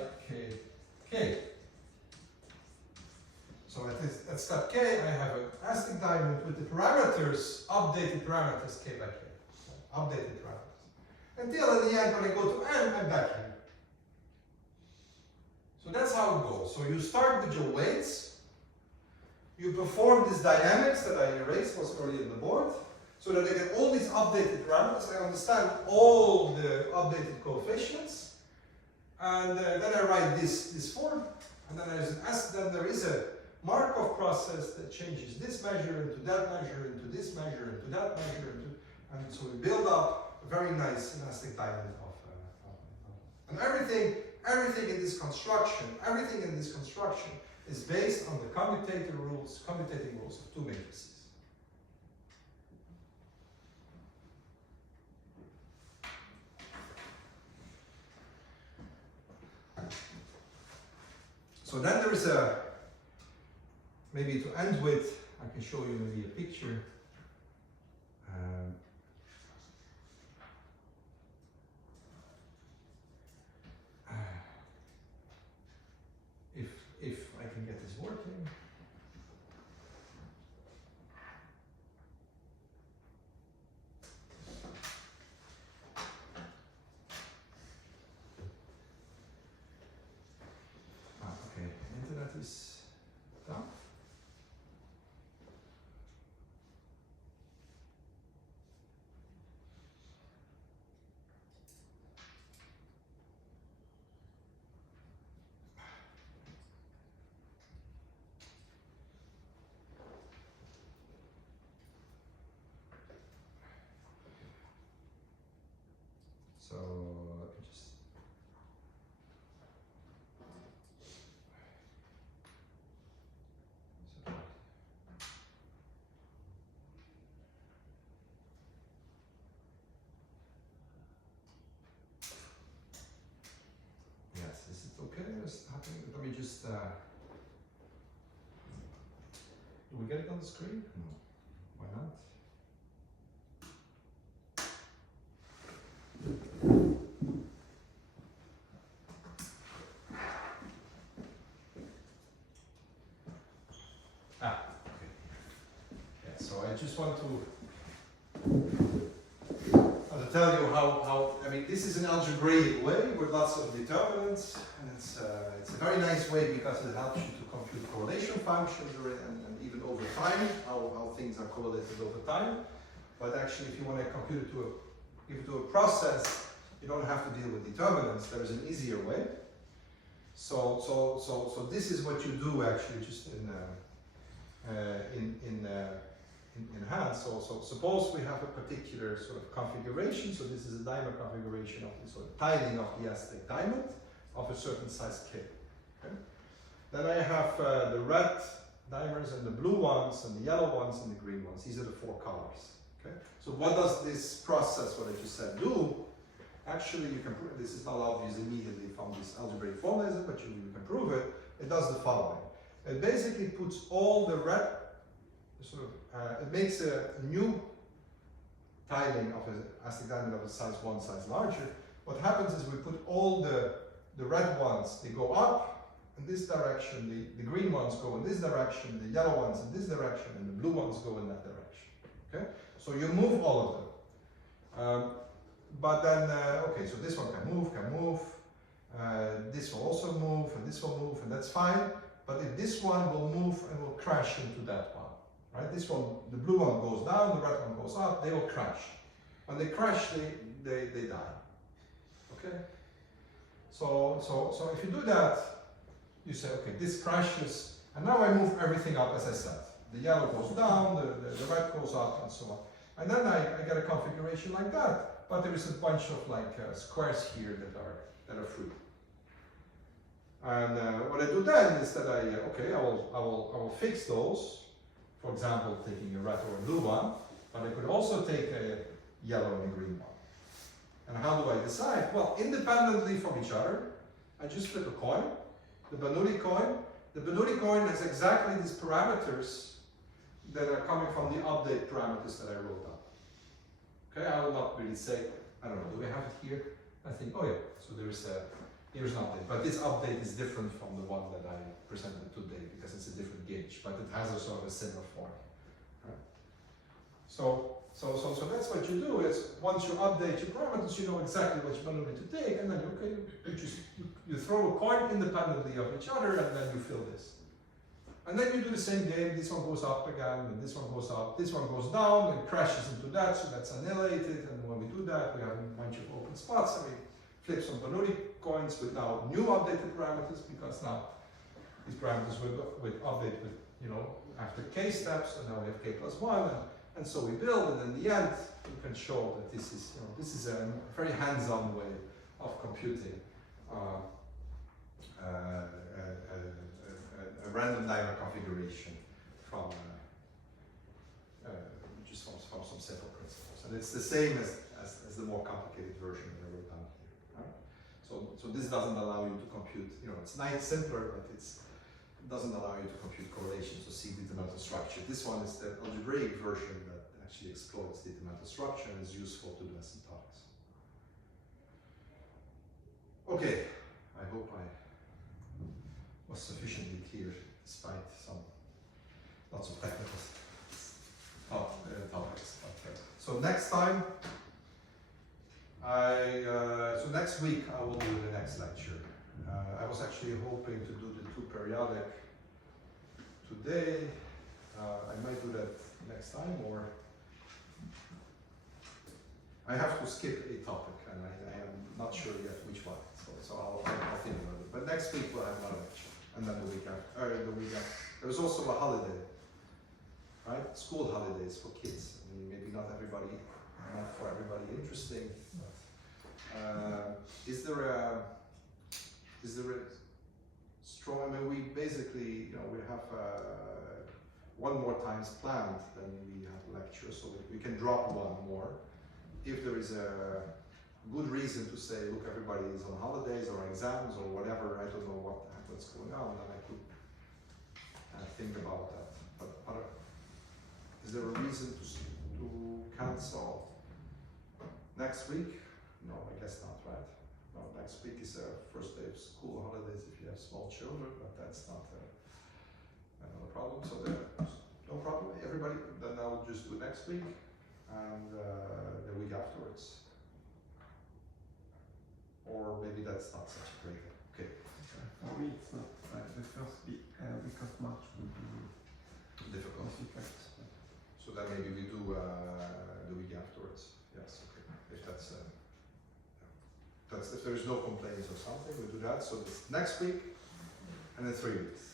k. So at step k, I have an Aztec diamond with the parameters, updated parameters k by k. So updated parameters. Until in the end, when I go to n, I'm back here. So that's how it goes. So you start with your weights. You perform this dynamics that I erased, was earlier in the board, so that I get all these updated parameters. I understand all the updated coefficients. And then I write this form. And then there is a Markov process that changes this measure into that measure, into this measure, into that measure, and so we build up a very nice elastic diamond and everything in this construction, is based on the commutating rules of two matrices. So then there is maybe to end with, I can show you maybe a picture. If I can get this working. Okay, internet is done. So let me just yes, is it okay? Is it happening? Let me just do we get it on the screen? No. Why not? Okay. Yeah, so I just want to, tell you how, I mean, this is an algebraic way with lots of determinants, and it's a very nice way because it helps you to compute correlation functions and even over time, how things are correlated over time. But actually, if you want to compute it give it to a process, you don't have to deal with determinants. There is an easier way. So this is what you do actually, just in hand. So suppose we have a particular sort of configuration. So this is a diamond configuration of the sort of tiling of the Aztec diamond of a certain size K. Okay? Then I have the red diamonds and the blue ones and the yellow ones and the green ones. These are the four colors. Okay? So what does this process, what I just said, do? Actually, you can prove, this is not obvious immediately from this algebraic formalism, but you can prove it. It does the following. It basically puts all the red, it makes a new tiling of an Aztec diamond of a size 1 size larger. What happens is we put all the red ones, they go up in this direction, the green ones go in this direction, the yellow ones in this direction, and the blue ones go in that direction. Okay? So you move all of them. But then, okay, so this one can move, this will also move, and this will move, and that's fine. But if this one will move and will crash into that one, right? This one, the blue one goes down, the red one goes up, they will crash. When they crash, they die. Okay? So if you do that, you say, okay, this crashes, and now I move everything up as I said. The yellow goes down, the red goes up, and so on. And then I get a configuration like that. But there is a bunch of like squares here that are free. And what I do then is that I will fix those. For example, taking a red or a blue one, but I could also take a yellow and a green one. And how do I decide? Well, independently from each other, I just flip a coin, the Bernoulli coin. The Bernoulli coin has exactly these parameters that are coming from the update parameters that I wrote down. Okay, I will not really say, I don't know, do we have it here? I think, oh yeah, so here's an update. But this update is different from the one that I presented today because it's a different gauge, but it has a sort of a similar form. Right? So that's what you do is once you update your parameters, you know exactly which Bernoulli to take, and then you throw a coin independently of each other, and then you fill this. And then you do the same game, this one goes up again, and this one goes up, this one goes down, and crashes into that, so that's annihilated, and when we do that, we have a bunch of open spots, and we flip some Bernoulli coins with now new updated parameters, because now these parameters will update with, after k steps, and now we have k plus 1, and so we build, and in the end, we can show that this is a very hands-on way of computing a random diamond configuration from just from some simple principles, and it's the same as the more complicated version that I wrote down here. Right? So this doesn't allow you to compute. It's nice, simpler, but it doesn't allow you to compute correlations or see determinant structure. This one is the algebraic version that actually exploits determinant structure and is useful to do asymptotics. Okay, I hope I was sufficiently clear despite lots of technical topics. So next time, so next week I will do the next lecture. I was actually hoping to do the 2 periodic today. I might do that next time, or I have to skip a topic, and I am not sure yet which one. So I'll think about it. But next week we'll have another lecture. And then the week after, there was also a holiday, right? School holidays for kids. I mean, maybe not for everybody interesting, but is there a strong, I mean, we basically, we have one more times planned than we have a lecture, so we can drop one more. If there is a good reason to say, look, everybody is on holidays or exams or whatever, I don't know what's going on, then I could think about that. But is there a reason to cancel next week? No, I guess not, right? No, next week is first day of school holidays if you have small children, but that's not another problem. So there's no problem. Everybody, then I'll just do next week and the week afterwards. or maybe that's not such a great thing. Okay, For me, it's not like the first week of March would be difficult. difficult. So then maybe we do the week afterwards. Yes, okay. If that's if there is no complaints or something, we do that. So it's next week and in 3 weeks.